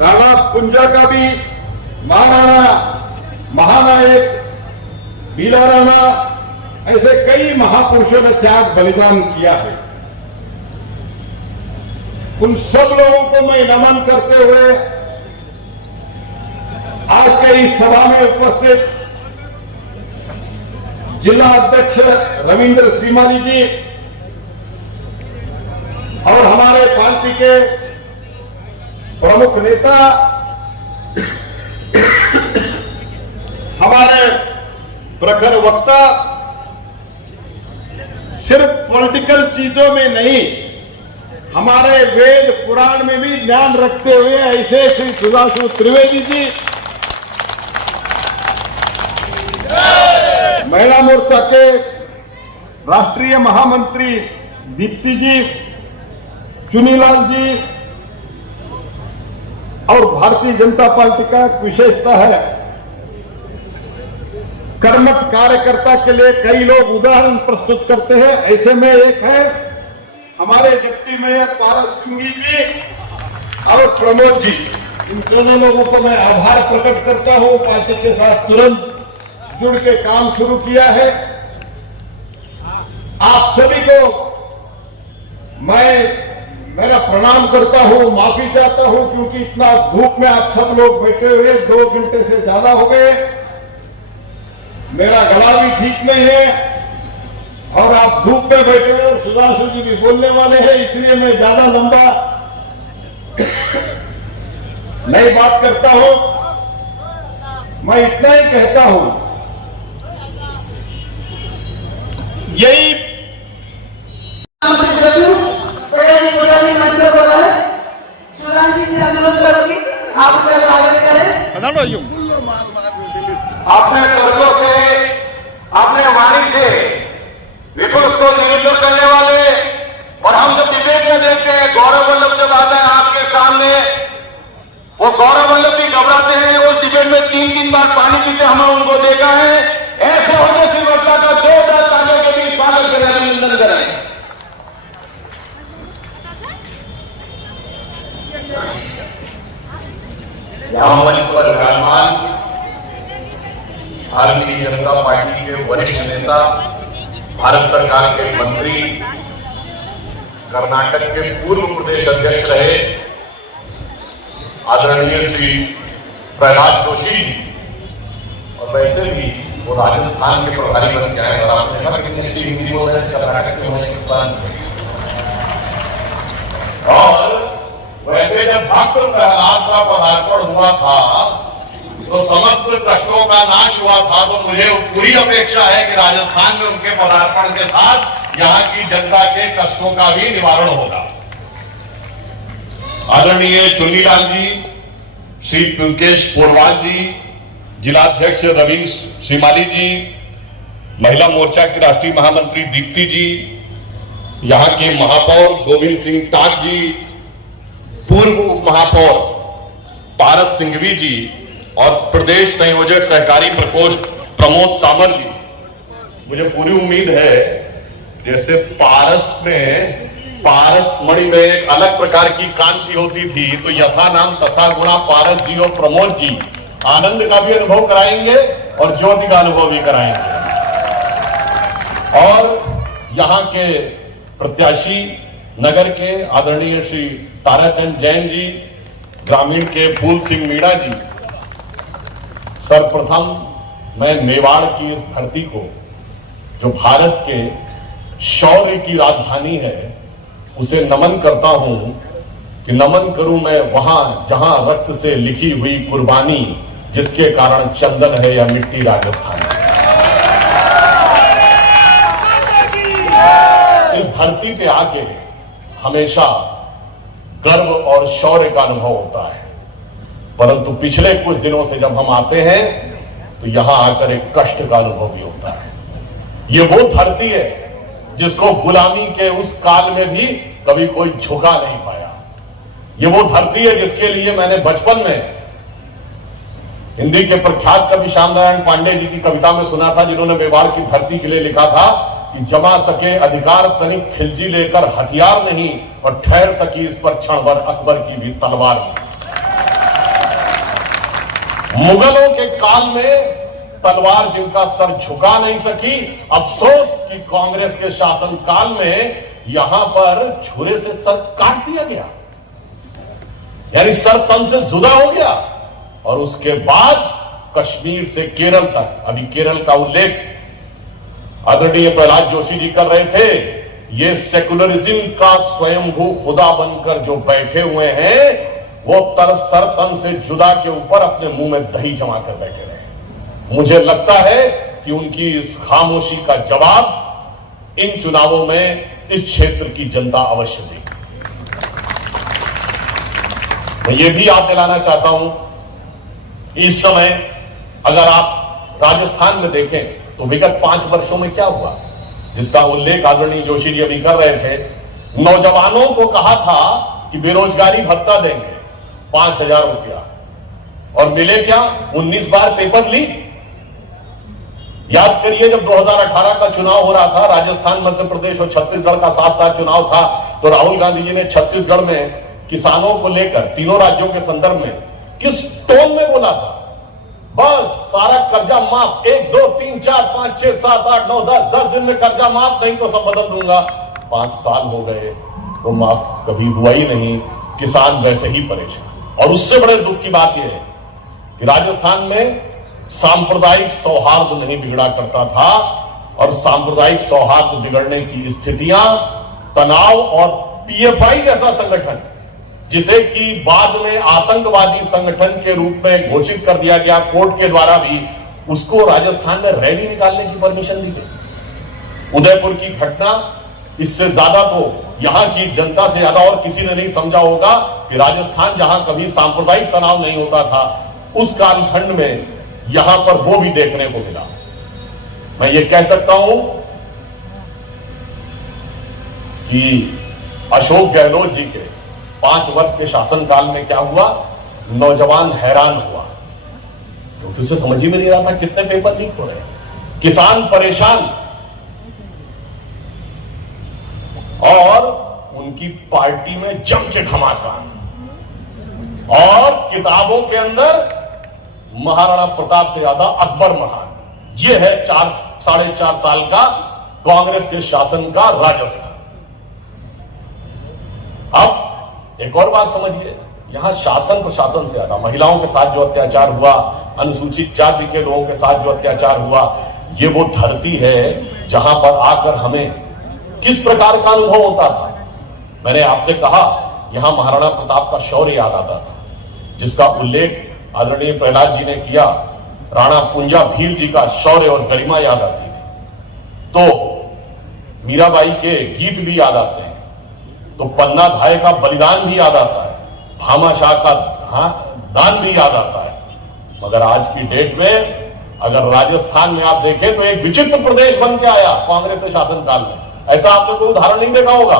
राणा कुंजा का भी महाराणा, महानायक, भीला राणा, ऐसे कई महापुरुषों ने त्याग बलिदान किया है। उन सब लोगों को मैं नमन करते हुए आज के इस सभा में उपस्थित जिला अध्यक्ष रविंद्र श्रीमाली जी और हमारे पार्टी के प्रमुख नेता, हमारे प्रखर वक्ता, सिर्फ पॉलिटिकल चीजों में नहीं, हमारे वेद पुराण में भी ध्यान रखते हुए ऐसे श्री सुधांशु त्रिवेदी जी, महिला मोर्चा के राष्ट्रीय महामंत्री दीप्ति जी, चुनीलाल जी और भारतीय जनता पार्टी का एक विशेषता है, कर्मठ कार्यकर्ता के लिए कई लोग उदाहरण प्रस्तुत करते हैं। ऐसे में एक है हमारे डिप्टी मेयर पारस सिंह जी और प्रमोद जी। इन दोनों लोगों को मैं आभार प्रकट करता हूं, पार्टी के साथ तुरंत जुड़ के काम शुरू किया है। आप सभी को मेरा प्रणाम करता हूं, माफी चाहता हूं क्योंकि इतना धूप में आप सब लोग बैठे हुए 2 घंटे से ज्यादा हो गए, मेरा गला भी ठीक नहीं है और आप धूप में बैठे हुए और सुधांशु जी भी बोलने वाले हैं, इसलिए मैं ज्यादा लंबा नहीं बात करता हूं। मैं इतना ही कहता हूं, यही आपका स्वागत करें। अपने तर्कों से, अपने वाणी से विपक्ष को निरुद्ध करने वाले, और हम जब डिबेट में देखते हैं गौरव वल्लभ जब आता है आपके सामने, वो गौरव वल्लभ भी घबराते हैं। उस डिबेट में 3 बार पानी पीते हमने उनको देखा है। ऐसे होने की वक्ता का 2 ताने के लिए स्वागत करें, अभिनंदन करें। यहां मंच पर विराजमान भारतीय जनता पार्टी के वरिष्ठ नेता, भारत सरकार के मंत्री, कर्नाटक के पूर्व प्रदेश अध्यक्ष रहे आदरणीय श्री प्रहलाद जोशी जी, और वैसे भी वो राजस्थान के प्रभारी बन गए हैं। और आपने देखा कितनी अच्छी हिंदी बोल रहे हैं कर्नाटक के होने के बाद। और वैसे जब भक्त प्रहलाद का पदार्पण हुआ था तो समस्त कष्टों का नाश हुआ था, तो मुझे पूरी अपेक्षा है कि राजस्थान में उनके पदार्पण के साथ यहाँ की जनता के कष्टों का भी निवारण होगा। आदरणीय चुन्नीलाल जी, श्री पुलकेश पोरवाल जी, जिलाध्यक्ष रविंद्र श्रीमाली जी, महिला मोर्चा की राष्ट्रीय महामंत्री दीप्ति जी, यहाँ के महापौर गोविंद सिंह टाक जी, पूर्व उप महापौर पारस सिंघवी जी और प्रदेश संयोजक सहकारी प्रकोष्ठ प्रमोद सामर जी। मुझे पूरी उम्मीद है जैसे पारस मणि में एक अलग प्रकार की कांति होती थी, तो यथा नाम तथा गुणा पारस जी और प्रमोद जी आनंद का भी अनुभव कराएंगे और ज्योति का अनुभव भी कराएंगे। और यहाँ के प्रत्याशी नगर के आदरणीय श्री ताराचंद जैन जी, ग्रामीण के फूल सिंह मीणा जी, सर्वप्रथम मैं मेवाड़ की इस धरती को, जो भारत के शौर्य की राजधानी है, उसे नमन करता हूं कि नमन करूं मैं वहां जहां रक्त से लिखी हुई कुर्बानी, जिसके कारण चंदन है या मिट्टी राजस्थान। इस धरती पे आके हमेशा गर्व और शौर्य का अनुभव होता है, परंतु पिछले कुछ दिनों से जब हम आते हैं तो यहां आकर एक कष्ट का अनुभव भी होता है। ये वो धरती है जिसको गुलामी के उस काल में भी कभी कोई झुका नहीं पाया। ये वो धरती है जिसके लिए मैंने बचपन में हिंदी के प्रख्यात कवि श्याम नारायण पांडे जी की कविता में सुना था, जिन्होंने मेवाड़ की धरती के लिए लिखा था कि जमा सके अधिकार तनिक खिलजी लेकर हथियार नहीं, और ठहर सकी इस पर क्षण भर अकबर की भी तलवार नहीं। मुगलों के काल में तलवार जिनका सर झुका नहीं सकी, अफसोस कि कांग्रेस के शासन काल में यहां पर छुरे से सर काट दिया गया, यानी सर तन से जुदा हो गया। और उसके बाद कश्मीर से केरल तक, अभी केरल का उल्लेख आदरणीय प्रहलाद जोशी जी कर रहे थे, ये सेकुलरिज्म का स्वयंभू खुदा बनकर जो बैठे हुए हैं, वो सर तन से जुदा के ऊपर अपने मुंह में दही जमा कर बैठे रहे। मुझे लगता है कि उनकी इस खामोशी का जवाब इन चुनावों में इस क्षेत्र की जनता अवश्य देगी। मैं ये भी याद दिलाना चाहता हूं, इस समय अगर आप राजस्थान में देखें तो विगत 5 वर्षों में क्या हुआ, जिसका उल्लेख आदरणीय जोशी जी अभी कर रहे थे। नौजवानों को कहा था कि बेरोजगारी भत्ता देंगे 5,000 रुपया, और मिले क्या? 19 बार पेपर लीक। याद करिए, जब 2018 का चुनाव हो रहा था, राजस्थान, मध्य प्रदेश और छत्तीसगढ़ का साथ साथ चुनाव था, तो राहुल गांधी जी ने छत्तीसगढ़ में किसानों को लेकर तीनों राज्यों के संदर्भ में किस टोन में बोला था? बस सारा कर्जा माफ, 1 2 3 4 5 6 7 8 9 10 दिन में कर्जा माफ, नहीं तो सब बदल दूंगा। 5 साल हो गए, वो माफ कभी हुआ ही नहीं, किसान वैसे ही परेशान। और उससे बड़े दुख की बात यह है कि राजस्थान में सांप्रदायिक सौहार्द नहीं बिगड़ा करता था, और सांप्रदायिक सौहार्द बिगड़ने की स्थितियां तनाव और पीएफआई जैसा संगठन, जिसे कि बाद में आतंकवादी संगठन के रूप में घोषित कर दिया गया कोर्ट के द्वारा भी, उसको राजस्थान में रैली निकालने की परमिशन दी गई। उदयपुर की घटना, इससे ज्यादा तो यहां की जनता से ज्यादा और किसी ने नहीं समझा होगा कि राजस्थान जहां कभी सांप्रदायिक तनाव नहीं होता था, उस कालखंड में यहां पर वो भी देखने को मिला। मैं ये कह सकता हूं कि अशोक गहलोत जी के 5 वर्ष के शासनकाल में क्या हुआ, नौजवान हैरान हुआ, तो उसे समझ ही में नहीं रहा था कितने पेपर लीक हो रहे हैं, किसान परेशान, और उनकी पार्टी में जम के घमासान, और किताबों के अंदर महाराणा प्रताप से ज्यादा अकबर महान। यह है 4.5 साल का कांग्रेस के शासन का राजस्थान। अब एक और बात समझिए, यहां शासन प्रशासन से ज्यादा महिलाओं के साथ जो अत्याचार हुआ, अनुसूचित जाति के लोगों के साथ जो अत्याचार हुआ, ये वो धरती है जहां पर आकर हमें किस प्रकार का अनुभव होता था। मैंने आपसे कहा, यहां महाराणा प्रताप का शौर्य याद आता था, जिसका उल्लेख आदरणीय प्रहलाद जी ने किया। राणा पुंजा भील जी का शौर्य और गरिमा याद आती थी, तो मीराबाई के गीत भी याद आते हैं, तो पन्ना धाय का बलिदान भी याद आता है, भामाशाह का दान भी याद आता है। मगर आज की डेट में अगर राजस्थान में आप देखें तो एक विचित्र प्रदेश बन के आया कांग्रेस के शासनकाल में। ऐसा आपने कोई उदाहरण नहीं देखा होगा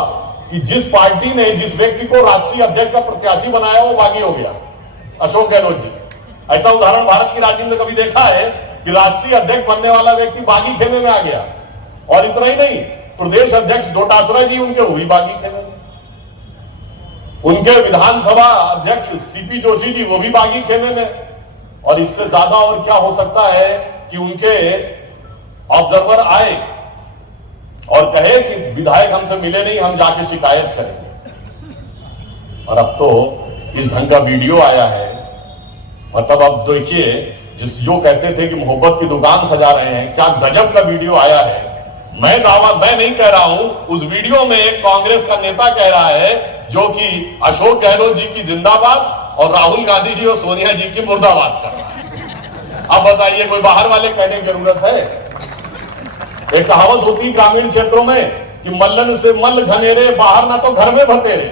कि जिस पार्टी ने जिस व्यक्ति को राष्ट्रीय अध्यक्ष का प्रत्याशी बनाया, वो बागी हो गया, अशोक गहलोत जी। ऐसा उदाहरण भारत की राजनीति में कभी देखा है कि राष्ट्रीय अध्यक्ष बनने वाला व्यक्ति बागी खेमे में आ गया? और इतना ही नहीं, प्रदेश अध्यक्ष डोटासरा जी उनके हुई बागी खेमे में, उनके विधानसभा अध्यक्ष सीपी जोशी जी वो भी बागी खेमे में। और इससे ज्यादा और क्या हो सकता है कि उनके ऑब्जर्वर आए और कहे कि विधायक हमसे मिले नहीं, हम जाके शिकायत करेंगे। और अब तो इस ढंग का वीडियो आया है, मतलब अब देखिए, जो कहते थे कि मोहब्बत की दुकान सजा रहे हैं, क्या गजब का वीडियो आया है। मैं नहीं कह रहा हूं, उस वीडियो में एक कांग्रेस का नेता कह रहा है जो कि अशोक गहलोत जी की जिंदाबाद और राहुल गांधी जी और सोनिया जी की मुर्दाबाद कर रहा है। अब बताइए, कोई बाहर वाले कहने की जरूरत है? एक कहावत होती है ग्रामीण क्षेत्रों में कि मल्लन से मल घनेरे, बाहर ना तो घर में भतेरे।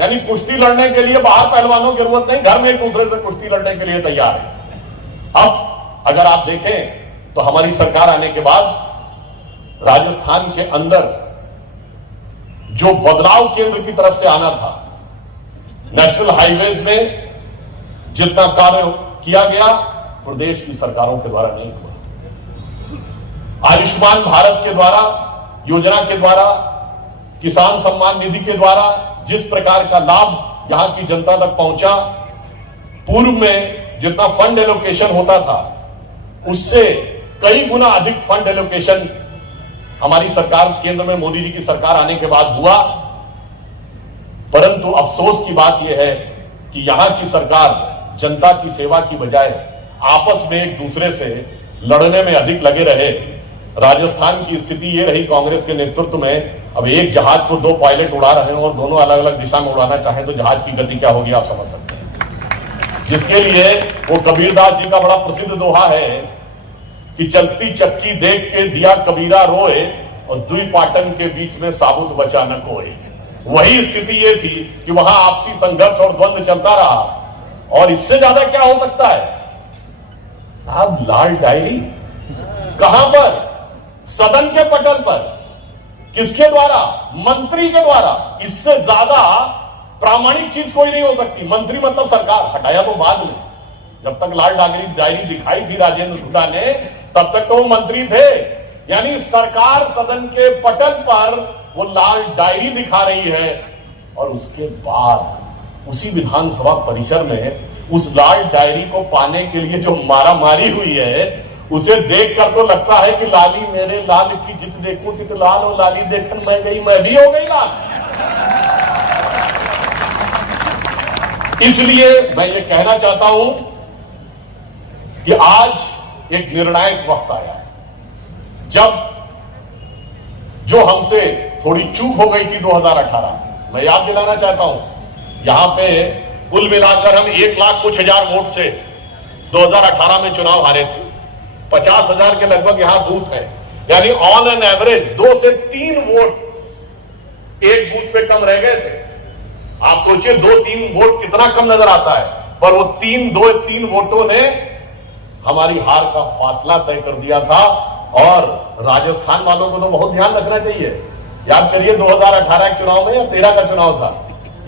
यानी कुश्ती लड़ने के लिए बाहर पहलवानों की जरूरत नहीं, घर में एक दूसरे से कुश्ती लड़ने के लिए तैयार है। अब अगर आप देखें तो हमारी सरकार आने के बाद राजस्थान के अंदर जो बदलाव केंद्र की तरफ से आना था, नेशनल हाईवेज में जितना कार्य किया गया, प्रदेश की सरकारों के द्वारा नहीं हुआ। आयुष्मान भारत के द्वारा, योजना के द्वारा, किसान सम्मान निधि के द्वारा जिस प्रकार का लाभ यहां की जनता तक पहुंचा, पूर्व में जितना फंड एलोकेशन होता था उससे कई गुना अधिक फंड एलोकेशन हमारी सरकार, केंद्र में मोदी जी की सरकार आने के बाद हुआ। परंतु अफसोस की बात यह है कि यहां की सरकार जनता की सेवा की बजाय आपस में एक दूसरे से लड़ने में अधिक लगे रहे। राजस्थान की स्थिति यह रही कांग्रेस के नेतृत्व में, अब एक जहाज को दो पायलट उड़ा रहे हैं और दोनों अलग अलग दिशा में उड़ाना चाहें तो जहाज की गति क्या होगी आप समझ सकते हैं। जिसके लिए वो कबीरदास जी का बड़ा प्रसिद्ध दोहा है कि चलती चक्की देख के दिया कबीरा रोए और दुई पाटन के बीच में साबुत बचा न कोई। वही स्थिति ये थी कि वहां आपसी संघर्ष और द्वंद्व चलता रहा, और इससे ज्यादा क्या हो सकता है साहब? लाल डायरी कहां पर? सदन के पटल पर। किसके द्वारा? मंत्री के द्वारा। इससे ज्यादा प्रामाणिक चीज कोई नहीं हो सकती। मंत्री मतलब सरकार, हटाया तो बाद में। जब तक लाल डायरी दिखाई थी राजेंद्र हुड्डा ने, तब तक तो वो मंत्री थे। यानी सरकार सदन के पटल पर वो लाल डायरी दिखा रही है, और उसके बाद उसी विधानसभा परिसर में उस लाल डायरी को पाने के लिए जो मारामारी हुई है, उसे देखकर तो लगता है कि लाली मेरे लाल की जित देखूं तित लाल, और लाली देखन मैं गई मैं भी हो गई लाल। इसलिए मैं ये कहना चाहता हूं कि आज एक निर्णायक वक्त आया है, जब जो हमसे थोड़ी चूक हो गई थी 2018, मैं याद दिलाना चाहता हूं। यहां पे कुल मिलाकर हम 1,00,000 वोट से 2018 में चुनाव हारे थे। 50,000 के लगभग यहां बूथ है, यानी ऑन एन एवरेज 2 से 3 वोट एक बूथ पे कम रह गए थे। आप सोचिए 2-3 वोट कितना कम नजर आता है, पर वो 2-3 वोटों ने हमारी हार का फासला तय कर दिया था। और राजस्थान वालों को तो बहुत ध्यान रखना चाहिए। याद करिए 2018 के चुनाव में या 13 का चुनाव था,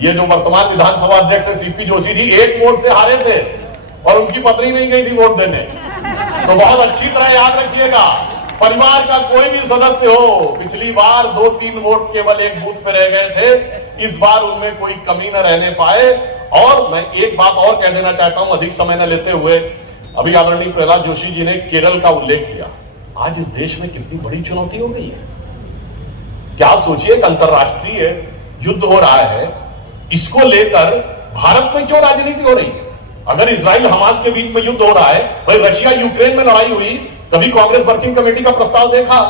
ये जो वर्तमान विधानसभा अध्यक्ष है सीपी जोशी जी, 1 वोट से हारे थे और उनकी पत्नी नहीं गई थी वोट देने। तो बहुत अच्छी तरह याद रखिएगा, परिवार का कोई भी सदस्य हो, पिछली बार 2-3 वोट केवल एक बूथ पे रह गए थे, इस बार उनमें कोई कमी न रहने पाए। और मैं एक बात और कह देना चाहता हूं अधिक समय न लेते हुए, अभी आदरणीय प्रहलाद जोशी जी ने केरल का उल्लेख किया। आज इस देश में कितनी बड़ी चुनौती हो गई है। क्या आप सोचिए एक अंतरराष्ट्रीय युद्ध हो रहा है, इसको लेकर भारत में क्यों राजनीति हो रही है? अगर इजराइल हमास के बीच में युद्ध हो रहा है, भाई रशिया यूक्रेन में लड़ाई हुई, कभी कांग्रेस वर्किंग कमेटी का प्रस्ताव देखा?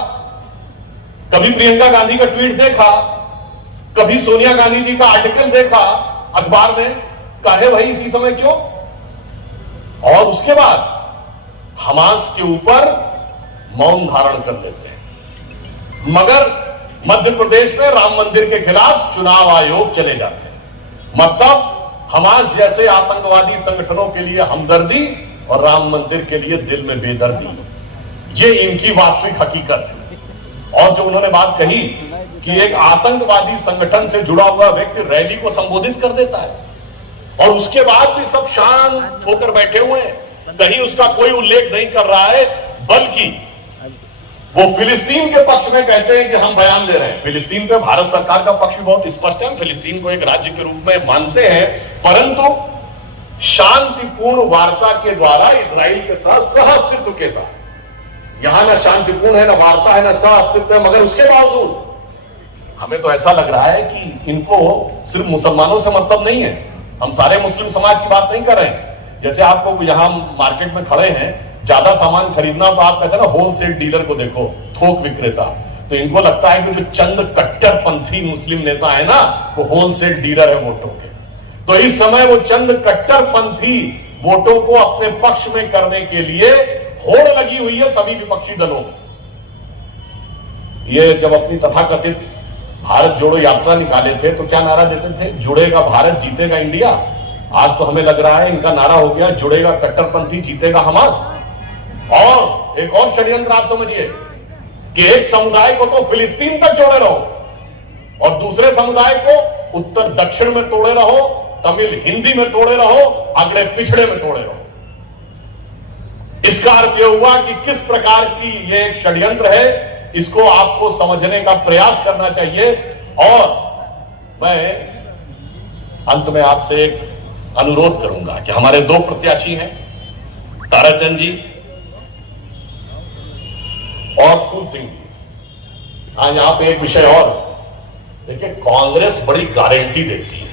कभी प्रियंका गांधी का ट्वीट देखा? कभी सोनिया गांधी जी का आर्टिकल देखा अखबार में? कहे भाई इसी समय क्यों? और उसके बाद हमास के ऊपर मौन धारण कर लेते हैं, मगर मध्य प्रदेश में राम मंदिर के खिलाफ चुनाव आयोग चले जाते हैं। मतलब हमास जैसे आतंकवादी संगठनों के लिए हमदर्दी और राम मंदिर के लिए दिल में बेदर्दी, ये इनकी वास्तविक हकीकत है। और जो उन्होंने बात कही कि एक आतंकवादी संगठन से जुड़ा हुआ व्यक्ति रैली को संबोधित कर देता है और उसके बाद भी सब शांत होकर बैठे हुए हैं, कहीं उसका कोई उल्लेख नहीं कर रहा है, बल्कि वो फिलिस्तीन के पक्ष में कहते हैं कि हम बयान दे रहे हैं। फिलिस्तीन पे भारत सरकार का पक्ष भी बहुत स्पष्ट है, फिलिस्तीन को एक राज्य के रूप में मानते हैं, परंतु शांतिपूर्ण वार्ता के द्वारा इजराइल के साथ सहअस्तित्व के साथ यहां ना शांतिपूर्ण है, ना वार्ता है, ना सह अस्तित्व है, मगर उसके बावजूद हमें तो ऐसा लग रहा है कि इनको सिर्फ मुसलमानों से मतलब नहीं है। हम सारे मुस्लिम समाज की बात नहीं कर रहे हैं। जैसे आपको यहां मार्केट में खड़े हैं, ज्यादा सामान खरीदना तो आप कहते हैं ना होलसेल डीलर को देखो, थोक विक्रेता। तो इनको लगता है कि जो चंद कट्टरपंथी मुस्लिम नेता है ना, वो होलसेल डीलर है वोटों के। तो इस समय वो चंद कट्टरपंथी वोटों को अपने पक्ष में करने के लिए होड़ लगी हुई है सभी विपक्षी दलों में। ये जब अपनी तथाकथित भारत जोड़ो यात्रा निकाले थे तो क्या नारा देते थे? जुड़ेगा भारत, जीतेगा इंडिया। आज तो हमें लग रहा है इनका नारा हो गया, जुड़ेगा कट्टरपंथी, जीतेगा हमास। और एक और षड्यंत्र आप समझिए कि एक समुदाय को तो फिलिस्तीन तक जोड़े रहो और दूसरे समुदाय को उत्तर दक्षिण में तोड़े रहो, तमिल हिंदी में तोड़े रहो, अगड़े पिछड़े में तोड़े रहो। इसका अर्थ यह हुआ कि किस प्रकार की यह एक षड्यंत्र है, इसको आपको समझने का प्रयास करना चाहिए। और मैं अंत में आपसे एक अनुरोध करूंगा कि हमारे दो प्रत्याशी हैं, ताराचंद जी और फूल सिंह जी। आज यहां पे एक विषय और देखिए, कांग्रेस बड़ी गारंटी देती है।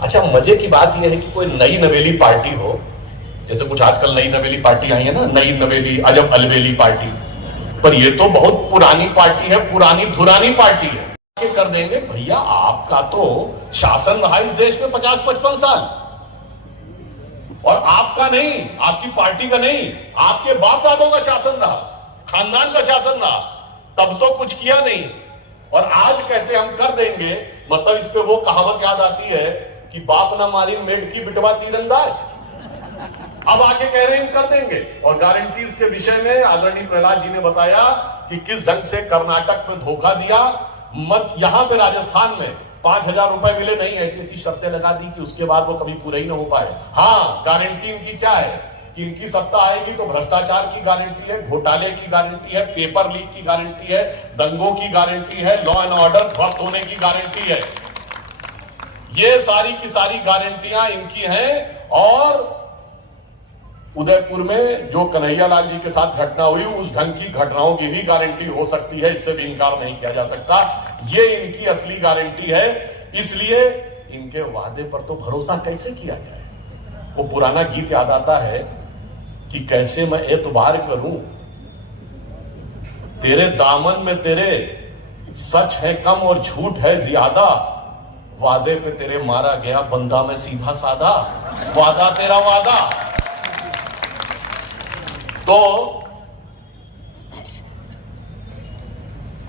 अच्छा, मजे की बात यह है कि कोई नई नवेली पार्टी हो, जैसे कुछ आजकल नई नवेली पार्टी आई है ना, नई नवेली अजब अलवेली पार्टी, पर ये तो बहुत पुरानी पार्टी है, पुरानी धुरानी पार्टी है। क्या कर देंगे भैया? आपका तो शासन रहा इस देश में 50-55 साल, और आपका नहीं, आपकी पार्टी का नहीं, आपके बाप दादों का शासन रहा, खानदान का शासन रहा, तब तो कुछ किया नहीं। और आज कहते हम कर देंगे, मतलब इस पे वो कहावत याद आती है कि बाप ना मारी मेड की बिटवा तीरंदाज। अब आके कह रहे हैं कर देंगे। और गारंटीज के विषय में आदरणीय प्रहलाद जी ने बताया कि किस ढंग से कर्नाटक में धोखा दिया, यहां पे राजस्थान में 5,000 रुपए मिले नहीं, ऐसी ऐसी शर्तें लगा दी कि उसके बाद वो कभी पूरा ही ना हो पाए। हाँ, गारंटी इनकी क्या है कि इनकी सत्ता आएगी तो भ्रष्टाचार की गारंटी है, घोटाले की गारंटी है, पेपर लीक की गारंटी है, दंगों की गारंटी है, लॉ एंड ऑर्डर ध्वस्त होने की गारंटी है। ये सारी की सारी गारंटियां इनकी हैं। और उदयपुर में जो कन्हैयालाल जी के साथ घटना हुई, उस ढंग की घटनाओं की भी गारंटी हो सकती है, इससे भी इनकार नहीं किया जा सकता। ये इनकी असली गारंटी है। इसलिए इनके वादे पर तो भरोसा कैसे किया जाए? वो पुराना गीत याद आता है कि कैसे मैं एतबार करूं, तेरे दामन में तेरे सच है कम और झूठ है ज्यादा, वादे पे तेरे मारा गया बंदा में सीधा सादा, वादा तेरा वादा। तो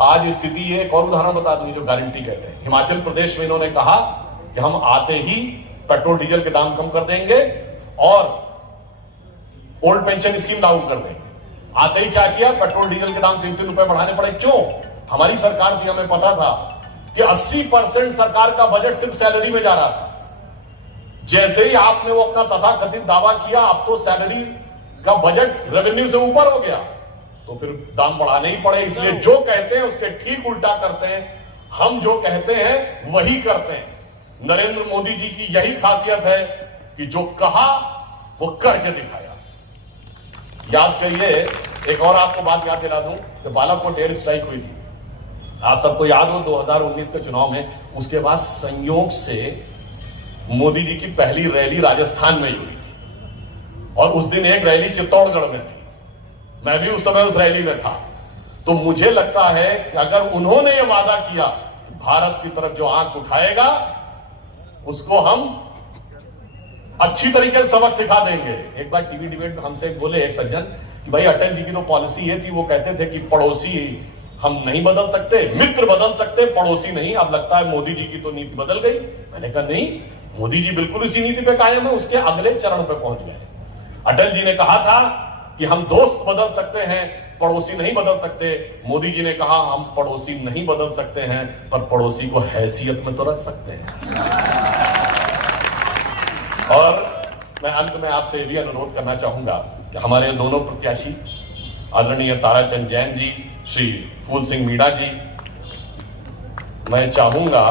आज स्थिति है। एक और उदाहरण बता दूं, जो गारंटी कहते हैं, हिमाचल प्रदेश में इन्होंने कहा कि हम आते ही पेट्रोल डीजल के दाम कम कर देंगे और ओल्ड पेंशन स्कीम लागू कर देंगे। आते ही क्या किया? पेट्रोल डीजल के दाम 3-3 रुपए बढ़ाने पड़े। क्यों? हमारी सरकार थी, हमें पता था कि 80% सरकार का बजट सिर्फ सैलरी में जा रहा था। जैसे ही आपने वो अपना तथाकथित दावा किया, अब तो सैलरी का बजट रेवेन्यू से ऊपर हो गया, तो फिर दाम बढ़ाने ही पड़े। इसलिए जो कहते हैं उसके ठीक उल्टा करते हैं। हम जो कहते हैं वही करते हैं। नरेंद्र मोदी जी की यही खासियत है कि जो कहा वो करके दिखाया। याद करिए, एक और आपको बात याद दिला दूं कि बालाकोट एयर स्ट्राइक हुई थी, आप सबको याद हो 2019 के चुनाव में। उसके बाद संयोग से मोदी जी की पहली रैली राजस्थान में हुई थी और उस दिन एक रैली चित्तौड़गढ़ में थी। मैं भी उस समय उस रैली में था। तो मुझे लगता है कि अगर उन्होंने ये वादा किया भारत की तरफ जो आंख उठाएगा उसको हम अच्छी तरीके से सबक सिखा देंगे। एक बार टीवी डिबेट में हमसे बोले एक सज्जन कि भाई अटल जी की तो पॉलिसी ये थी, वो कहते थे कि पड़ोसी हम नहीं बदल सकते, मित्र बदल सकते, पड़ोसी नहीं। अब लगता है मोदी जी की तो नीति बदल गई। मैंने कहा नहीं, मोदी जी बिल्कुल इसी नीति पे कायम है, उसके अगले चरण पे पहुंच गए। अटल जी ने कहा था कि हम दोस्त बदल सकते हैं, पड़ोसी नहीं बदल सकते। मोदी जी ने कहा हम पड़ोसी नहीं बदल सकते हैं, पर पड़ोसी को हैसियत में तो रख सकते हैं। और मैं अंत में आपसे यह भी अनुरोध करना चाहूंगा कि हमारे दोनों प्रत्याशी आदरणीय ताराचंद जैन जी, श्री फूल सिंह मीणा जी, मैं चाहूंगा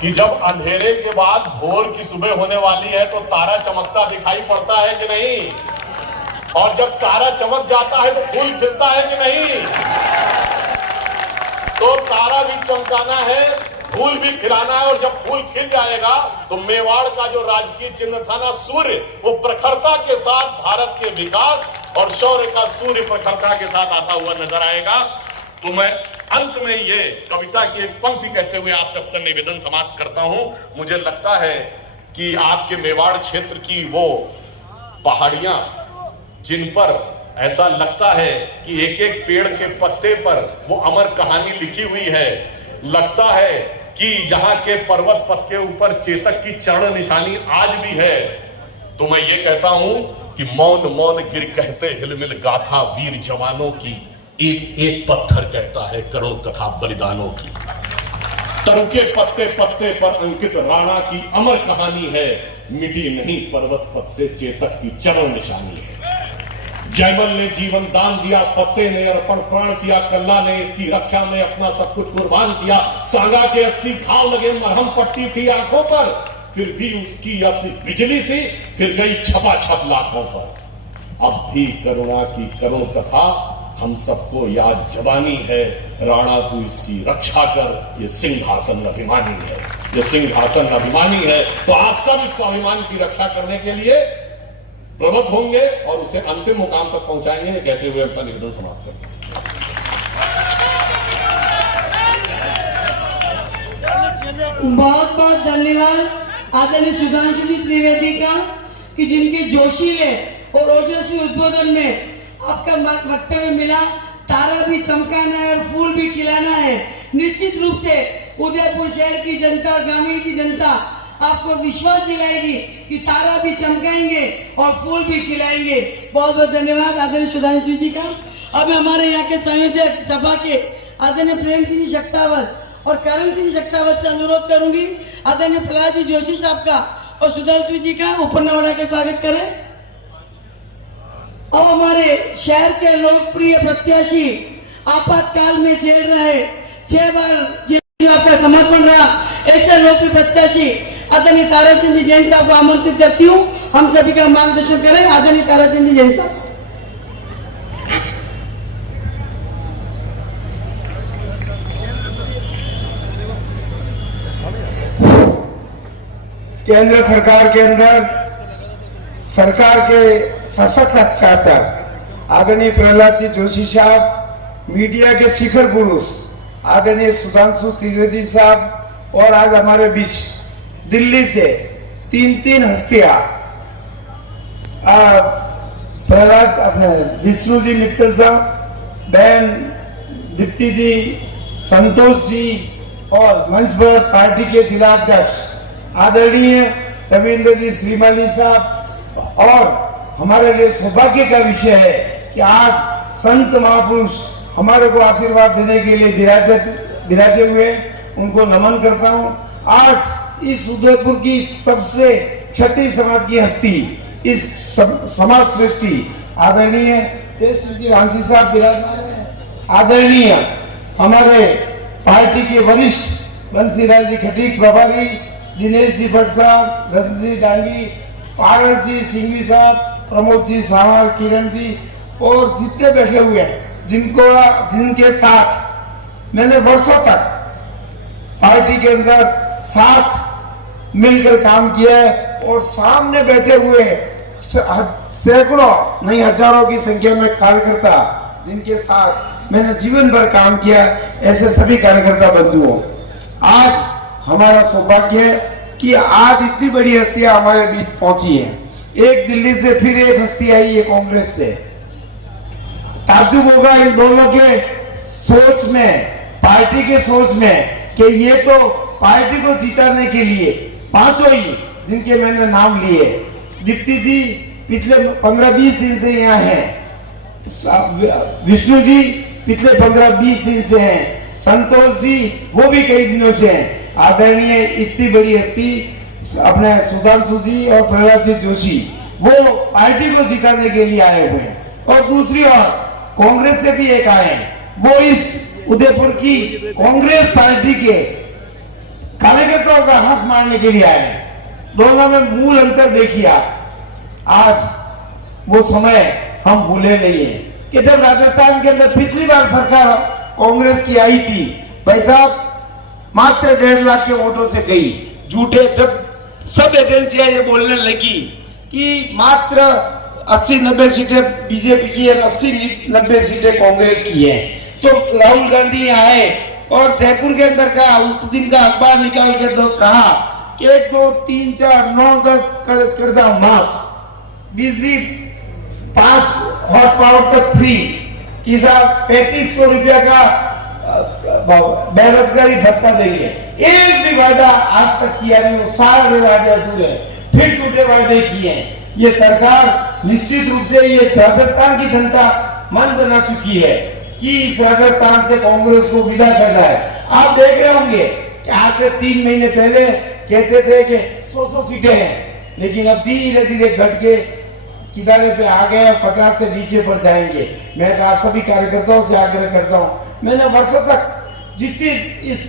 कि जब अंधेरे के बाद भोर की सुबह होने वाली है तो तारा चमकता दिखाई पड़ता है कि नहीं? और जब तारा चमक जाता है तो फूल खिलता है कि नहीं? तो तारा भी चमकाना है, फूल भी खिलाना है, और जब फूल खिल जाएगा तो मेवाड़ का जो राजकीय चिन्ह था ना सूर्य, वो प्रखरता के साथ भारत के विकास और शौर्य का सूर्य प्रखरता के साथ आता हुआ नजर आएगा। तो मैं अंत में ये कविता की एक पंक्ति कहते हुए आप सबसे निवेदन समाप्त करता हूं। मुझे लगता है कि आपके मेवाड़ क्षेत्र की वो पहाड़ियां जिन पर ऐसा लगता है कि एक एक पेड़ के पत्ते पर वो अमर कहानी लिखी हुई है, लगता है कि यहाँ के पर्वत पथ के ऊपर चेतक की चरण निशानी आज भी है, तो मैं ये कहता हूं कि मौन मौन गिर कहते हिलमिल गाथा वीर जवानों की, एक एक पत्थर कहता है करोड़ कथा बलिदानों की। तरु के पत्ते पत्ते पर अंकित राणा की अमर कहानी है, मिटी नहीं पर्वत पथ से चेतक की चरण निशानी है। जयमल ने जीवन दान दिया, फतेह ने अर्पण प्राण किया, कल्ला ने इसकी रक्षा में अपना सब कुछ कुर्बान किया। सांगा के 80 घाव लगे, मरहम पट्टी थी आंखों पर, फिर भी उसकी 80 बिजली सी फिर गई छपा छप लाखों पर। अब भी करुणा की करुण कथा हम सबको याद जवानी है, राणा तू इसकी रक्षा कर, ये सिंहासन अभिमानी है, ये सिंहासन अभिमानी है। तो आप सब इस स्वाभिमान की रक्षा करने के लिए प्रवृत्त होंगे और उसे अंतिम मुकाम तक पहुंचाएंगे, कहते हुए अपना निवेदन समाप्त करते हैं। बहुत बहुत धन्यवाद आदरणीय सुधांशु जी त्रिवेदी का कि जिनके जोशीले और ओजस्वी उद्बोधन में आपका वक्तव्य मिला। तारा भी चमकाना है और फूल भी खिलाना है। निश्चित रूप से उदयपुर शहर की जनता, ग्रामीण की जनता आपको विश्वास दिलाएगी कि तारा भी चमकाएंगे और फूल भी खिलाएंगे। बहुत बहुत धन्यवाद आदरणीय सुधांशु जी का। अब हमारे यहाँ के संयोजक सभा के आदरणीय प्रेम सिंह शक्तावत और करण सिंह शक्तावत से अनुरोध करूंगी आदरणीय प्रहलाद जी जोशी साहब का और सुधांशु जी का ऊपर नौड़ा के स्वागत करें। अब हमारे शहर के लोकप्रिय प्रत्याशी आपातकाल में जेल रहे, 6 बार जेल आपका समर्पण रहा, ऐसे लोकप्रिय प्रत्याशी आदरणीय ताराचंद जी जैन साहब को आमंत्रित करती हूँ, हम सभी का मार्गदर्शन करें। आदरणीय ताराचंद जी जैन साहब। केंद्र सरकार के अंदर सरकार के सशक्त चाहकर आदरणीय प्रहलाद जी जोशी साहब, मीडिया के शिखर पुरुष आदरणीय सुधांशु त्रिवेदी साहब, और आज हमारे बीच दिल्ली से 3 हस्तियां, प्रहलाद अपने विष्णु जी मित्तल साहब, बहन दीप्ति जी, संतोष जी और मंच पर पार्टी के जिलाध्यक्ष आदरणीय रविंद्र जी श्रीमाली साहब। और हमारे लिए सौभाग्य का विषय है कि आज संत महापुरुष हमारे को आशीर्वाद देने के लिए विराजे हुए, उनको नमन करता हूं। आज इस उदयपुर की सबसे क्षत्रिय समाज की हस्ती, इस समाज सृष्टि आदरणीय वांसी साहब विराजमान है, आदरणीय हमारे पार्टी के वरिष्ठ बंसीलाल जी खटीक प्रभारी, दिनेश जी भट्ट साहब, रतन जी डांगी, पारस जी सिंघवी साहब, प्रमोद जी सावंत, किरण जी और जितने बैठे हुए हैं, जिनके साथ मैंने वर्षों तक पार्टी के अंदर साथ मिलकर काम किया है, और सामने बैठे हुए सैकड़ों नहीं हजारों की संख्या में कार्यकर्ता जिनके साथ मैंने जीवन भर काम किया, ऐसे सभी कार्यकर्ता बंधुओं, आज हमारा सौभाग्य है कि आज इतनी बड़ी हस्तियां हमारे बीच पहुंची है। एक दिल्ली से फिर एक हस्ती आई है कांग्रेस से। ताज्जुब होगा इन दोनों के सोच में, पार्टी के सोच में, कि ये तो पार्टी को जिताने के लिए पांचों ही जिनके मैंने नाम लिए, दीप्ति जी पिछले 15-20 दिन से यहाँ हैं, विष्णु जी पिछले 15-20 दिन से हैं, संतोष जी वो भी कई दिनों से हैं, आदरणीय इतनी बड़ी हस्ती अपने सुधांशु जी और प्रहलाद जी जोशी वो पार्टी को जिताने के लिए आए हुए हैं। और दूसरी ओर कांग्रेस से भी एक आए हैं, वो इस उदयपुर की कांग्रेस पार्टी के कार्यकर्ताओं का हक मारने के लिए आए हैं। दोनों में मूल अंतर देखिए आप। आज वो समय हम भूले नहीं है कि जब राजस्थान के अंदर पिछली बार सरकार कांग्रेस की आई थी, भाई साहब मात्र 1.5 लाख के वोटों से गई। झूठे जब सब एजेंसियां ये बोलने लगी कि मात्र 80-90 सीटें बीजेपी की है, 80-90 सीटें कांग्रेस की है, तो राहुल गांधी आए और जयपुर के अंदर का उस दिन का अखबार निकाल के तो कहा कि 1, 2, 3, 4, 9, 10 कर दो माफ, बिजली 5 हॉर्स पावर तक फ्री, किसान 3500 रुपया का बेरोजगारी भत्ता देंगे। एक भी वादा आज तक किया नहीं, वो सारे वादे अधूरे, फिर झूठे वादे किए हैं। ये सरकार निश्चित रूप से ये राजस्थान की जनता मन बना चुकी है कि इस राजस्थान से कांग्रेस को विदा करना है। आप देख रहे होंगे कि आज से 3 महीने पहले कहते थे कि 100 सीटें हैं, लेकिन अब धीरे धीरे घट के किनारे पे आ गए, 50 से नीचे पर जाएंगे। मैं तो आप सभी कार्यकर्ताओं से आग्रह करता हूँ, मैंने वर्षों तक जितनी इस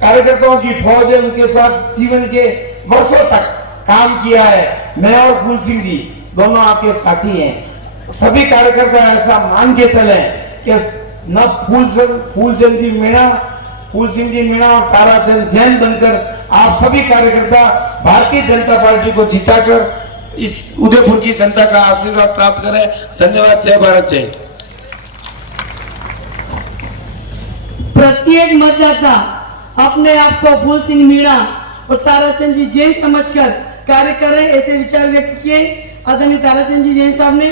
कार्यकर्ताओं की फौज है उनके साथ जीवन के वर्षों तक काम किया है, मैं और फूल सिंह जी दोनों आपके साथी हैं। सभी कार्यकर्ता ऐसा मान के चले कि न फूल सिंह जी मीणा और ताराचंद जैन बनकर आप सभी कार्यकर्ता भारतीय जनता पार्टी को जिताकर इस उदयपुर की जनता का आशीर्वाद प्राप्त करें। धन्यवाद। जय भारत जय। प्रत्येक मतदाता अपने आप को फूल सिंह मीणा और ताराचंद जी जैन समझकर कार्य करें, ऐसे विचार व्यक्त किए आदरणीय ताराचंद जी जैन साहब ने।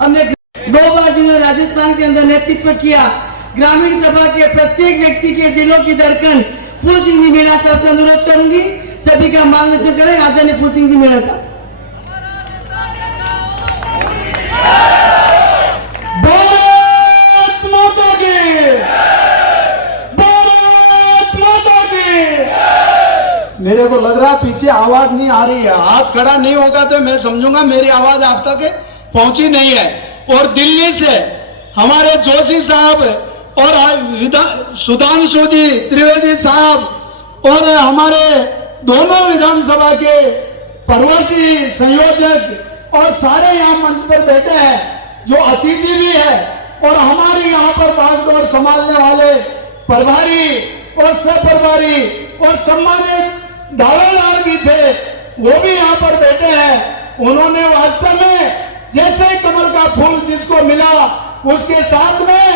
हमने 2 बार जिन्होंने राजस्थान के अंदर नेतृत्व किया, ग्रामीण सभा के प्रत्येक व्यक्ति के दिलों की धड़कन फूल सिंह जी मीणा साहब से अनुरोध करूंगी, सभी का मार्गदर्शन करें। आदरणीय फूल सिंह जी मीणा साहब। मेरे को लग रहा पीछे आवाज नहीं आ रही है, हाथ खड़ा नहीं होगा तो मैं समझूंगा मेरी आवाज आप तक पहुंची नहीं है। और दिल्ली से हमारे जोशी साहब और सुधांशु जी त्रिवेदी साहब और हमारे दोनों विधानसभा के प्रवासी संयोजक और सारे यहाँ मंच पर बैठे हैं, जो अतिथि भी है और हमारी यहाँ पर भागदौड़ संभालने वाले प्रभारी और सहप्रभारी और सम्मानित दावेदार भी थे, वो भी यहाँ पर बैठे हैं। उन्होंने वास्तव में जैसे कमल का फूल जिसको मिला उसके साथ में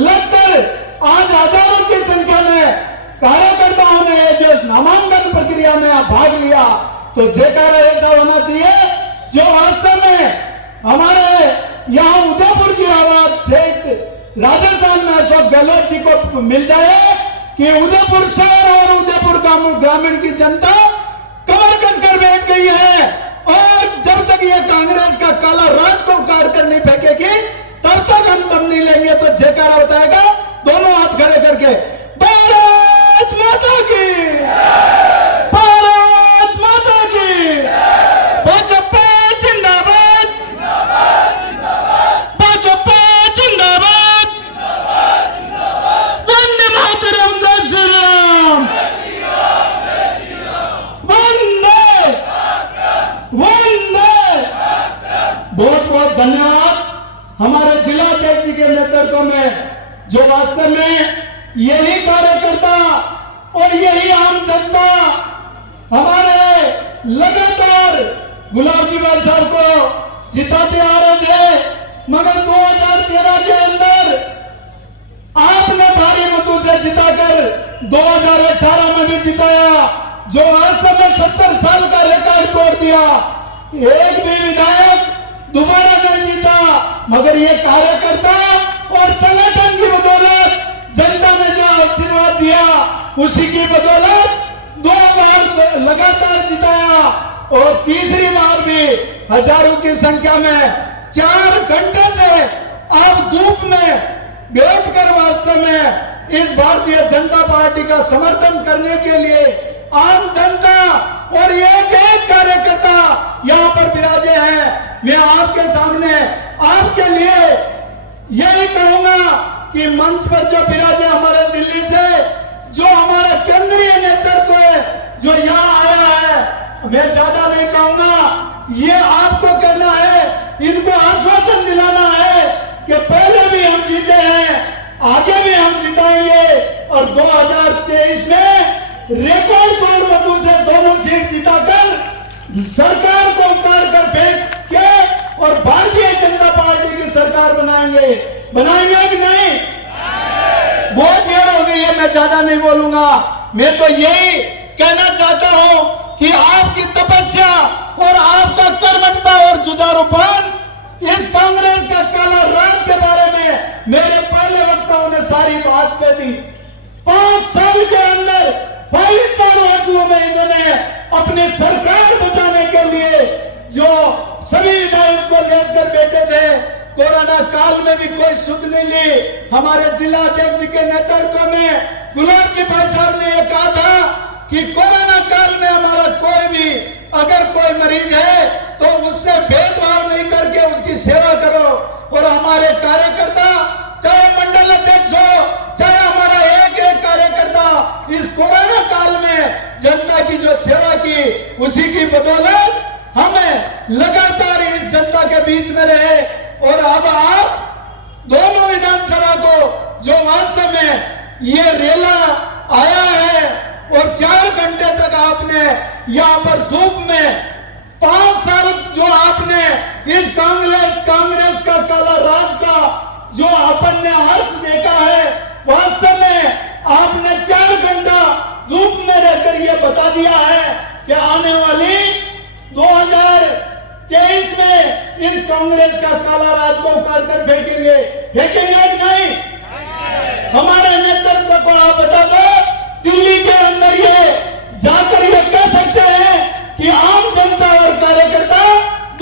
लगकर आज हजारों की संख्या में कार्यकर्ताओं ने जो नामांकन प्रक्रिया में भाग लिया, तो जयकारा ऐसा होना चाहिए जो वास्तव में हमारे यहाँ उदयपुर की आवाज राजस्थान में अशोक गहलोत जी को मिल जाए कि उदयपुर शहर और उदयपुर ग्रामीण की जनता कमर कसकर बैठ गई है और जब तक ये कांग्रेस का काला राज को काट कर नहीं फेंकेगी तब तक हम दम नहीं लेंगे। तो जयकारा बताएगा दोनों हाथ खड़े करके, भारत माता की, भारत माता की, भाजपा जिंदाबाद, भाजपा जिंदाबाद, वंदे मातरम, जय श्री राम, वंदे वंदे। बहुत बहुत धन्यवाद हमारे जिला अध्यक्ष जी के नेतृत्व में, जो वास्तव में यही कार्यकर्ता और यही आम जनता हमारे लगातार गुलाब जी भाई साहब को जिताते आ रहे थे, मगर 2013 के अंदर आपने भारी मतों से जिताकर 2018 में भी जिताया, जो वास्तव में 70 साल का रिकॉर्ड तोड़ दिया। एक भी विधायक दोबारा नहीं जीता, मगर ये कार्यकर्ता और संगठन की बदौलत, जनता ने जो आशीर्वाद दिया उसी की बदौलत 2 बार लगातार जिताया और तीसरी बार भी हजारों की संख्या में 4 घंटे से आप धूप में बैठकर वास्तव में इस भारतीय जनता पार्टी का समर्थन करने के लिए आम जनता और एक एक कार्यकर्ता यहाँ पर विराजे हैं। मैं आपके सामने आपके लिए यही कहूंगा कि मंच पर जो विराजे हमारे दिल्ली से, जो हमारा केंद्रीय नेतृत्व है जो यहाँ आया है, मैं ज्यादा नहीं कहूंगा, ये आपको कहना है, इनको आश्वासन दिलाना है कि पहले भी हम जीते हैं, आगे भी हम जिताएंगे और 2023 में रिकॉर्ड तोड़ मतों से दोनों सीट जिताकर सरकार को उतार कर फेंक के और भारतीय जनता पार्टी की सरकार बनाएंगे कि नहीं? बहुत देर हो गई है, मैं ज्यादा नहीं बोलूंगा। मैं तो यही कहना चाहता हूं कि आपकी तपस्या और आपका कर्मठता और जुझारूपन इस कांग्रेस का काला राज के बारे में मेरे पहले वक्ताओं ने सारी बात कह दी। 5 साल के अंदर 5 राज्यों में इन्होंने अपनी सरकार बचाने के लिए जो सभी विधायक को लेकर बैठे थे, कोरोना काल में भी कोई सुध नहीं ली। हमारे जिला अध्यक्ष जी के नेतृत्व में गुलाब जी भाई साहब ने यह कहा था कि कोरोना काल में हमारा कोई भी अगर कोई मरीज है तो उससे भेदभाव नहीं करके उसकी सेवा करो। और हमारे कार्यकर्ता, चाहे मंडल अध्यक्ष हो, चाहे हमारा एक कार्यकर्ता, इस कोरोना काल में जनता की जो सेवा की उसी की बदौलत हमें लगातार इस जनता के बीच में रहे। और अब आप दोनों विधानसभा को जो वास्तव में ये रेला आया है और 4 घंटे तक आपने यहाँ पर धूप में 5 साल जो आपने इस कांग्रेस का काला राज का जो अपन ने हर्ष देखा है, वास्तव में आपने 4 घंटा धूप में रहकर ये बता दिया है कि आने वाली 2023 में इस कांग्रेस का काला राज को उखाड़ कर फेंकेंगे कि नहीं? हमारे नेतृत्व को आप बता दो, दिल्ली के अंदर ये जाकर ये कह सकते हैं कि आम जनता और कार्यकर्ता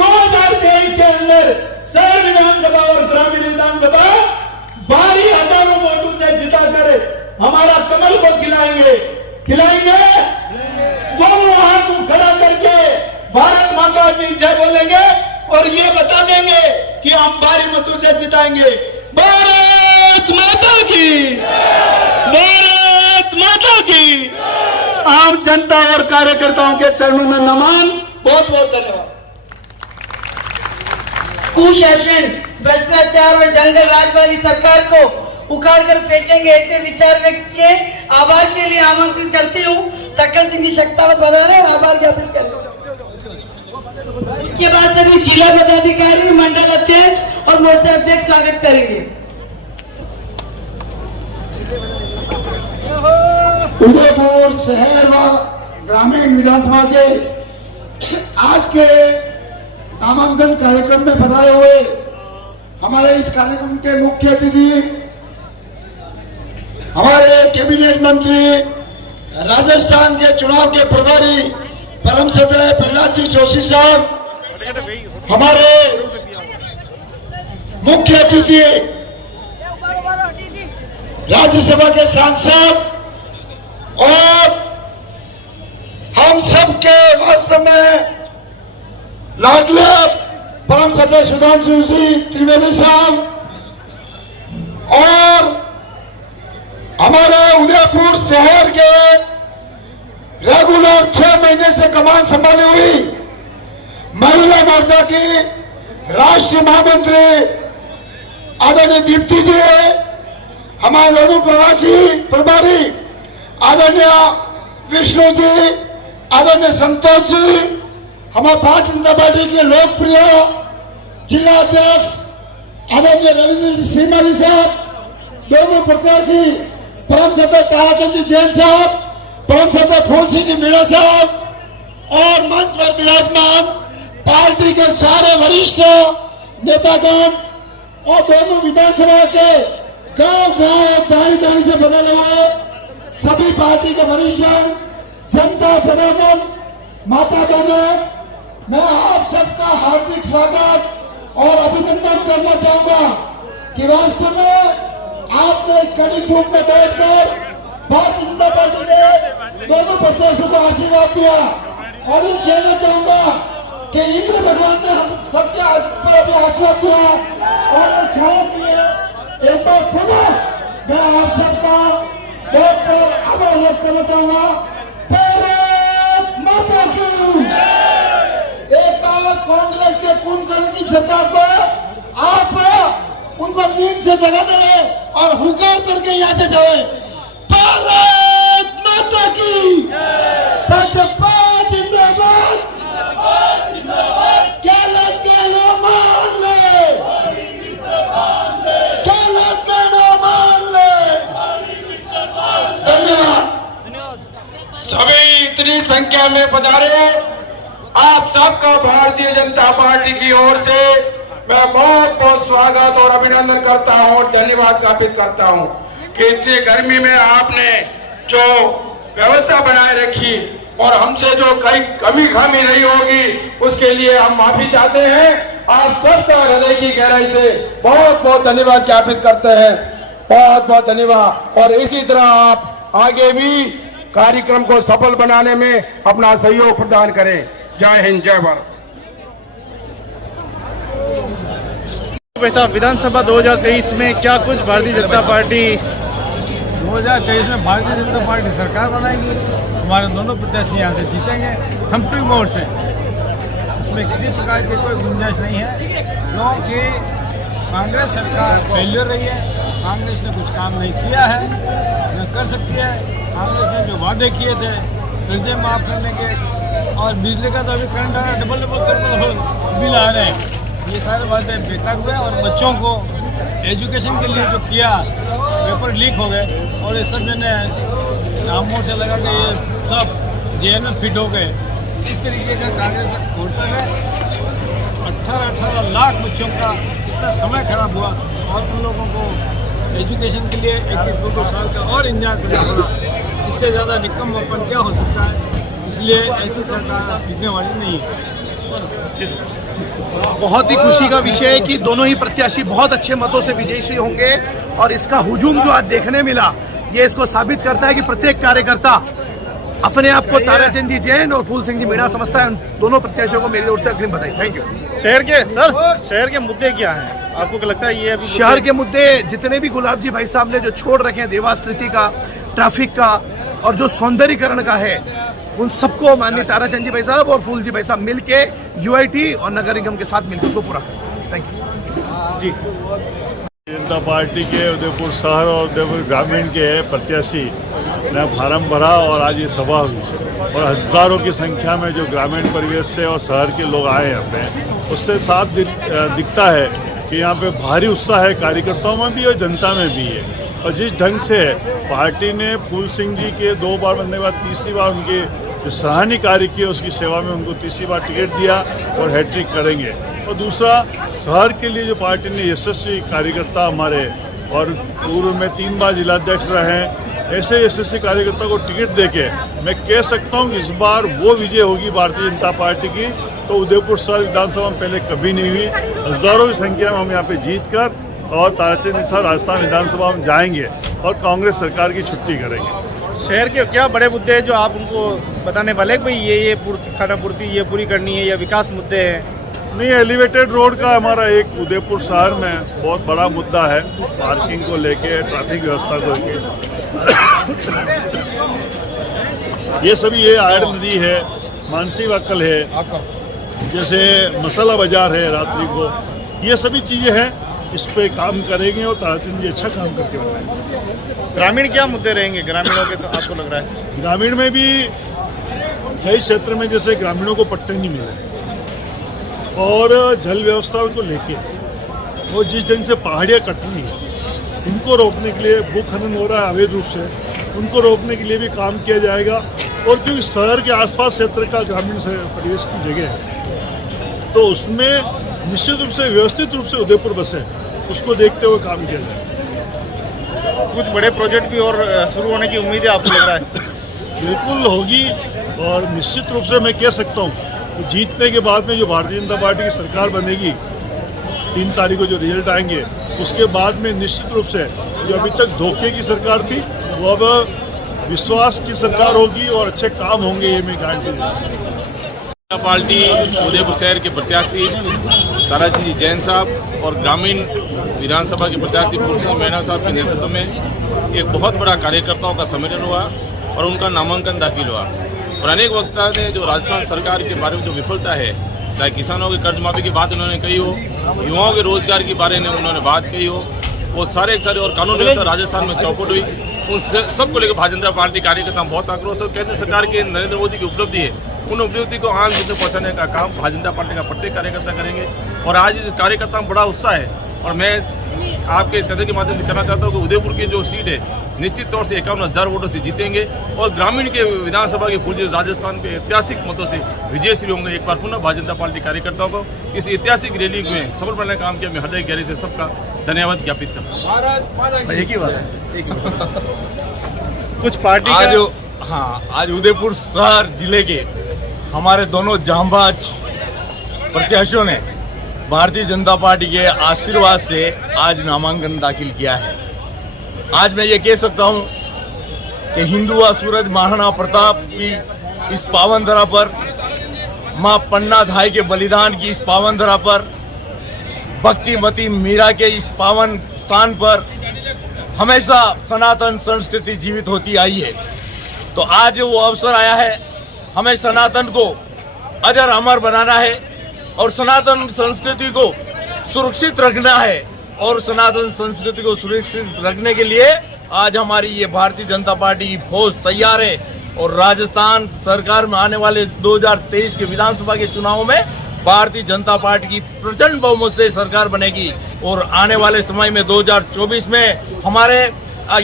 2023 के अंदर शहर विधानसभा और ग्रामीण विधानसभा भारी हजारों वोटों से जिताकर हमारा कमल को खिलाएंगे। दोनों हाथ खड़ा करके भारत माता की जय बोलेंगे और ये बता देंगे कि हम भारी मतों से जिताएंगे। भारत माता की, भारत माता की। आम जनता और कार्यकर्ताओं के चरणों में नमन। बहुत बहुत धन्यवाद। कुशासन, भ्रष्टाचार और जंगल राज वाली सरकार को उखाड़ कर फेंकेंगे, ऐसे विचार व्यक्त किए। आभार के लिए आमंत्रित करती हूँ तक्कर सिंह जी शक्तावत बता रहे और आभार ज्ञापित करते हैं। उसके बाद सभी जिला पदाधिकारी, मंडल अध्यक्ष और मोर्चा अध्यक्ष स्वागत करेंगे। उदयपुर शहर व ग्रामीण विधानसभा के आज के नामांकन कार्यक्रम में पधारे हुए हमारे इस कार्यक्रम के मुख्य अतिथि हमारे कैबिनेट मंत्री, राजस्थान के चुनाव के प्रभारी परम श्रद्धेय प्रहलाद जी जोशी साहब, हमारे मुख्य अतिथि राज्यसभा के सांसद और हम सबके वास्तव में लाडले परम श्रद्धेय सुधांशु जी त्रिवेदी साहब और हमारे उदयपुर शहर के रेगुलर 6 महीने से कमान संभाली हुई महिला मोर्चा की राष्ट्रीय महामंत्री आदरणीय दीप्ति जी, हमारे दोनों प्रवासी प्रभारी आदरणीय विष्णु जी, आदरणीय संतोष जी, हमारे भारतीय जनता पार्टी के लोकप्रिय जिला अध्यक्ष आदरणीय रविंद्र सीमाली साहब, दोनों प्रत्याशी परम श्रद्धेय ताराचंद जी जैन साहब, परम श्रद्धेय फूल सिंह जी मीणा साहब और मंच पर विराजमान पार्टी के सारे वरिष्ठ नेतागण और दोनों विधानसभा के गांव-गांव और दानी-दानी से बदले हुए सभी पार्टी के वरिष्ठ जनता जनार्दन, माता बहनों, मैं आप सबका हार्दिक स्वागत और अभिनंदन करना चाहूंगा कि वास्तव में आपने कड़ी धूप में बैठकर भारतीय जनता पार्टी के दोनों प्रत्याशियों को आशीर्वाद दिया और ये कहना चाहूंगा कि इंद्र भगवान ने हम सबके पर अभी आशीर्वाद दिया और छाया की एक बार पुनः मैं आप सबका बहुत बहुत आभार व्यक्त करना चाहूंगा। भारत माता की। एक बार कांग्रेस के कुंभकर्ण की सरकार को आप उनको नींद से जगा दे और हुकार करके यहाँ से जाए। भारत माता की भाजपा जिंदाबाद, कहना मान ले, कहना मान ले। धन्यवाद। सभी इतनी संख्या में पधारे, आप सबका भारतीय जनता पार्टी की ओर से मैं बहुत बहुत स्वागत और अभिनंदन करता हूं और धन्यवाद ज्ञापित करता हूं कि इतनी गर्मी में आपने जो व्यवस्था बनाए रखी और हमसे जो कई कमी खामी रही होगी उसके लिए हम माफी चाहते हैं। आप सबका हृदय की गहराई से बहुत बहुत धन्यवाद ज्ञापित करते हैं। बहुत बहुत धन्यवाद। और इसी तरह आप आगे भी कार्यक्रम को सफल बनाने में अपना सहयोग प्रदान करें। जय हिंद, जय भारत। विधानसभा 2023 में क्या कुछ भारतीय जनता पार्टी 2023 में भारतीय जनता पार्टी सरकार बनाएगी। हमारे दोनों प्रत्याशी यहाँ से जीतेंगे थम्पिंग वोट से। इसमें किसी प्रकार की कोई गुंजाइश नहीं है, क्योंकि कांग्रेस सरकार फेलियर रही है। कांग्रेस ने कुछ काम नहीं किया है, न कर सकती है। कांग्रेस ने जो वादे किए थे कर्जे माफ करने के, और बिजली का तो अभी करंट आ रहा है, डबल बिल आ रहे हैं। ये सारे वादे बेकार हुए और बच्चों को एजुकेशन के लिए जो किया पेपर लीक हो गए और ये सब मैंने नामों से लगा के ये सब जेल में फिट हो गए। इस तरीके का कांग्रेस का कोर्टर है। 18 लाख बच्चों का इतना समय खराब हुआ और उन लोगों को एजुकेशन के लिए 1-2 साल का और इंतजार करना पड़ा। इससे ज़्यादा निकम्मापन क्या हो सकता है? इसलिए ऐसी सरकार टिकने वाली नहीं है। बहुत ही खुशी का विषय है कि दोनों ही प्रत्याशी बहुत अच्छे मतों से विजयी होंगे और इसका हुजूम जो आज देखने मिला ये इसको साबित करता है कि प्रत्येक कार्यकर्ता अपने आप को ताराचंद जी जैन और फूल सिंह जी मीणा समझता है। उन दोनों प्रत्याशियों को मेरी ओर से अग्रिम बधाई। Thank you. शहर के मुद्दे क्या हैं? आपको क्या लगता है ये अभी शहर के मुद्दे जितने भी गुलाब जी भाई साहब ने जो छोड़ रखे हैं, देवास्थिति का, ट्रैफिक का और जो सौंदर्यीकरण का है, उन सबको माननीय ताराचंद जी भाई साहब और फूल जी भाई साहब मिलके यूआईटी और नगर निगम के साथ मिलकर उसको पूरा करें। Thank you ji. Janata party के उदयपुर शहर और उदयपुर ग्रामीण के प्रत्याशी ने फार्म भरा और आज ये सभा हुई और हजारों की संख्या में जो ग्रामीण परिवेश से और शहर के लोग आए यहाँ पे, उससे साफ दिखता है कि यहाँ पे भारी उत्साह है कार्यकर्ताओं में भी और जनता में भी है। और जिस ढंग से पार्टी ने फूल सिंह जी के 2 बार बनने के बाद तीसरी बार उनके जो सराहनीय कार्य किए उसकी सेवा में उनको तीसरी बार टिकट दिया और हैट्रिक करेंगे। और दूसरा, शहर के लिए जो पार्टी ने यशस्वी कार्यकर्ता हमारे और पूर्व में 3 बार जिलाध्यक्ष रहे हैं, ऐसे यशस्वी कार्यकर्ता को टिकट देके मैं कह सकता हूँ कि इस बार वो विजय होगी भारतीय जनता पार्टी की। तो उदयपुर शहर विधानसभा में पहले कभी नहीं हुई। हजारों की संख्या में हम यहाँ पे जीत कर और ताराचंद साहब राजस्थान विधानसभा में जाएंगे और कांग्रेस सरकार की छुट्टी करेंगे। शहर के क्या बड़े मुद्दे हैं जो आप उनको बताने वाले भाई ये खाना पूर्ति ये पूरी करनी है या विकास मुद्दे हैं? नहीं, एलिवेटेड रोड का हमारा एक उदयपुर शहर में बहुत बड़ा मुद्दा है, पार्किंग को लेके, ट्रैफिक व्यवस्था को लेके। ये सभी, ये आयर नदी है, मानसी वाकल है, जैसे मसाला बाजार है रात्रि को, ये सभी चीजें हैं। इस पे काम करेंगे और ताराचंद जी अच्छा काम करके बताएंगे। ग्रामीण क्या मुद्दे रहेंगे ग्रामीणों के, तो आपको लग रहा है? ग्रामीण में भी कई क्षेत्र में जैसे ग्रामीणों को पट्टे नहीं मिले और जल व्यवस्था को लेके और जिस ढंग से पहाड़ियाँ कट रही है उनको रोकने के लिए, भू खनन हो रहा है अवैध रूप से, उनको रोकने के लिए भी काम किया जाएगा। और क्योंकि शहर के आसपास क्षेत्र का ग्रामीण परिवेश की जगह है तो उसमें निश्चित रूप से व्यवस्थित रूप से उदयपुर बसे, उसको देखते हुए काम किया जाए। कुछ बड़े प्रोजेक्ट भी और शुरू होने की उम्मीद है, आपको लग रहा है? बिल्कुल होगी और निश्चित रूप से मैं कह सकता हूँ कि जीतने के बाद में जो भारतीय जनता पार्टी की सरकार बनेगी, 3 तारीख को जो रिजल्ट आएंगे उसके बाद में निश्चित रूप से जो अभी तक धोखे की सरकार थी वो अब विश्वास की सरकार होगी और अच्छे काम होंगे, ये मैं गारंटी देता हूँ। पार्टी उदयपुर शहर के प्रत्याशी ताराचंद जी जैन साहब और ग्रामीण विधानसभा के प्रत्याशी फूल सिंह मीणा साहब के नेतृत्व में एक बहुत बड़ा कार्यकर्ताओं का सम्मेलन हुआ और उनका नामांकन दाखिल हुआ। और अनेक वक्ता ने जो राजस्थान सरकार के बारे में जो विफलता है, चाहे किसानों की कर्ज माफी की बात उन्होंने कही हो युवाओं के रोजगार के बारे में उन्होंने बात कही हो, वो सारे और कानून व्यवस्था राजस्थान में चौपट हुई, उन सबको लेकर भारतीय जनता पार्टी कार्यकर्ता बहुत आक्रोश है। केंद्र सरकार के नरेंद्र मोदी की उपलब्धि है, उन उपलब्धि को आम जन तक पहुँचाने का काम भारतीय जनता पार्टी का प्रत्येक कार्यकर्ता करेंगे। और आज इस कार्यकर्ता में बड़ा उत्साह है और मैं आपके चैनल के माध्यम से कहना चाहता हूँ कि उदयपुर की जो सीट है निश्चित तौर से 51,000 वोटों से जीतेंगे और ग्रामीण के विधानसभा के फूल राजस्थान के ऐतिहासिक मतों से विजयी भी होंगे। एक बार पुनः भारतीय जनता पार्टी कार्यकर्ताओं को इस ऐतिहासिक रैली में सफल बनाने का काम किया, मैं हृदय गहरे से सबका धन्यवाद ज्ञापित करता हूँ। एक ही बात है। कुछ पार्टी आज उदयपुर शहर जिले के हमारे दोनों जांबाज प्रत्याशियों ने भारतीय जनता पार्टी के आशीर्वाद से आज नामांकन दाखिल किया है। आज मैं ये कह सकता हूं कि हिंदुआ सूरज महाराणा प्रताप की इस पावन धरा पर, मां पन्ना धाई के बलिदान की इस पावन धरा पर, भक्तिमती मीरा के इस पावन स्थान पर हमेशा सनातन संस्कृति जीवित होती आई है। तो आज वो अवसर आया है, हमें सनातन को अजर अमर बनाना है और सनातन संस्कृति को सुरक्षित रखना है। और सनातन संस्कृति को सुरक्षित रखने के लिए आज हमारी ये भारतीय जनता पार्टी की फौज तैयार है और राजस्थान सरकार में आने वाले 2023 के विधानसभा के चुनाव में भारतीय जनता पार्टी की प्रचंड बहुमत से सरकार बनेगी। और आने वाले समय में 2024 में हमारे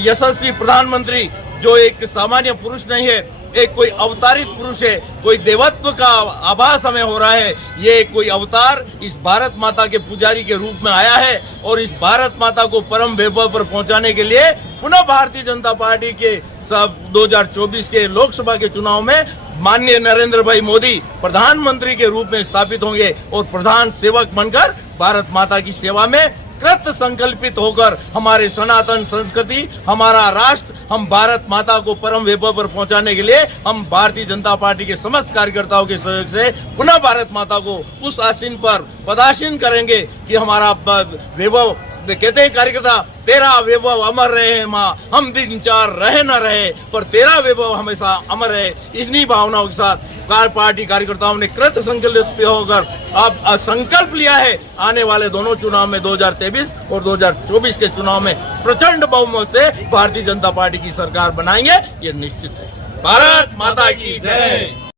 यशस्वी प्रधानमंत्री जो एक सामान्य पुरुष नहीं है, एक कोई अवतारित पुरुष है, कोई देवत्व का आभास हमें हो रहा है। ये कोई अवतार इस भारत माता के पुजारी के रूप में आया है और इस भारत माता को परम वैभव पर पहुंचाने के लिए पुनः भारतीय जनता पार्टी के 2024 के लोकसभा के चुनाव में माननीय नरेंद्र भाई मोदी प्रधानमंत्री के रूप में स्थापित होंगे और प्रधान सेवक बनकर भारत माता की सेवा में कृत संकल्पित होकर हमारे सनातन संस्कृति, हमारा राष्ट्र, हम भारत माता को परम वैभव पर पहुंचाने के लिए हम भारतीय जनता पार्टी के समस्त कार्यकर्ताओं के सहयोग से पुनः भारत माता को उस आसीन पर पदासीन करेंगे कि हमारा वैभव, कहते हैं कार्यकर्ता, तेरा वैभव अमर रहे माँ, हम दिन चार रहे न रहे पर तेरा वैभव हमेशा अमर रहे। इन्हीं भावनाओं के साथ पार्टी कार्यकर्ताओं ने कृत संकल्पित होकर अब संकल्प लिया है आने वाले दोनों चुनाव में 2023 और 2024 के चुनाव में प्रचंड बहुमत से भारतीय जनता पार्टी की सरकार बनाएंगे, ये निश्चित है। भारत माता की जय।